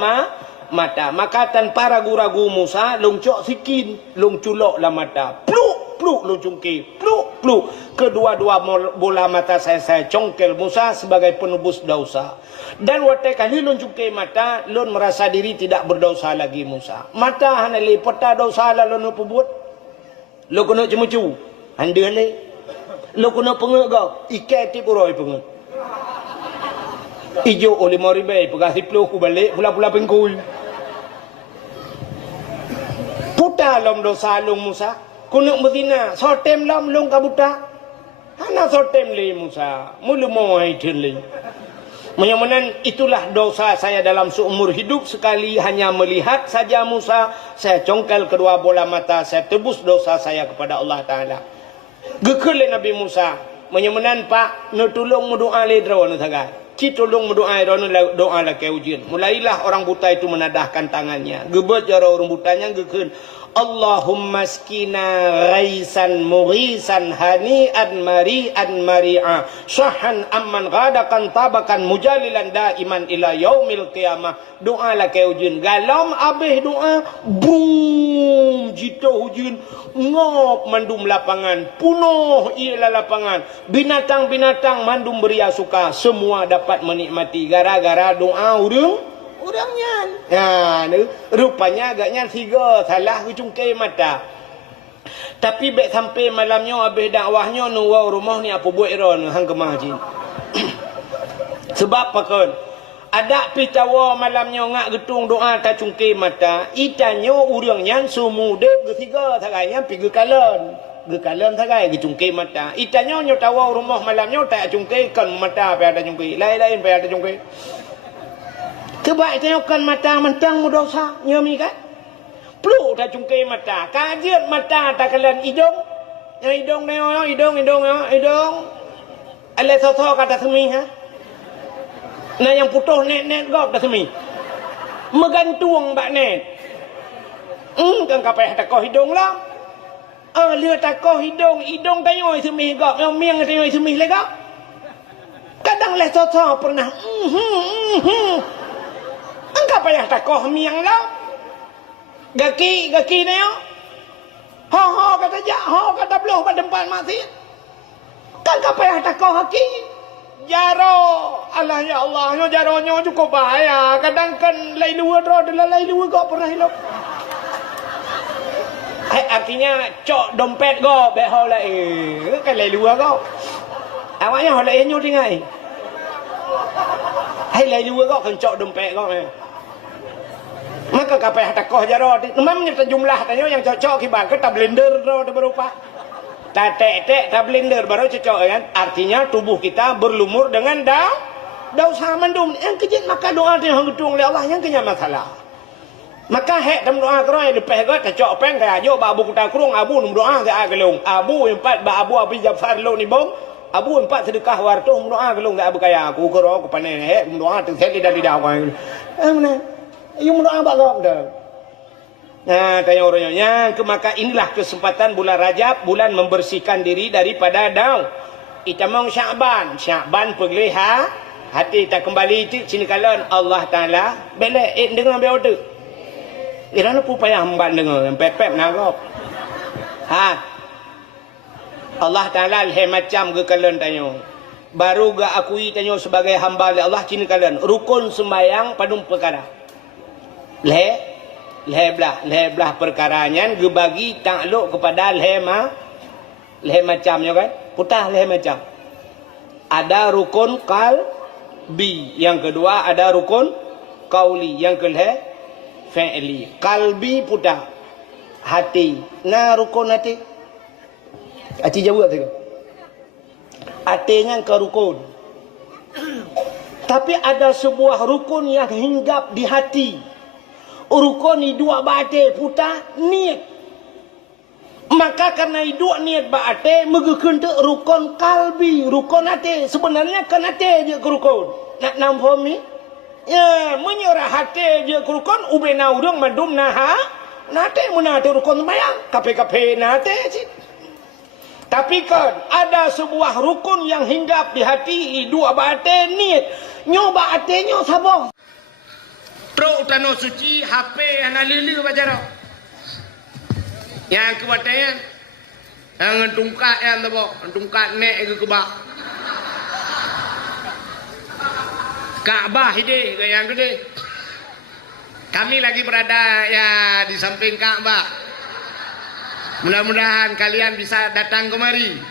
mata maka tanpa ragu-ragu Musa longcok sikin longculok lah mata pluk long cungki pluk kedua-dua bola mata saya congkel Musa sebagai penebus dosa. Dan waktu kali lon cungki mata lon merasa diri tidak berdosa lagi Musa. Mata hana le peta dosa la lon pebut. Lo kena cemucu. Anda le. Lo kena pengek kau. Ikai tip uroi pengek. Ijo oleh moribai pegasi pelu ku balik pula-pula pengkul. Puta lom dosa long Musa. Kunuk berzina, sotem lam long kabuta. Hana sotem le Musa, mulu mohai le. Menyamanan itulah dosa saya dalam seumur hidup sekali hanya melihat saja Musa, saya congkel kedua bola mata, saya tebus dosa saya kepada Allah Taala. Gekele Nabi Musa, menyamanan pak, no tolong mendoa le draw no sagai. Ci tolong mendoa no doa la keujian. Mulailah orang buta itu menadahkan tangannya. Gebet jara orang butanya gekun. Allahumma skina ghaisan mughisan hani'an mari'a syahan amman ghadakan tabakan mujalilan daiman ila yaumil qiyamah. Doa lah ke ujun galam abih doa boom jito ujun ngop mandum lapangan punuh ialah lapangan binatang-binatang mandum beria suka semua dapat menikmati gara-gara doa orangnya. Nah, rupanya agaknya tiga salah cungkai mata. Tapi baik sampai malamnya habis dakwahnya nuwa rumah ni apa buat iron hang kemah jin. Sebab apa kan? Ada pitawa malamnya ngak getung doa tak cungkai mata. Itanya orangnya sumude ketiga sagainya pergi kalan. Gekalan sagai gecungkai mata. Itanya nyo tawa rumah malamnya tak cungkai kan mata pe ada cungkai. Lain-lain pe ada cungkai. Kebaik tengokkan mata mentang mudosa nyami kan. Peluk tak cungkai mata. Kajian mata tak kalian hidung. Yang hidung ni hidung. Alai soso kata semi ha. Nah yang putus net gop dah semi. Megantung bak net. Kan kapai takoh hidung lah. Lừa takoh hidung tayoi semi gop. Yang miang tayoi semi lega. Kadang le soso pernah engkau payah takoh miang lah. Gaki ni yo. Ho kata jak, ho kata beluh pada tempat masih. Kan kau payah takoh haki. Jaro, Allah ya Allah, yo jaronyo cukup bahaya. Kadang kan lai luar adalah lai luar kau pernah hilang. Artinya cok dompet kau behol lah kan lai luar kau. Awaknya hol lai nyu tinggai. Hai lai luar kau kan cok dompet kau maka kapai takoh jaro memangnya jumlah tanya yang cocok kibar ke tak blender ro berupa tak tek tak blender baru cocok kan artinya tubuh kita berlumur dengan dosa mendum yang kejit maka doa dia hang gedung oleh Allah yang kenya masalah maka hek dalam doa kerong yang lepeh ke cocok peng kaya ajo ba abu kita kurung abu num doa ke agelung abu empat ba abu abi jafar lo ni bom abu empat sedekah warto doa gelung ke abu kaya aku kero ku panen hek doa tu saya tidak dawai mana yung doa bagok dah. Nah, tanya orangnya, maka inilah kesempatan bulan Rajab, bulan membersihkan diri daripada daun. Itamong Sya'ban pergi hati tak kembali itu sini kalon Allah Taala belak dengar ambil order. Ira lu payah hamba dengar pepep nangop. Allah Taala macam ke kalon tanya. Baru ga akui tanya sebagai hamba Allah sini kalon rukun sembahyang padum perkara. Belah perkaranya gebagi takluk kepada macamnya kan putah macam ada rukun kalbi, yang kedua ada rukun kauli, yang kedua fi'li. Kalbi putah hati, nah rukun hati jawab tu hatinya ke rukun, tapi ada sebuah rukun yang hinggap di hati. Rukun ni dua bate putah niat. Maka karena dua niat bate megekun tu rukun kalbi, rukun hati. Sebenarnya kan hati je ke rukun. Nak nampak ni? Ya, menyerah hati je ke rukun ubena urang madum naha. Nate menate rukun sembahyang. Kape-kape nate sih. Tapi kan ada sebuah rukun yang hinggap di hati dua bate niat. Nyoba hatinya sabar. Truk tanah suci HP anak lili bacara. Yang kebatayan yang tungkat yang tu tungkat nek ke kebak. Kaabah ide ke yang gede. Kami lagi berada ya di samping Kaabah. Mudah-mudahan kalian bisa datang kemari.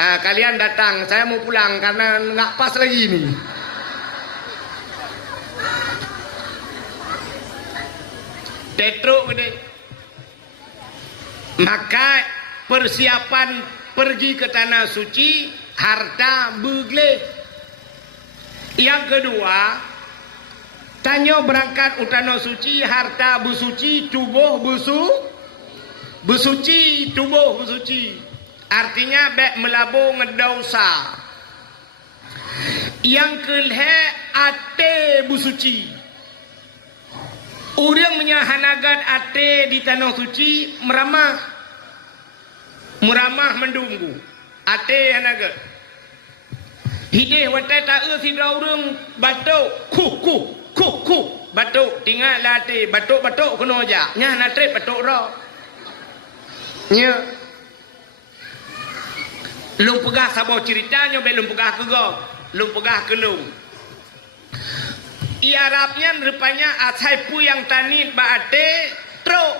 Kalian datang, saya mau pulang karena nggak pas lagi ini. Tetruk gede. Maka persiapan pergi ke tanah suci harta begle. Yang kedua, tanya berangkat ke tanah suci harta bersuci, tubuh bersuci, tubuh bersuci. Artinya bek melabur ngedosa. Yang kedua, ate bersuci. Orang menyahanagan ate di tanah suci meramah mendunggu ate hanaga hideh watai tak si orang batuk kuh batuk tinggal lah ate batuk kena aja nyah natre batuk roh nya lung pegah sabau ceritanya belum pegah ke go lung pegah ke lung. Arabnya rupanya asai pu yang tanit baate tro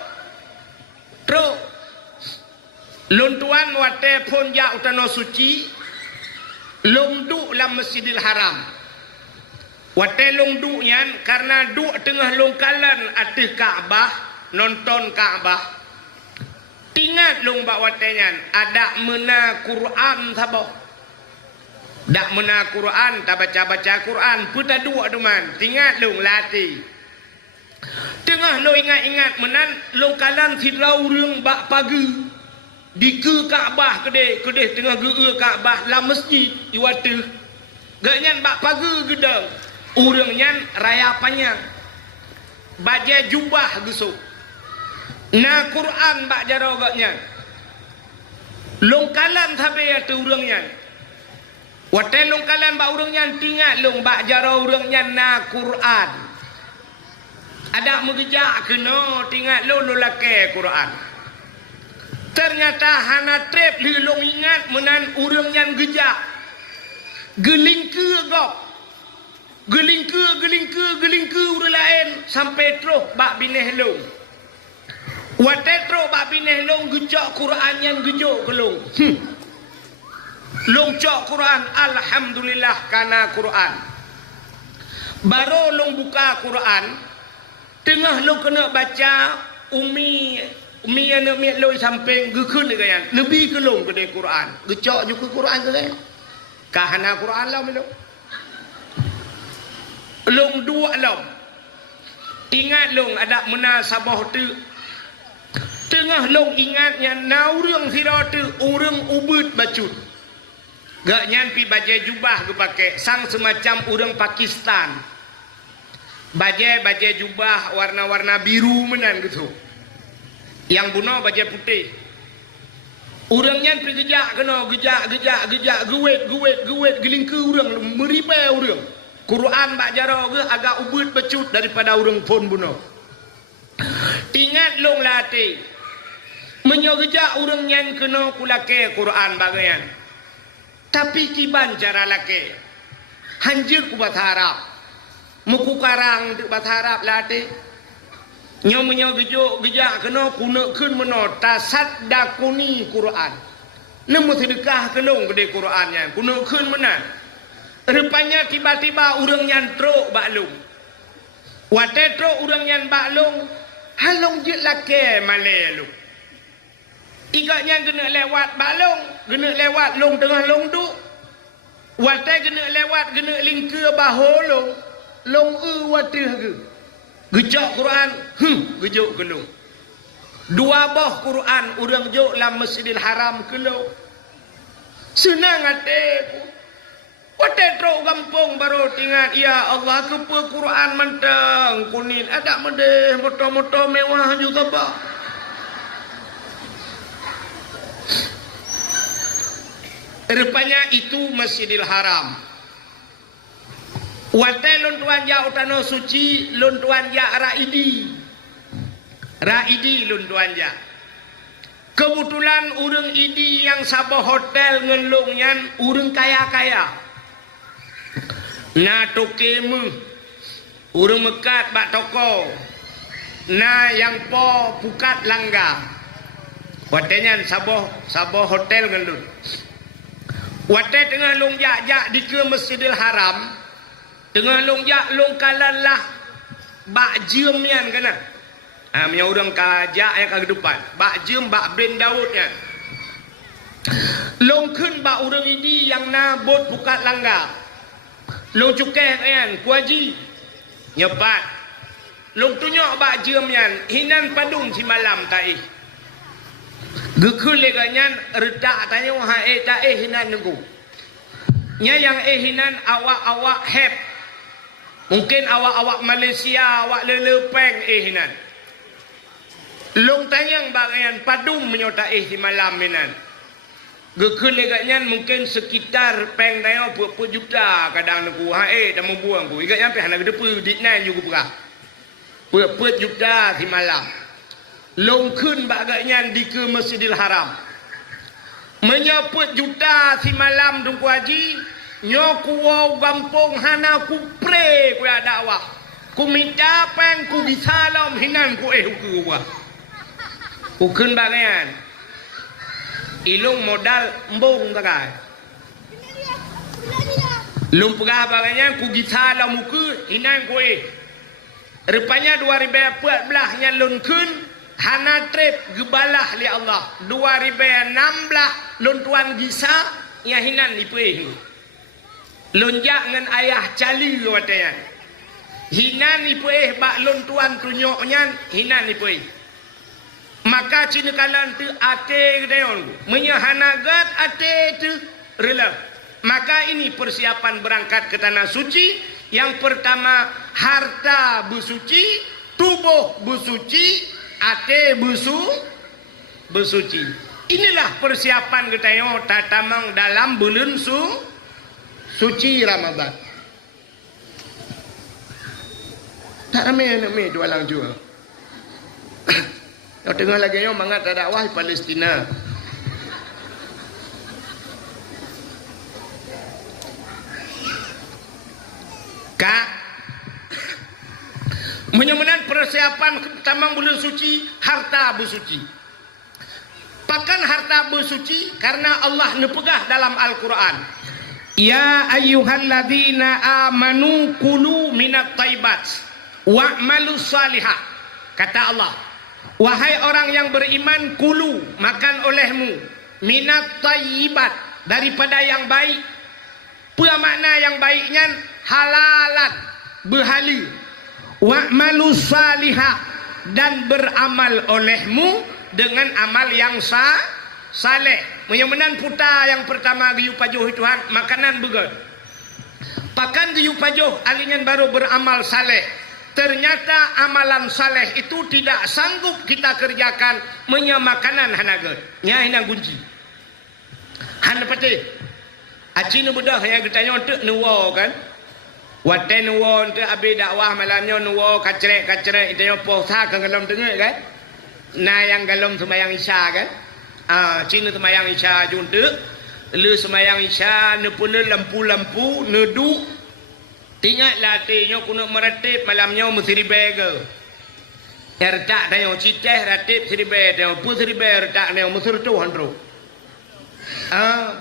luntuan wate pun ya utano suci lungdu lam Masjidil Haram wate lungdu nyan karena du tengah lungkalan atih Kaabah nonton Kaabah tingat lung bak wate nyan ada mena Quran sabah. Dak mena Quran, tak baca Quran, puta dua duman, tingat lung lati. Tengah lo ingat menan lo kalan fidrau reung bak pagi. Di ke Kaabah kedeh tengah ge Kaabah la masjid iwatu. Ganyan bak pagi gedang. Urang nyan raya panjang. Baja jubah gesuk. Na Quran bak jaro gaknya. Long kalan sabe atu urang nyan. Waten long kalan ba urang nyan tingat long ba jaro urang nyan na Quran. Ada mengejak kena tingat lo lake Quran. Ternyata hana trep li long ingat menan urang nyan gejak. Gelingke gok. Gelingke urang lain sampai terus ba bineh long. Waten terus ba bineh long gejak Quran nyan gejok kelong. Long cok Quran, alhamdulillah karena Quran. Baru long buka Quran, tengah long kena baca umi anak miat loi samping gekun le kan. Lebih ke long ke Quran. Gecok juga Quran ke kan. Kahana Quran lah melo. Long dua long. Ingat long ada munasabah tu. Tengah long ingatnya naurang sira tu urang ubud bacut. Gak nyampi bajai jubah ke pakai sang semacam orang Pakistan. Bajai jubah warna-warna biru menan gitu. Yang bunuh bajai putih. Urang nyan pergi gejak kena gejak guet gelingke urang meripai urang. Quran bak jara ke agak ubut becut daripada urang pun bunuh. Ingat long latih. Menyogejak urang nyan kena kulake Quran bagian. Tapi kiban cara lake. Hanjir ku bahasa Arab. Muku karang tu bahasa Arab latih. Nyomenyo gejak kena kunekeun meno tasad dakuni Quran. Nemu sedekah kenung gede Qurannya kunekeun menan. Rupanya tiba-tiba urang nyan truk baklung. Wate truk urang nyan baklung halong je lake malelu. Igaknya kena lewat baklung, kena lewat long tengah long duk. Wate kena lewat kena lingke baholong. Long wate ke. Gejak Quran, gejuk kelung. Dua boh Quran urang juk dalam Masjidil Haram kelung. Senang hati ku. Wate truk kampung baru tingat, ya Allah kepa Quran mantang kunin. Ada medeh motor-motor mewah juga bah. Rupanya itu Masjidil Haram. Wate lon tuan ja utano suci, lon tuan ja raidi. Raidi lon tuan ja. Kebetulan urang idi yang sabah hotel ngelung nyan urang kaya-kaya. Na tokemu urang mekat bak toko. Na yang po pukat langga. Wate nyan sabah hotel ngelung. Wate tengah long jak di ke Masjidil Haram. Tengah long kalan lah bak jem yan kana. Punya orang kajak yang ke depan. Bak jem bak Ben Daud yan. Long kun bak orang ini yang nabot bukat langgar. Long cukeh yan kuaji. Nyepat. Long tunjuk bak jem yan hinan padung si malam taih. Gekul leganyan redak tanya wahai taih hinan nunggu. Nya yang hinan awak-awak heb. Mungkin awak-awak Malaysia, awak lelepeng hinan. Long tanyang bagian padum menyota di malam minan. Gekul legatnya mungkin sekitar peng tayo pur juta kadang aku dah mau buang ku. Igat sampai hana gede pur ditnan juga pura. Pur juta di malam. Long kun bagian di ke Masjidil Haram. Menyaput juta di malam dungku haji. Nyoku wau gampung hana ku pre ku ada awak. Ku minta peng ku bisalam hinan ku ku wa. Ukun bagian. Ilung modal embung takai. Lung pegah bagian ku bisalam ku hinan ku Rupanya 2014 nya lun kun hana trip gebalah li Allah. 2016 lun tuan gisa nya hinan dipe. Lonjak dengan ayah cali watayan. Hinan ni puih bak lon tuan tunyoknya hinan ni puih. Maka cina kalan tu ate kedayon. Menyahanagat ate tu rela. Maka ini persiapan berangkat ke tanah suci. Yang pertama harta bersuci, tubuh bersuci, ate bersuci. Inilah persiapan kedayon tatamang dalam bulan suci Ramadan. Tak ramai nak mai jualan jual. Yang tengah lagi yang mangat dakwah Palestina. Kak menyamanan persiapan tamang bulan suci harta bersuci. Pakan harta bersuci karena Allah nepegah dalam Al-Quran. Ya ayyuhalladzina amanu kulu minat taibat wa'malu salihah. Kata Allah, wahai orang yang beriman, kulu makan olehmu minat taibat daripada yang baik. Apa makna yang baiknya? Halalan, berhali. Wa'malu salihah, dan beramal olehmu dengan amal yang saleh. Menyamanan putar yang pertama giyu pajuh Tuhan makanan begal. Pakan giyu pajuh alingan baru beramal saleh. Ternyata amalan saleh itu tidak sanggup kita kerjakan menyamakanan hanaga. Nya hina kunci. Han pati. Acina bedah yang kita nyotek nuwa kan. Wate nuwa untuk habis dakwah malamnya nuwa kacrek itu yang posa ke dalam tengah kan. Nah yang dalam sembahyang isya kan. Cina sembahyang isya juntuk. Lu sembahyang isya ne pun lampu-lampu nedu. Tinggal latihnya kuno meratip malamnya mesti dibega. Ertak dah yang ciceh ratip seribe dah pun seribe ertak dah mesti tu handro.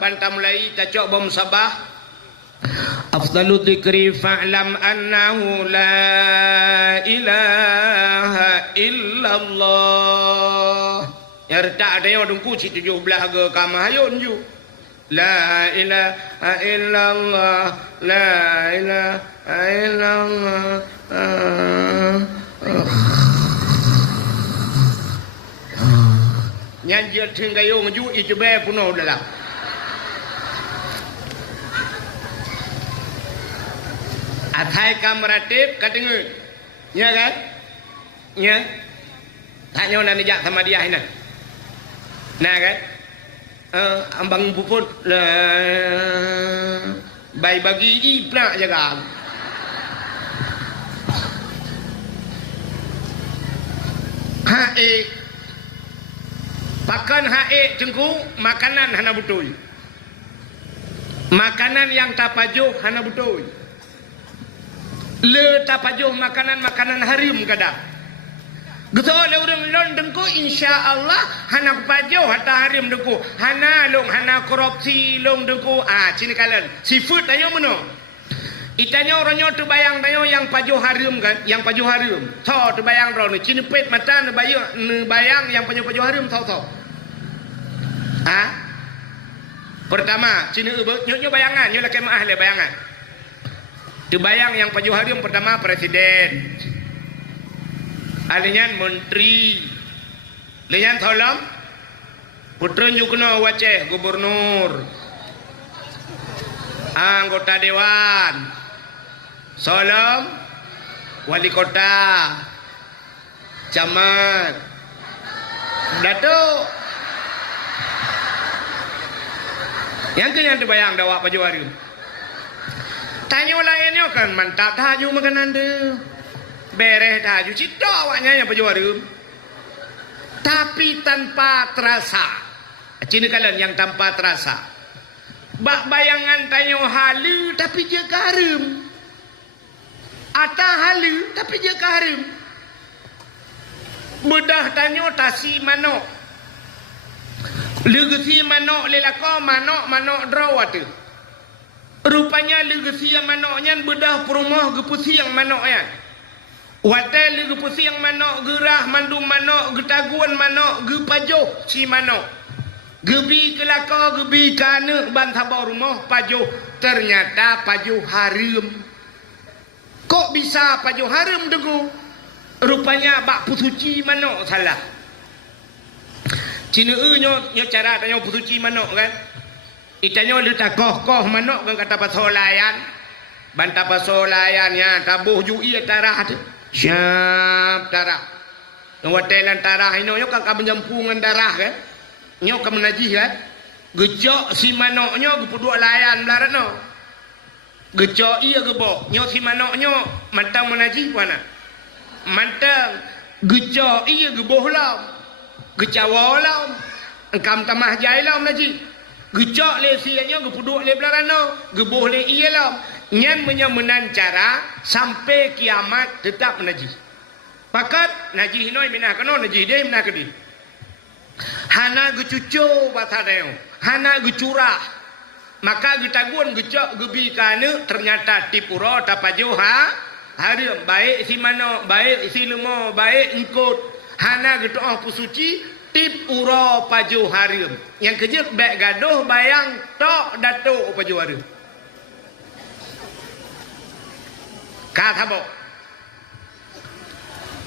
Bantah mulai cacok bom sabah. Afdalu dzikri fa'lam annahu la ilaha illallah. Ertak dah yang dengku ci 17 ke kamahayun ju. La ilaha illallah, la ilaha illallah. Nyanjir tinggayo maju itu be puno dalam. Athai kamratip katengeu. Ya kan? Ya. Tanya nak nejak sama dia ini. Nah kan? Ambang puput bayi bagi ipna jaga. Hae pakan hae cengku makanan hana betul. Makanan yang tapajuh hana betul. Le tapajuh makanan harim kadang. Gitu oleh orang London ko insya-Allah hana pajuh hatta harim deku. Hana long hana korupsi long deku. Cini kalian. Seafood ayo meno. Itanya orangnya tu bayang tayo yang pajuh harim kan, yang pajuh harim. So tu bayang ro ni cini pet mata ni bayang yang pajuh harim so. Pertama cini nyo bayangan, nyo laki maah le bayangan. Tu bayang yang pajuh harim pertama presiden. Alinyan menteri. Linyan tolong putra nyukno waceh gubernur. Anggota dewan. Solom wali kota, camat, datuk. Yang kalian terbayang dakwah Pak Johari. Tanya lainnya kan mantap taju makanan tu, beres taju cita awaknya yang Pak Johari. Tapi tanpa terasa. Cina kalian yang tanpa terasa. Bak bayangan tanya halu tapi dia garam. Ata halu tapi dia karim. Bedah tanya tasi manok. Legesi manok lelako manok drawat. Rupanya legesi manoknya bedah perumah gepusi yang manoknya. Watel gepusi yang manok gerah mandum manok getaguan manok gepajo si manok. Gebi kelako gebi kana ban sabar rumah pajo ternyata pajo harim. Kok bisa pajuh haram degu? Rupanya bak pusuci manok salah. Cina nyo cara tanya pusuci manok kan? Itanya letak koh manok kan kata pasolayan. Bantah pasolayan ya tabuh jui tarah tu. Siap tarah. Ngwatelan tarah ino yo kan menjampungan darah kan? Nyo kan menajih kan? Gejok si manoknya gepuduk layan melarat no. Gecok iya gebok nyok si manok nyok mantang menaji mana mantang gecok iya geboh lam gecawa lam engkam tamah jai lam naji gecok le sianya gepuduk le belarano geboh le iya lam nyan menyemenan cara sampai kiamat tetap menaji pakat naji hinoi minah kano naji deh minah kedi hana gecuco batadeo hana gecurah. Maka getaguan gecok gebi kana ternyata tipuro tapajoha harim baik si mano baik si lemo baik engkut hana getoh pusuci tipuro pajo harim yang kejut baik gaduh bayang tok datuk pajo harim kata bo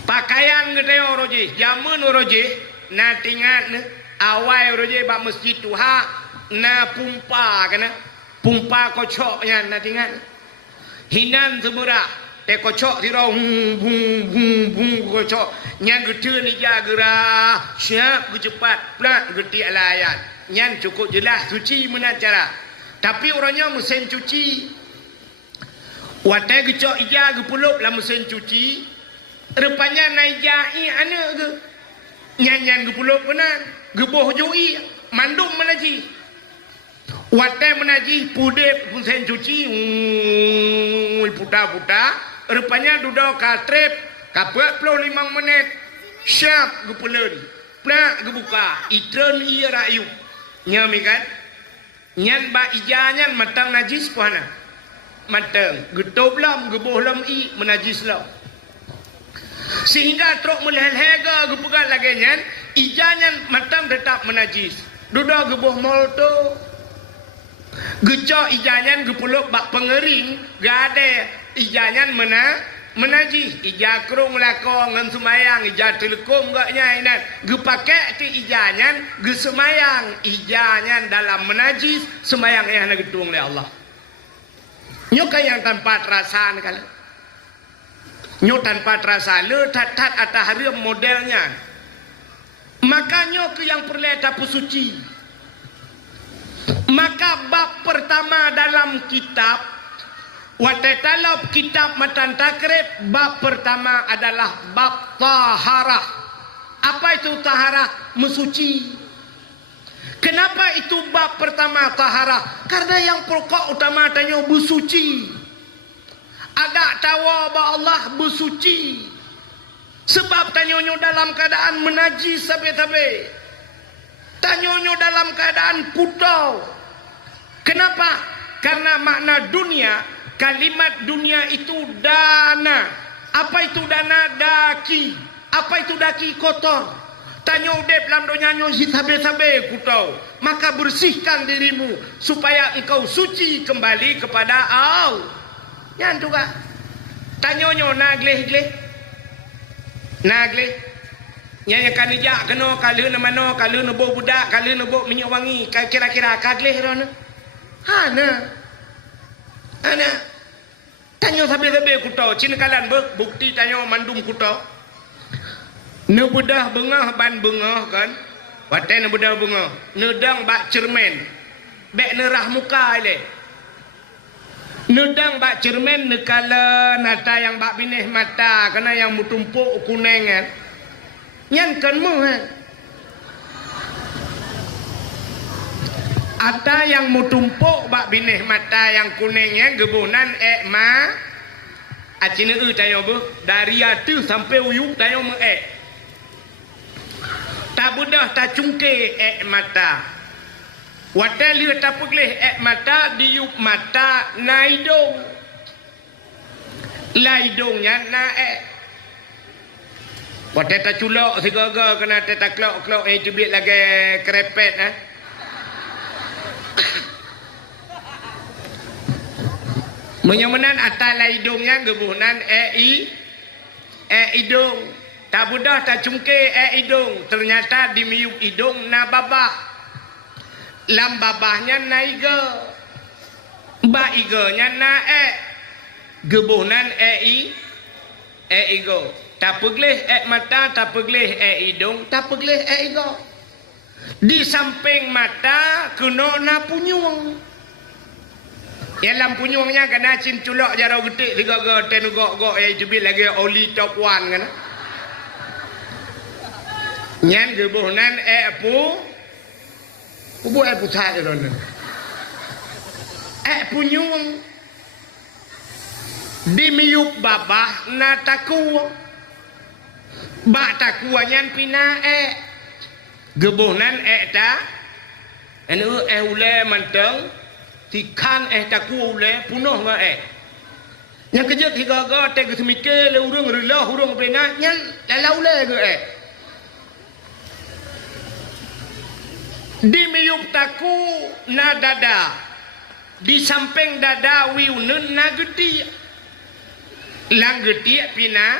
pakaian geteo roji jamun roji na tingat awai roji ba masjid tuha na pumpa kana pumpa kocoknya na tingan hinan semurah te kocok tiro bung kocok nya gede ni jagera siap cepat plat gede layan Nyan cukup jelas suci mana cara. Tapi orangnya mesin cuci. Watai gecok ija ge pulup lah mesin cuci. Rupanya naijai ana ge. Nyan ge pulup benar. Ge boh jui mandum menaji. Watai menaji pudep mesin cuci. Puta-puta. Rupanya duduk katrep. Kapet 45 menit. Syap ge pulun. Plak ge buka. Itren iya rayu. Nyami kan? Nyan ba ijanyan matang najis puana. Matang. Getop lam, geboh lam i menajis lam. Sehingga truk melhel-hega gepegat lagi nyan. Ijanyan matang tetap menajis. Duda geboh molto. Gecok ijanyan gepuluk bak pengering. Gade ijanyan menajis. Ija kerung lakong ngan semayang. Ija telekom gak nyainan. Gepakai ti ijanyan gesemayang. Ijanyan dalam menajis. Semayang yang nak gedung oleh Allah. Nyoka yang tanpa terasa kan. Nyok tanpa terasa. Le tat-tat atas hari modelnya. Maka nyok yang perlu tapu suci. Maka bab pertama dalam kitab. Watetalab kitab Matan Takrib, bab pertama adalah bab taharah. Apa itu taharah? Mensuci. Kenapa itu bab pertama taharah? Karena yang pokok utama tanya bersuci. Ada tawa ba Allah bersuci. Sebab tanyonyo dalam keadaan menajis sabe-sabe. Tanyonyo dalam keadaan putau. Kenapa? Karena makna dunia. Kalimat dunia itu dana. Apa itu dana? Daki. Apa itu daki? Kotor. Tanya udep dalam dunia nyon sabe-sabe kutau. Maka bersihkan dirimu supaya engkau suci kembali kepada Allah. Yang juga. Tanya nyon nagleh-gleh. Nagleh. Nyanya kanijak kena kalau na mano kalau na bo budak kalau na bo minyak wangi kira-kira kagleh rona. Hana. Ana tanya sabe-sabe kutau cina kalan bukti tanya mandum kutau ne bedah bengah ban bengah kan watai ne bedah bengah nedang bak cermen bek ne rah muka ile nedang bak cermen ne kala nata yang bak binih mata kena yang mutumpuk kuning kan nyan kan mu kan Ata yang mutumpuk bak binih mata yang kuningnya gebunan ma acina tanya bu dari atu sampai uyuk tanya me tak budah tak cungke mata watai lihat tak pegleh mata diuk mata naidong laidongnya na watai tak culok segaga kena tak klok-klok jubit lagi kerepet menyamanan atas hidungnya gebunan hidung tak budah tak cungke hidung ternyata di miuk hidung na babah lam babahnya na iga ba iganya na gebunan igo tak pegleh mata tak pegleh hidung tak pegleh igo di samping mata kena na punyung. Yang lampunyungnya kena cinculok jarau getik tiga ten gok jubit lagi oli top one kan. Nyan gebuhnan pubu pusat ron. Punyung di miuk babah na taku. Bak taku nyan pina gebuhnan ta. Anu ule manteng tikan taku ule punuh nga yang kerja tiga ga teg semike le urang relah urang prengat nyan lalau le ge di miuk taku na dada di samping dada wiunun na gedi lang gedi pina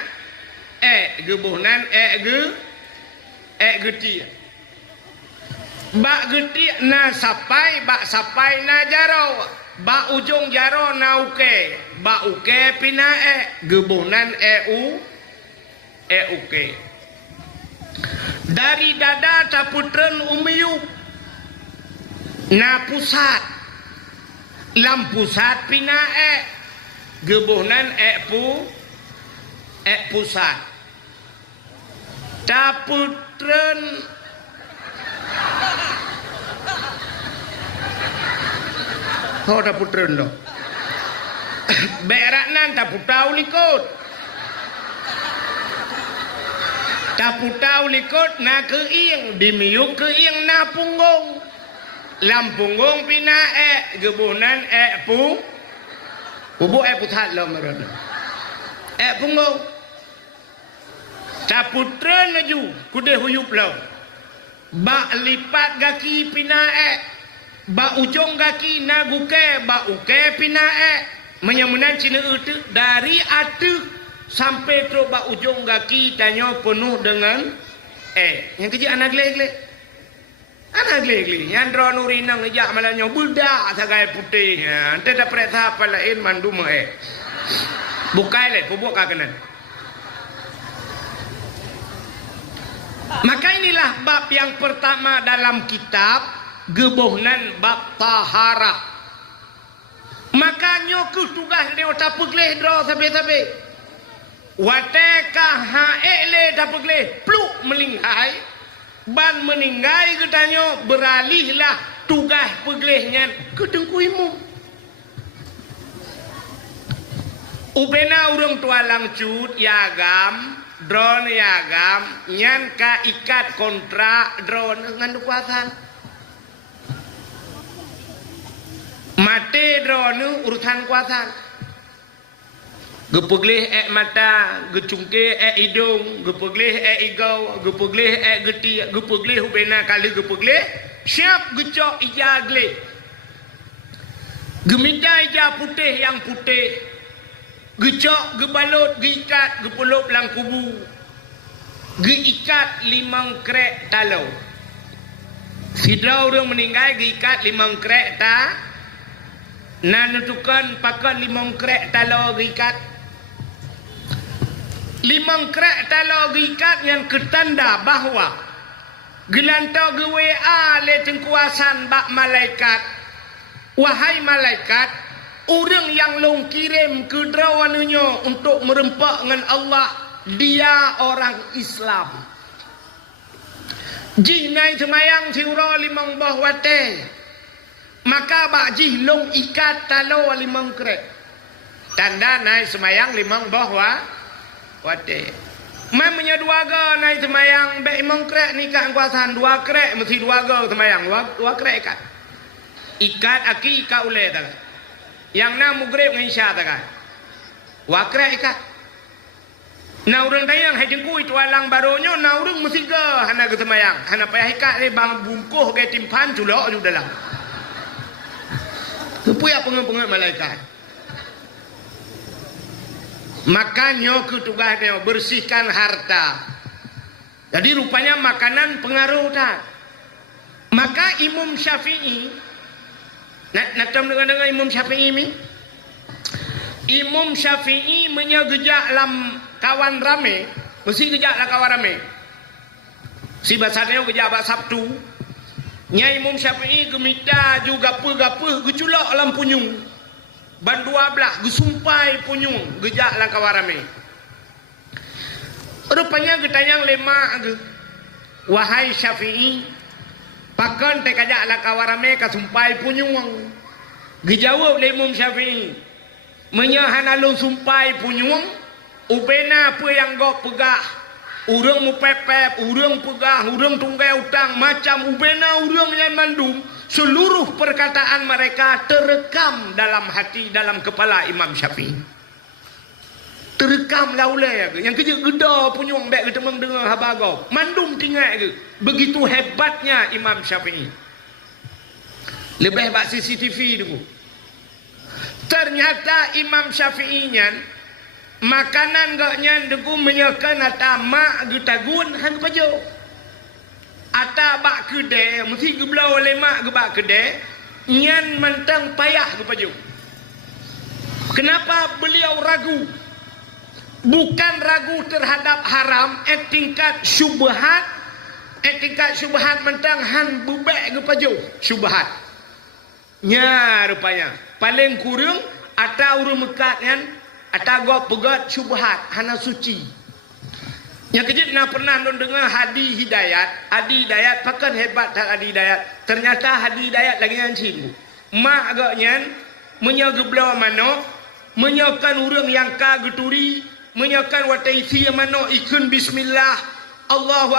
gebuhnan gedi bak getik na sapai bak sapai na jaro bak ujung jaro na uke bak uke pina gebunan uke dari dada taputren umiyuk na pusat lam pusat pina gebuhnan pusat taputren taputren lo beraknan taputau likut na keing dimiuk keing na punggung lam punggung pina gebunan pubu pusat lo merana punggung taputren laju kude huyup lo ba lipat gaki pina ba ujung gaki na guke ba uke pina menyamunan cina itu dari atu sampai terus bak ujung kaki tanya penuh dengan yang kecil anak gele yang drone urinang ngejak malahnya budak sagai putih ente dapat tahap lain mandum bukai le pubuk kakenan. Maka inilah bab yang pertama dalam kitab gebuhnan bab taharah. Makanya ku tugas dia tak pegleh dro sampai wateka haele dapegle pluk melingkai ban meninggai katanya beralihlah tugas peglehnya ke tengkuimu ubena urang tua langcut yagam drone yagam nyan ka ikat kontrak drone ngan kuasan mate drone urusan kuasan gepegleh mata, gecungke hidung, gepegleh igau, gepegleh geti, gepegleh ubena kali gepegleh, siap gecok ija gle. Gemida ija putih yang putih, gecok, gebalut, geikat, gepulup lang kubu, geikat limang krek talau. Sidra orang meninggal geikat limang krek ta, nanutukan pakai limang krek talau geikat. Limang krek talau gikat yang ketanda bahawa gelantau GWA le tengkuasan bak malaikat. Wahai malaikat, orang yang long kirim ke drawanunya untuk merempak dengan Allah, dia orang Islam. Jih nai semayang siura limang bahwate, maka bak jih long ikat talau limang krek. Tanda nai semayang limang bahwa wate. Mamanya dua ga naik semayang be imam krek nikah kuasaan dua krek mesti dua ga semayang dua krek ikat. Ikat aki ikat ule tak. Yang na mugrib ngan isya tak. Wa krek ikat. Na urang tayang hai jengku itu alang baronyo na urang mesti ga hana ke semayang. Hana payah ikat ni bang bungkuh ke timpan culok ju dalam. Kepuya pengen-pengen malaikat. Makanya tugas dia bersihkan harta. Jadi rupanya makanan pengaruh tak. Maka Imam Syafi'i, nak dengar Imam Syafi'i ni? Imam Syafi'i menyegejak dalam kawan rame, mesti gejak lah kawan rame. Si basarnya gejak bak Sabtu. Nya Imam Syafi'i gemita juga gape geculak dalam punyung. Ban 12 gesumpai punyung gejak lah kawarame. Rupanya getanyang lemak ge. Wahai Syafi'i, pakan te kajak lah kawarame kasumpai punyung. Gejawab le Imam Syafi'i, menyahan alun sumpai punyung, ubena apa yang go pegah. Urang mu pepep, urang pegah, urang tunggai utang macam ubena urang yang mandum. Seluruh perkataan mereka terekam dalam hati, dalam kepala Imam Syafi'i. Terekam laulai ke. Yang kerja geda punyung bek kita mendengar habagau. Mandum tinggal ke. Begitu hebatnya Imam Syafi'i. Lebih bak CCTV dulu. Ternyata Imam Syafi'i-nya makanan gaknya deku menyakan atau mak getagun hang pajo. Ata bak kedai mesti geblau lemak ke bak kedai nyan mentang payah ke paju. Kenapa beliau ragu? Bukan ragu terhadap haram, tingkat syubhat mentang han bubek ke paju syubhat. nya rupanya paling kurang ata urang mekat kan ata go pegat syubhat hana suci yang kejut nak pernah dengar Hadi Hidayat pakan hebat tak Hadi Hidayat ternyata Hadi Hidayat lagi yang cimu mak agaknya menyageblau mano menyakan urang yang kageturi menyakan wataisi mano ikun bismillah Allahu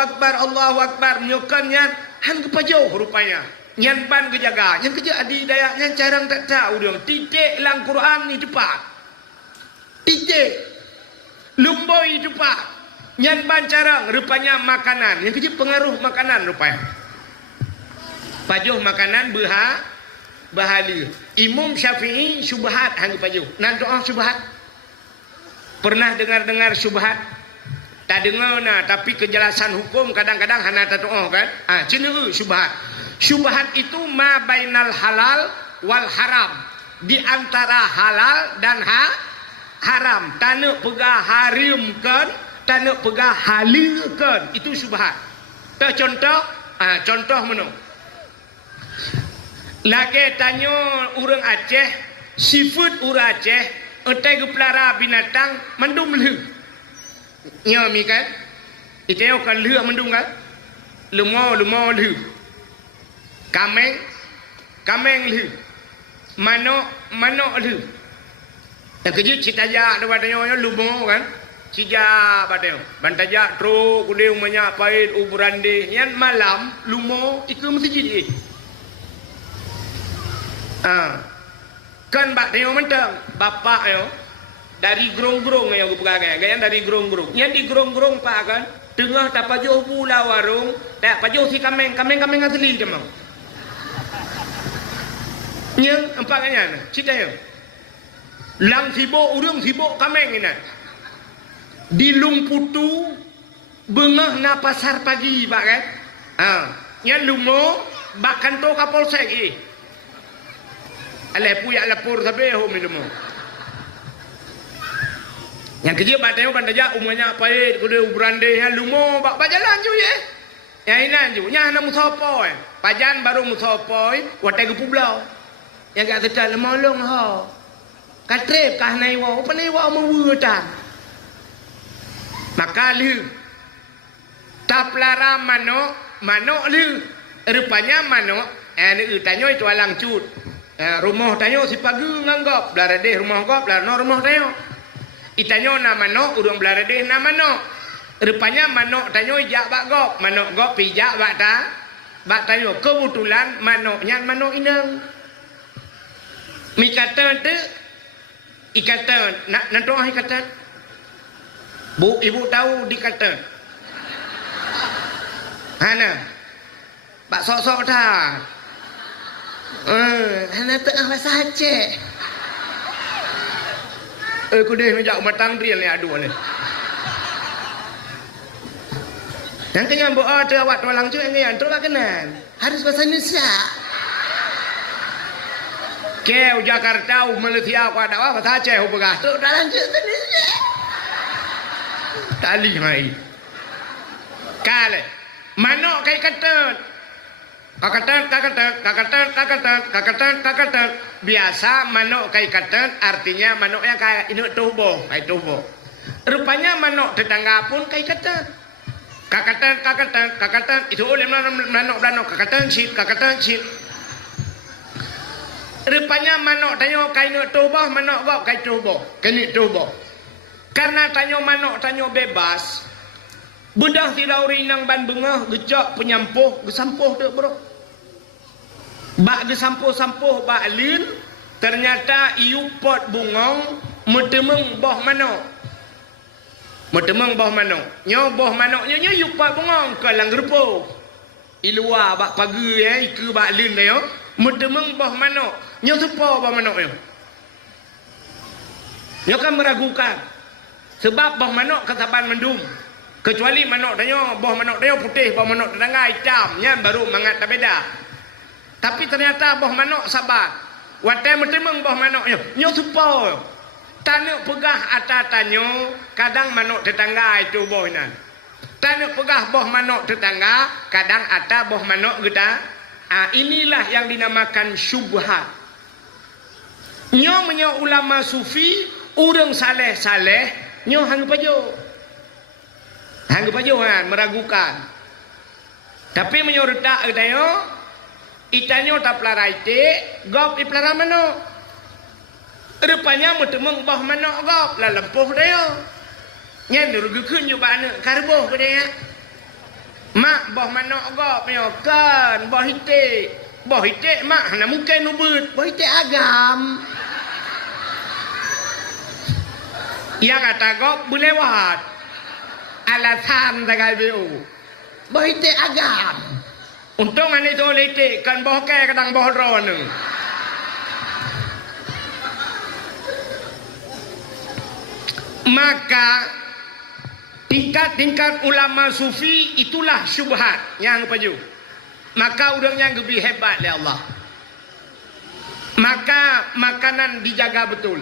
Akbar menyakannya han kepajau rupanya nyan ban kejaga yang kerja Adi Hidayat yang carang tak tahu dia titik lang Quran ni cepat titik lumboi cepat nyan ban carang rupanya makanan yang kerja pengaruh makanan rupanya pajuh makanan bahalia Imam Syafi'i syubhat hang pajuh nan doa syubhat pernah dengar syubhat tak dengar nah tapi kejelasan hukum kadang-kadang hana tak doa kan cenderung syubhat itu ma bainal halal wal haram di antara halal dan haram tanah pegah harimkan tanah pegah halilkan itu syubhat contoh mana lagi tanya orang Aceh seafood orang Aceh entai gepelara binatang mendung leh nyami kan itu kan leh mendung kan lemau leh kameng leh manok leh yang kejut citaja ada badanya lumau kan cija badanya bantaja tro kude umanya pait uburande yan malam lumau itu mesti jadi kan bak tengok mentang bapak yo dari gerong-gerong yang pegangan gaya dari gerong-gerong yang di gerong-gerong pak kan tengah tak pajuh pula warung tak pajuh si kameng asli je mau yang empaknya cerita yo lang sibuk urang sibuk kameng ini di Lumputu bengah na pasar pagi pak kan yang lumo bahkan to kapolsek alai puyak lapor sampai home ilmu yang kerja batang bandaja umumnya pait kuda ubrande ya lumo bak jalan ju ye yang inan ju nya na musopoi pajan baru musopoi watai ke publau yang kat sedar lemolong ha katrep kah nai wa apa nai wa mewutan maka lu taplara manok lu rupanya manok ni tanya itu alang cut rumah tanyo si pagi nganggap belarade rumah gop belarno rumah tanyo itanyo na manok urang belarade na manok rupanya manok tanyo jak bak gop manok gop pijak bak tanyo kebetulan manoknya manok inang mikatan tu ikatan nak doa ikatan bu ibu tahu dikatan hana bak sok-sok dah hana tengah bahasa Aceh aku deh menjak matang real ni aduh ni yang kenyang buat ada awak tulang tu yang tu lah kenan harus bahasa Indonesia kau Jakarta Malaysia aku ada bahasa Aceh aku begah tu dah lanjut Indonesia tali mai kale manok kai kata kakatan biasa manok kai katan artinya manok yang kayak induk tubuh rupanya manok tetangga pun kai katan kakatan itu oleh manok kakatan cip rupanya manok tanya kai induk tubuh manok gok kai tubuh kini tubuh karena tanya manok tanya bebas budak tidak urinang ban bengah gejak penyampuh gesampuh tu bro bak gesampuh-sampuh bak lin ternyata iu pot bungong metemeng boh manok nyo boh manoknya nyo iu pot bungong kalang gerpo ilua bak pagi iku bak lin yo metemeng boh manok nyo sepo boh manok nyo kan meragukan sebab boh manok kesaban mendung kecuali manok danyo boh manok danyo putih boh manok tetangga hitamnya baru mangat tak beda tapi ternyata boh manok sabar watai metemeng boh manok nyo supo tanuk pegah atas tanyo kadang manok tetangga itu boh nan tanuk pegah boh manok tetangga kadang atas boh manok kita Inilah yang dinamakan syubhat. Nyo ulama sufi, urang saleh-saleh, nyo hang pajo. Hang pajo kan, meragukan. Tapi menyo redak katayo, itanyo tak pelarai te, gop di pelara mano. Rupanya mutemeng bah mano gop, la lempuh dayo. Nyen rugukeun yo bana karboh ke dia. Mak bah mano gop nyo kan, bah hite. Bah hite mak na mungkin ubut, bah hite agam. Yang kata gop bulewat. Alasan tagal biu. Bah hite agam. Untung ane tu hite kan bah ke kadang bah ron. Maka tingkat-tingkat ulama sufi itulah syubhat yang paju. Maka udangnya lebih hebat oleh Allah. Maka makanan dijaga betul.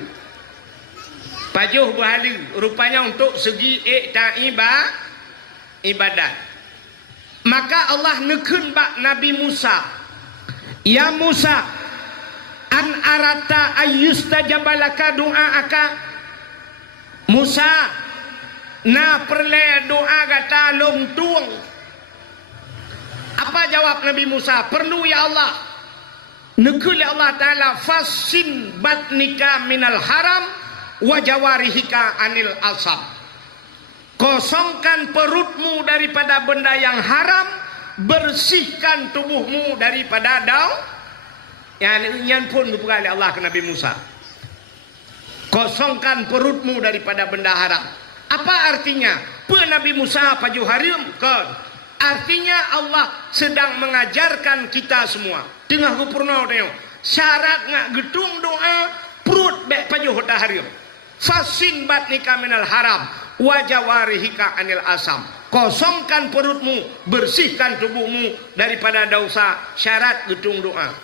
Pajuh berhala rupanya untuk segi ibadat. Maka Allah nekun bak Nabi Musa. Ya Musa, an arata ayyustajabalaka du'aaka. Musa, na perle doa kata long tuang. Apa jawab Nabi Musa? Perlu ya Allah. Nekul ya Allah Ta'ala fasin batnika minal haram wa jawarihika anil asam. Kosongkan perutmu daripada benda yang haram, bersihkan tubuhmu daripada daun. Yang pun dibuka oleh Allah ke Nabi Musa. Kosongkan perutmu daripada benda haram. Apa artinya? Nabi Musa paju harim kan? Artinya Allah sedang mengajarkan kita semua. Tengah kupurna tengok. Syarat ngak gedung doa perut bek paju hota harim. Fasin batnika minal haram wa jawarihika anil asam. Kosongkan perutmu, bersihkan tubuhmu daripada dosa. Syarat gedung doa.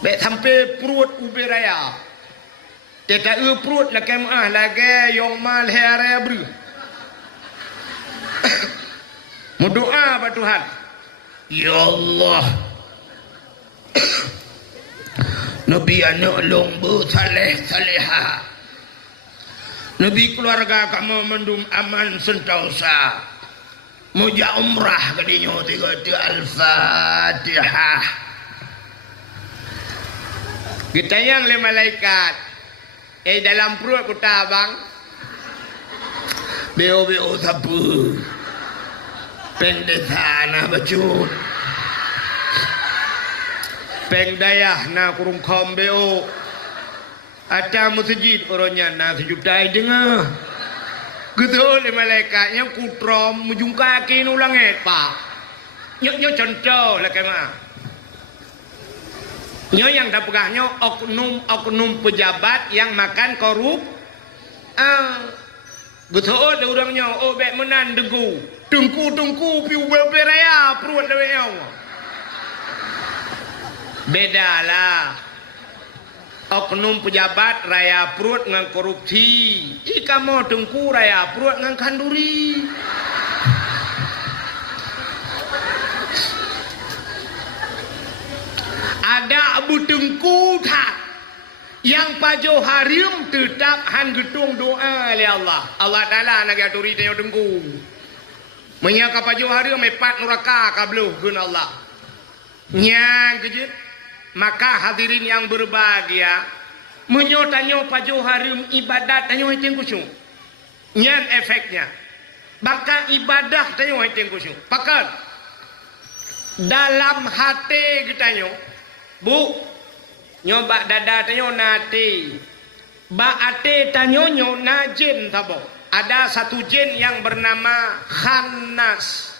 Bek sampai perut ubi raya. Tidak perut lah kemah lagi yang mal hari beri. Berdoa pada Tuhan. Ya Allah. Nabi anak lomba saleh-saleha. Nabi keluarga kamu mendum aman sentosa. Muja umrah kadinya 3 Al-Fatihah. Kita yang le malaikat. Dalam perut ku tabang. Beo sapu. Peng desa na baju. Peng dayah na kurung kom beo. Ada masjid orangnya na sejuta dengar. Gitu le malaikatnya kutrom mujung kaki nu langit pak. Nyo contoh lah kemah. Nyo yang dah pegahnya oknum pejabat yang makan korup. Betul ada orangnya. Oh bek menan degu. Tungku piu bebe raya perut dewe yang. Beda lah. Oknum pejabat raya perut dengan korupsi. Ika mau tungku raya perut dengan kanduri. Ada Abu Tengku tak yang pajo harim tetap han gedung doa oleh Allah. Allah Taala nak aturi dia tengku. Menyaka pajo harim mepat neraka kabluh gun Allah. Nyang kejut. Maka hadirin yang berbahagia, menyotanyo pajo harim ibadat tanyo hiteng kusyuk. Nyan efeknya. Bahkan ibadah tanyo hiteng kusyuk. Pakat dalam hati kita nyo. Bu, nyoba dada tanyo nati. Ba ate tanyo nyo na jin tabo. Ada satu jin yang bernama Khannas.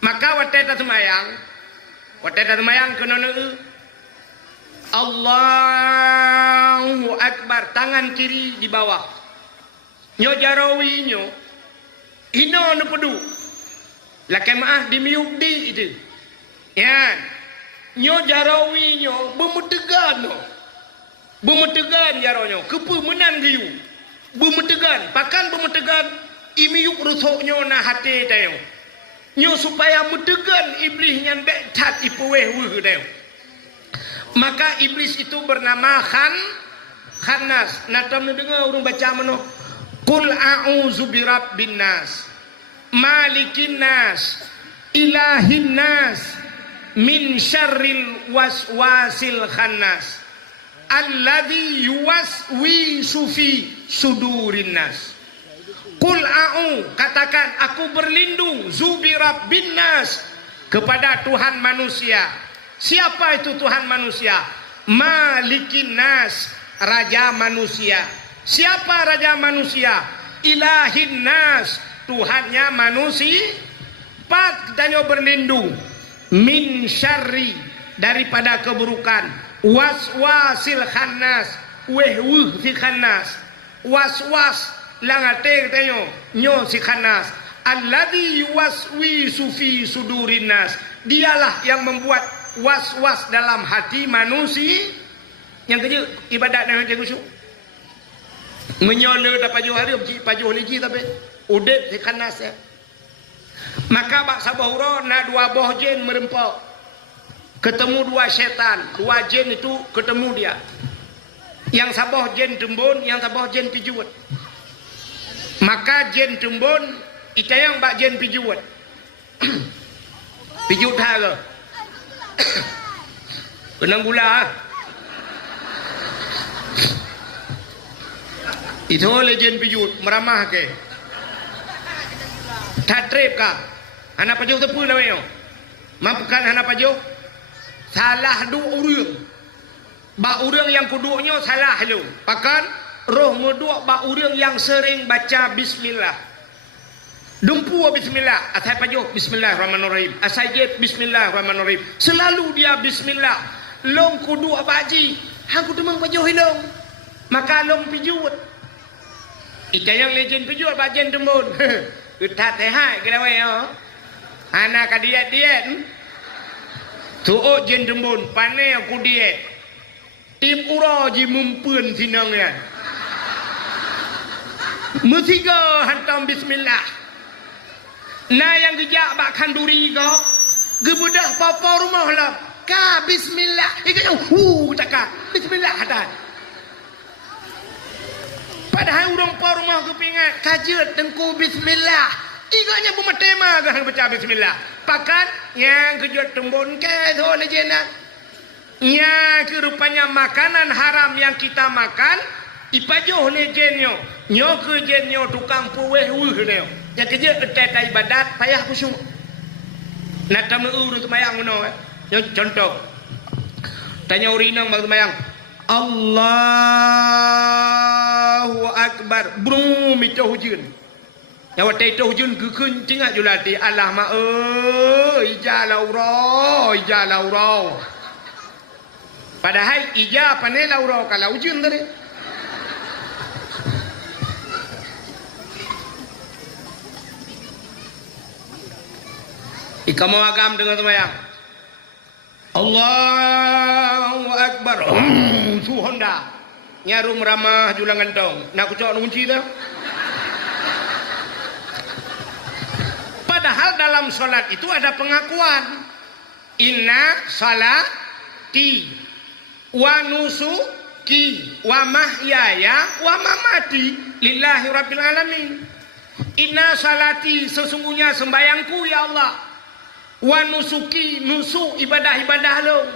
Maka wateta semayang. Wateta semayang kena Allahu Akbar. Tangan kiri di bawah. Nyo jarawi nyo. Ino no pedu. Lakai maaf di miuk di itu. Ya, nyo jarawi nyo bemetegan no, bemetegan jaronyo, kepu menan giyu, bemetegan, pakan bemetegan, imi yuk rusuk nyo na hati tayo, nyo supaya mudegan iblis yang betat ipuweh wuhdeu. Maka iblis itu bernama Khannas. Natam dengar urang baca mano. Qul a'udzu birabbin nas, malikin nas, ilahin nas, min syarril waswasil khannas, alladzi yuwaswisu fi sudurin nas. Qul a'u, katakan aku berlindung zubirabbin nas, kepada Tuhan manusia. Siapa itu Tuhan manusia? Malikin nas, raja manusia. Siapa raja manusia? Ilahin nas, Tuhannya manusia. Pak tanya berlindung min syarri, daripada keburukan, waswasil khannas, wehwuh si khannas, waswas langate tanya nyo si khannas, alladzi yuwaswisu fi sudurin nas, dialah yang membuat was-was dalam hati manusia. Yang kerja ibadat dengan jago syuk menyola dah pajuh hari pajuh lagi tapi udep si khannas ya. Maka bak sabahura na dua boh jin merempak, ketemu dua syaitan, dua jin itu ketemu dia. Yang sabah jin tembun, yang sabah jin pijuat. Maka jin tembun itayang bak jin pijuat. Pijut hara. Kenang gula. Itu oleh jin pijut meramah ke. Tatrip ka. Hana pajuh tepu lah yo. Mampukan hana pajuh. Salah dua urang. Ba urang yang kedua salah lu. Pakan roh medua ba urang yang sering baca bismillah. Dumpu bismillah, asai pajuh bismillahirrahmanirrahim. Asai je bismillahirrahmanirrahim. Selalu dia bismillah. Long kedua baji, hang ku demang pajuh hilong. Maka long pijut. Ika yang legend pijut bajen tembun. Utat tehai kira we yo. Anak diet. Tuok jen tembun pane aku diet. Tim ura ji mumpeun sinang ya. Musiga hantam bismillah. Nah yang gejak bak kanduri kau. Gebudah papa rumah lah. Ka bismillah. Ika taka. Bismillah hadat. Padahal orang pa rumah kepingat kajet tengku bismillah. Iganya bumatema gahang baca bismillah. Pakat yang kejut tembun ke tu lejena. Nya kerupanya makanan haram yang kita makan ipajoh lejenyo. Nyo kejenyo tukang puweh nyo. Yang kejut etet ibadat payah khusyuk. Nak tamu urut mayang ngono contoh. Tanya urinang bang mayang. Allahu Akbar. Brum itu hujun. Nyawa itu hujun kekun tinggal julati. Allah ma ija lauro. Padahal ija pane lauro kalau hujun tadi. Ikamu agam dengan semayang. Allahu Akbar. Suhonda. Nyarum ramah julang gantong. Nak kucok kunci dah. Padahal dalam solat itu ada pengakuan. Inna salati wa nusuki wa mahyaya wa mamati lillahi rabbil alamin. Inna salati, sesungguhnya sembayangku ya Allah. Wa nusuki, nusuk ibadah-ibadah long.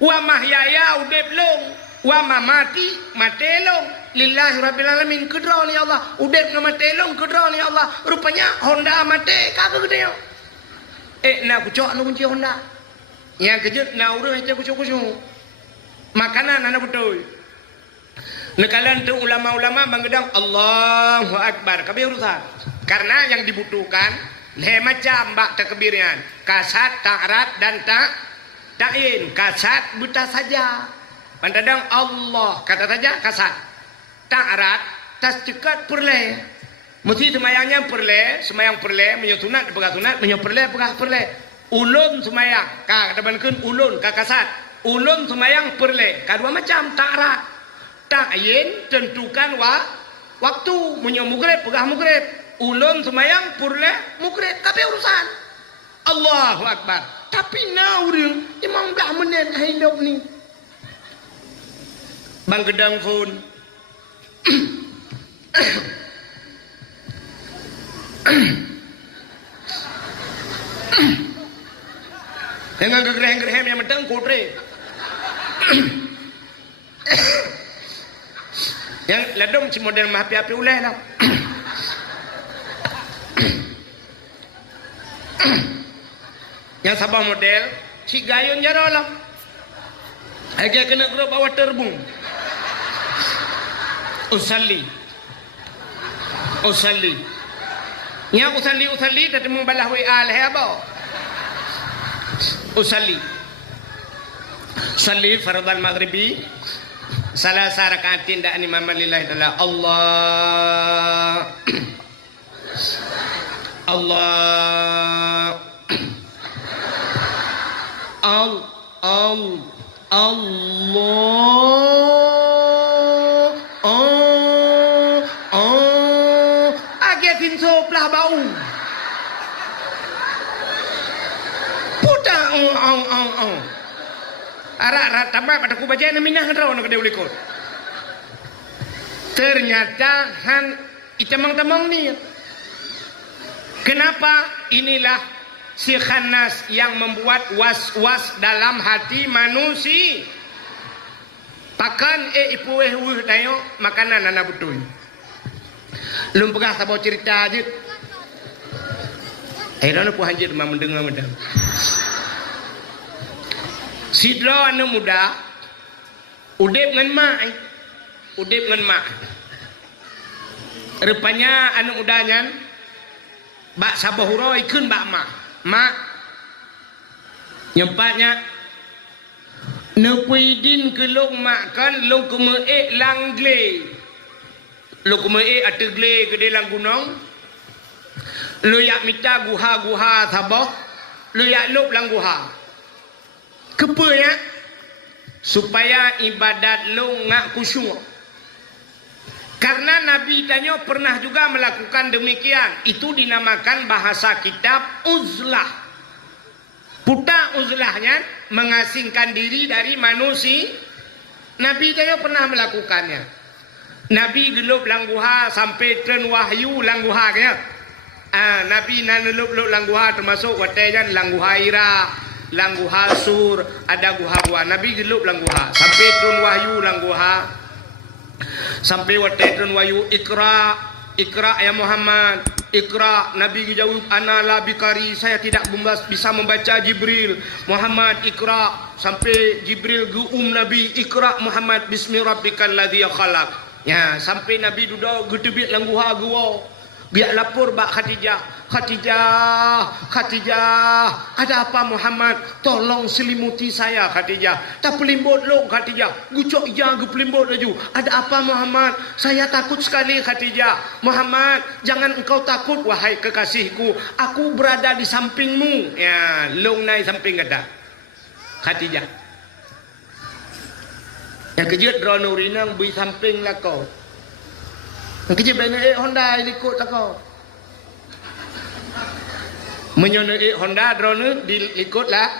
Wa mahyaya udep long. Wa mamati mate long. Lillahi rabbil alamin, kedra ni Allah. Udep na mate long, kedra ni Allah. Rupanya Honda mate kagak gede. Nak kucok nu kunci Honda. Yang kejut na urang aja kucok-kucok. Makanan anak betul. Nekalan tu ulama-ulama mengedang Allahu Akbar. Kabeh urusan. Karena yang dibutuhkan macam bak takbirnya. Kasat, ta'rat dan ta'in. Kasat buta saja. Pandang Allah kata saja kasat. Ta'rat tas cekat perle. Mesti semayangnya perle, semayang perle, menyotunat pegah sunat, menyoperle pegah perle. Ulun semayang, ka kata bankeun ulun ka kasat. Ulun semayang perle, kadua macam ta'rat. Ta'in tentukan waktu, menyo mugrib pegah mugrib. Ulun semayang perle mugrib, kabeh urusan. Allahu Akbar. Tapi nauril imam dah menit hidup ni. Bang gedang phone. Dengan gegerem-gegerem yang medang kotre. Yang ladong si model mah api-api uleh lah. Yang sabah model si gayun jaro lah. Agak kena grup bawa terbung. Usalli. Nya usalli tadi membalah WA leh apa? Usalli. Salli fardal maghribi salah sarakatin da ni mama lillahi taala Allah Allah agak tinso plah bau puta Arak tambah pada ku baca minah raw nak deul ikut. Ternyata han itamang-tamang ni. Kenapa? Inilah si khannas yang membuat was-was dalam hati manusia. Pakan ipu wuh dayo makanan anak betul. Lum pegah sabau cerita aja. Akhirnya ku hanjir memang mendengar medang. Sidro anu muda udip ngan mak rupanya anu mudanya bak sabahuro ikun bak mak nyempatnya nepuidin ke long mak kan long kume langle long kume ate gle ke dalam gunung lu yak mita guha sabah lu yak lop lang guha kepanya supaya ibadat lo ngak khusyuk. Karena Nabi tanya pernah juga melakukan demikian. Itu dinamakan bahasa kitab uzlah. Puta uzlahnya mengasingkan diri dari manusia. Nabi tanya pernah melakukannya. Nabi gelup langguha sampai tren wahyu langguha kaya. Nabi nanelup langguha termasuk watenya langguha ira. Langguha sur ada guha-guha Nabi gelup langguha sampai turun wahyu langguha sampai waktu turun wahyu ikra ya Muhammad ikra Nabi jawab ana la bikari saya tidak bisa membaca Jibril Muhammad ikra sampai Jibril Nabi ikra Muhammad bismi rabbikal ladzi khalaq ya sampai Nabi duduk gedebit langguha gua biar lapor bak Khadijah, ada apa Muhammad? Tolong selimuti saya Khadijah. Tak pelimbut lo Khadijah. Gucok ya gu pelimbut laju. Ada apa Muhammad? Saya takut sekali Khadijah. Muhammad, jangan engkau takut wahai kekasihku. Aku berada di sampingmu. Ya, long nai samping ada. Khadijah. Yang kejut drone urinang bui samping lah kau. Yang kejut benar Honda ikut tak kau. Menyonoi Honda drone diikutlah.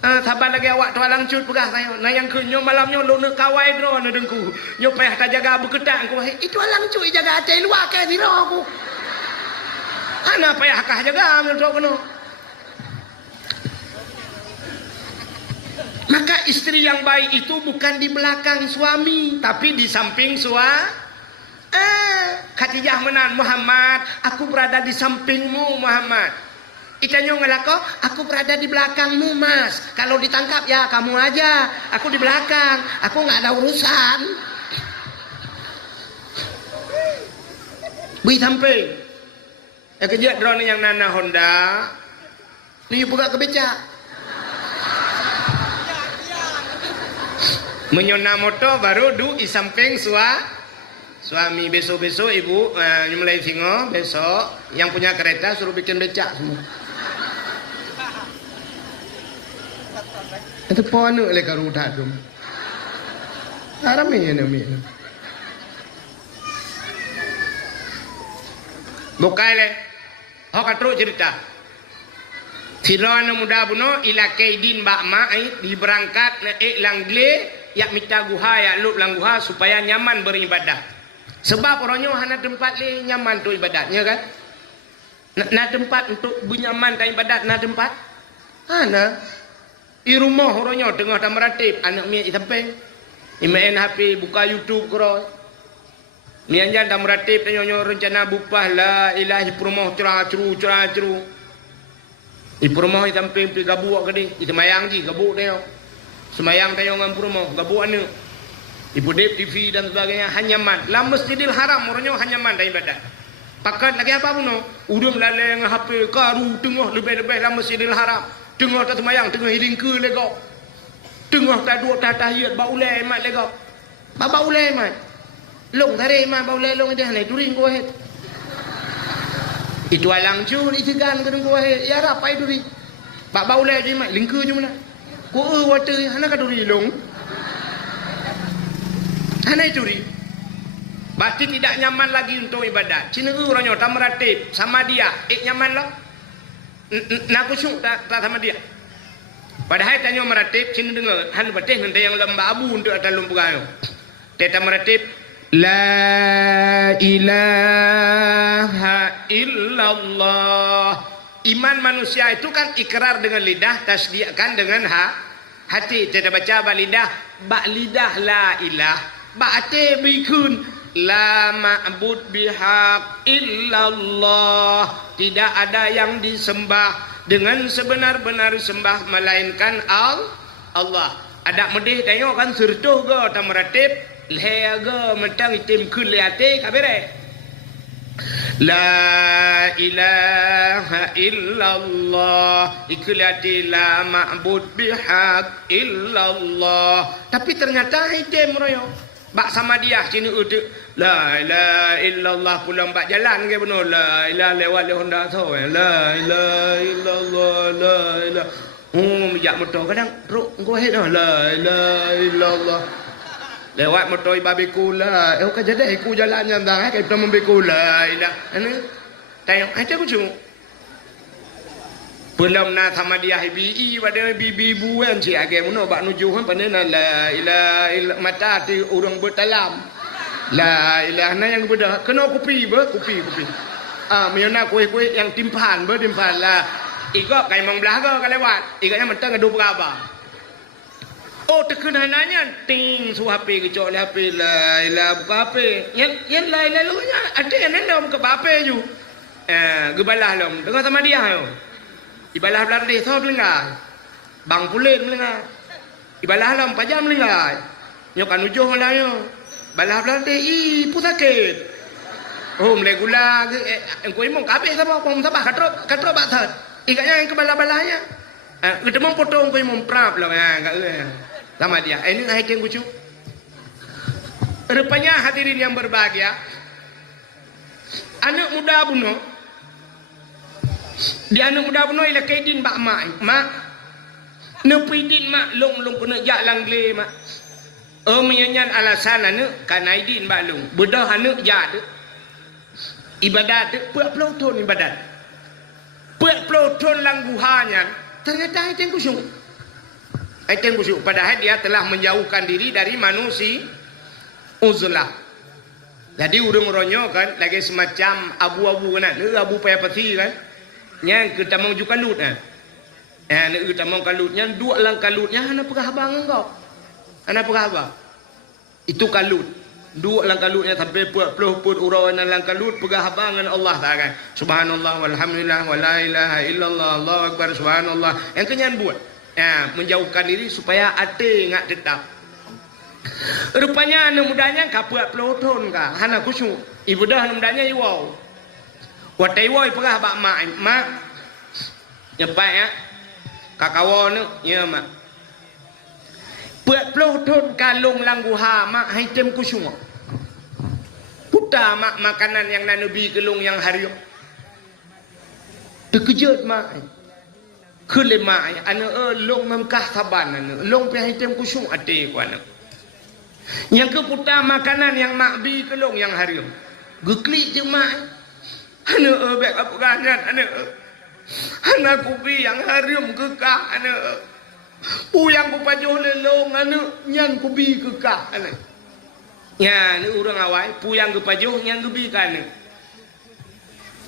Sabar lagi awak tualang cut pegah saya. Nah yang ke nyo malamnya lu nak kawai drone dengku. Nyo payah tak jaga berketak aku. Itu alang cut jaga atai luar ke diri aku. Ana payah kah jaga menurut kono. Maka istri yang baik itu bukan di belakang suami, tapi di samping suami. Khadijah menan Muhammad, aku berada di sampingmu Muhammad. Itanyo ngelako, aku berada di belakangmu mas. Kalau ditangkap ya kamu aja, aku di belakang, aku nggak ada urusan. Bui samping. Kejut drone yang nana Honda, ni buka kebeca. Menyona motor baru du di samping suami besok-besok ibu mulai singo besok yang punya kereta suruh bikin becak semua. Itu pohon oleh karuda tu. Arami ni. Bukai le. Hok atru cerita. Firana muda buno ila kaidin ba mai di berangkat na langle yak mita guha ya lu lang guha supaya nyaman beribadah. Sebab orangnya hana tempat le nyaman tu ibadatnya kan. Na tempat untuk bernyaman ta ibadat na tempat. Hana di rumah orangnya tengah dah meratib anak mi samping. Main HP buka YouTube kro. Ni anjan dah meratib tanya rencana bupah la ilahi perumah cerah-ceru. Di perumah sampai pergi gabuk ke dia. Di semayang je gabuk dia. Semayang dia dengan perumah. Gabuk mana. Di pudip TV dan sebagainya. Hanyaman. Lah Masjidil Haram orangnya hanyaman dah ibadat. Pakat lagi apa pun. Udung lalai dengan HP. Karu tengah lebih-lebih lah Masjidil Haram. Tengah tak semayang. Tengah hiling ke legok. Tengah tak duduk tak tahiyat. Bak ulai mat legok. Bak ulai mat. Long tarik mat. Bak ulai long dia. Hanai turing go ahead. Itu alang cun itigan ke dengku wahe ya rapai duri pak bau le je mai lingku je mana ko water hana ka duri long hana duri berarti tidak nyaman lagi untuk ibadat cina orangnya tak meratib sama dia nyaman lah nak kusuk tak sama dia padahal tanya meratib cina dengar han betih nanti yang lembah abu untuk atas lumpuran teta meratib La ilaha illallah. Iman manusia itu kan ikrar dengan lidah, tasdiqkan dengan hati. Tidak baca lidah, bak lidah la ilah, bak hati bikun la ma'bud bihaq illallah. Tidak ada yang disembah dengan sebenar-benar sembah melainkan Allah. Ada medih tengok kan sertuh ke tak meratib. Lehaga mentang itim kun liate kabere la ilaha illallah ikulati la ma'bud bihaq illallah tapi ternyata itim royo bak sama dia sini utuk la ilaha illallah pulang bak jalan ke benar la ilaha lewat le Honda so la ilaha illallah la ilaha jak motor kadang ruk go ahead la ilaha illallah lewat motor babiku lah. Kau jadi aku jalan yang dah. Kita membiku lah. Ini. Tengok. Itu aku cuma. Belum nak sama dia HBI. Pada ibu-ibu kan. Cik agak mana. Bak nuju kan. Pada nak la ilah. Mata hati orang bertalam. La ilah. Nah yang beda. Kena kopi ber. Kopi. Mana kuih-kuih yang timpahan ber. Timpahan lah. Ikut kayak memang belaga kan lewat. Ikutnya mentang ada berapa. Oh terkena nanya ting su HP kecok le HP la ilah buka HP yang la ilah lu nya ada yang nenda buka HP ju gebalah lom dengan sama dia yo ibalah belar deh so belengai bang pulen belengai ibalah lom pajam belengai nyokan ujuh lah yo balah belar deh pusakit oh mulai gula engko imong HP sama kom sabah katro batat ikatnya yang kebalah-balahnya kita mau potong engko imong prap lah enggak sama dia. Ini ayat yang lucu. Rupanya hadirin yang berbahagia, anak muda buno, di anak muda buno ialah kaidin bak mak, nepidin mak long kena jak langle mak. Menyanyian alasan anak kan aidin bak long, bedah anak jak ibadat puak peloton ibadat, puak peloton langguhanya. Ternyata ayat yang lucu. Item busuk padahal dia telah menjauhkan diri dari manusia uzlah. Jadi urung ronyo kan lagi semacam abu-abu kan abu payah peti kan yang kita mau juga kalut kan kita mau kalutnya dua lang kalutnya hana pegah abang engkau hana pegah abang itu kalut dua lang kalutnya sampai puluh pun urawan lang kalut pegah abang dengan Allah tak kan subhanallah walhamdulillah wala ilaha illallah Allahu akbar subhanallah yang kenyan buat menjauhkan diri supaya ate ngak tetap. Rupanya anak mudanya kapuat peloton ka, hana kusyuk. Ibu dah anak mudanya iwau. Watai woi pegah bak mak nyepai ya. Kakawo nu ya mak. Puat peloton kalung langguha mak haitem kusyuk. Puta mak makanan yang nanubi kelung yang hariuk. Terkejut mak. Kelima anak long memkah saban anak long pi haitem kusung ate ku anak yang keputar makanan yang makbi kelong yang harium geklik je mak anak bek apa ganat anak Anak kubi yang harum kekah anak. Puyang ku pajuh lelong anak nyan kubi kekah anak. Ya, ni orang awai puyang ku pajuh nyan kubi kan.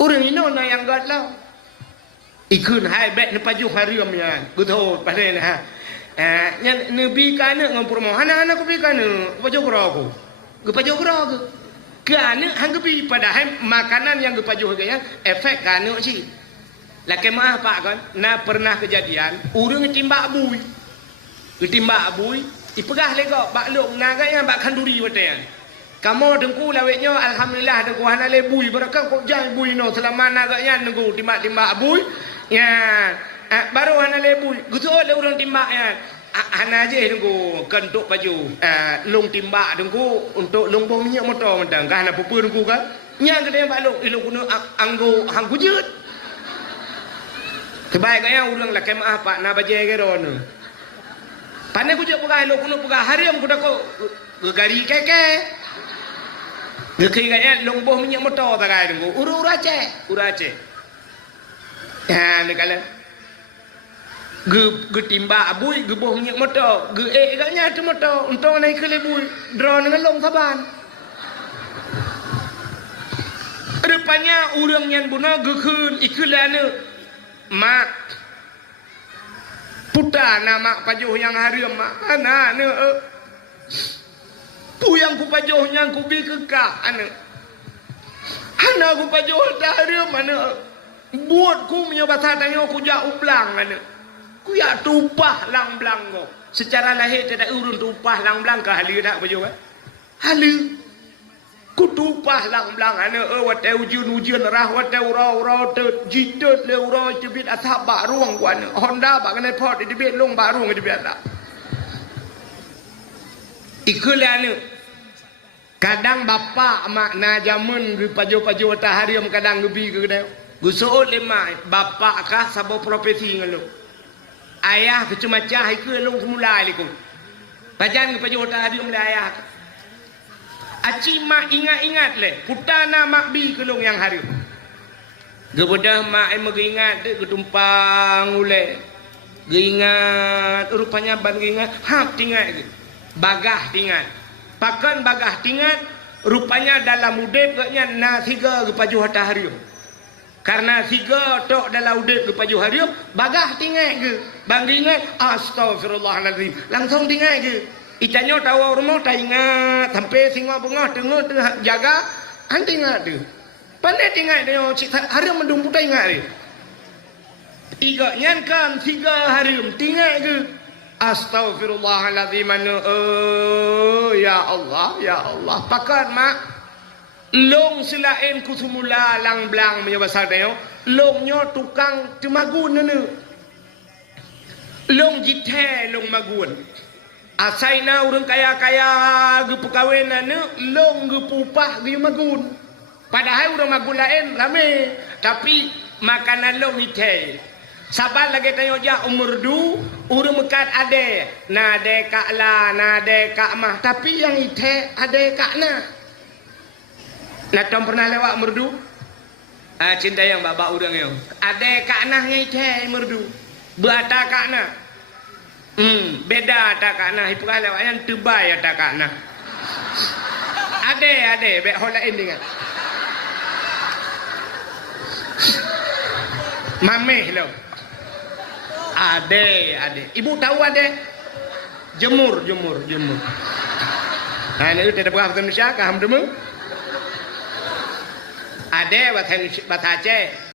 Orang ini na yang gatlau. Ikun hai bet ni pajuh harum ya. Betul pada ni ha. Nyan nabi kan ngampur mau anak kubi kan pajuh keraku. Ku pajuh keraku. Kan hang kubi padahal makanan yang ku pajuh gaya efek kan sih. Laki maaf pak kan, nah pernah kejadian, orang timbak abui, timbak abui, ipegah lego, bak lok naganya bak kanduri betul. Kamu dengku lawetnya, alhamdulillah dengku hana lebui, berkah kok jangan bui no, selama naganya dengku timbak abui, ya, baru hana lebui, gusto le orang timbak ya, hana aja dengku kentuk baju, long timbak dengku untuk lombong minyak motor, mentang, hana pupur dengku kan, nyang kedai bak lok, ilok kuno anggo hangkujut. Kebaiknya orang laki maaf pak na baje geron. Pane ku je pegah lo kuno pegah hariam ku dako gari keke. Ngeki gaya longboh minyak motor ta gai dengu urace. Ya ni kala. Ge timba abui ge boh minyak motor, ge ganya tu motor untong naik ke lebui drone dengan long saban. Rupanya orang yang bunuh ge keun ikulana mak puta nama pajuh yang harum mak ana ne puyang ku pajuh yang ku bi kekah ana ku pajuh dah harum ana buat ku punya bahasa tanya ku ja ublang ana ku ya tupah lang blang ko secara lahir tidak urun tupah lang blang ka halu dak pajuh halu kutupah lang blang ana wate ujun rah wate ura te jidot le ura jebit asap ba ruang kwan Honda ba kena pot di bet long ba ruang di bet tak ikulane kadang bapa mak na jamun gu pajo ta hariam kadang gebi ke dah gu soot le mak bapa kah sabo profesi ngalo ayah kecemacah ikul long semula liku bajan gu pajo ta hariam le ayah aci mak ingat le putana mak bi kelong yang hari gebedah mak em ingat de ketumpang ule ingat rupanya ban ingat hap tingat bagah tingat pakan bagah tingat rupanya dalam udep gaknya na tiga ke pajuh hata hari karena tiga tok dalam udep ke pajuh hari bagah tingat ke bang ingat astagfirullahalazim langsung tingat ke itanyo tahu rumah tak ingat sampai singa bunga tengah jaga anti ingat tu pandai ingat dia hari mendung putih ingat dia tiga nyankan tiga hari tinggal ke astagfirullahalazim ya Allah pakat mak long selain kusumula lang blang punya bahasa dia longnya tukang temagun nene long jithe long magun asaina orang kaya-kaya ge pekawin long ge pupah ge magun padahal orang magun lain rame tapi makanan long ite sabar lagi tanya ja umur du orang mekat ade na ade kak la na ade kak mah tapi yang ite ade kak na tom pernah lewat merdu cinta yang bapak orang yang ade kak nah ite merdu berata kak na beda tak kana hipulah lewat yang tebal tak kana ade bek holain dengan mameh lo ade ibu tahu ade jemur nah ini tidak bahasa Indonesia kaham demu ade bahasa Aceh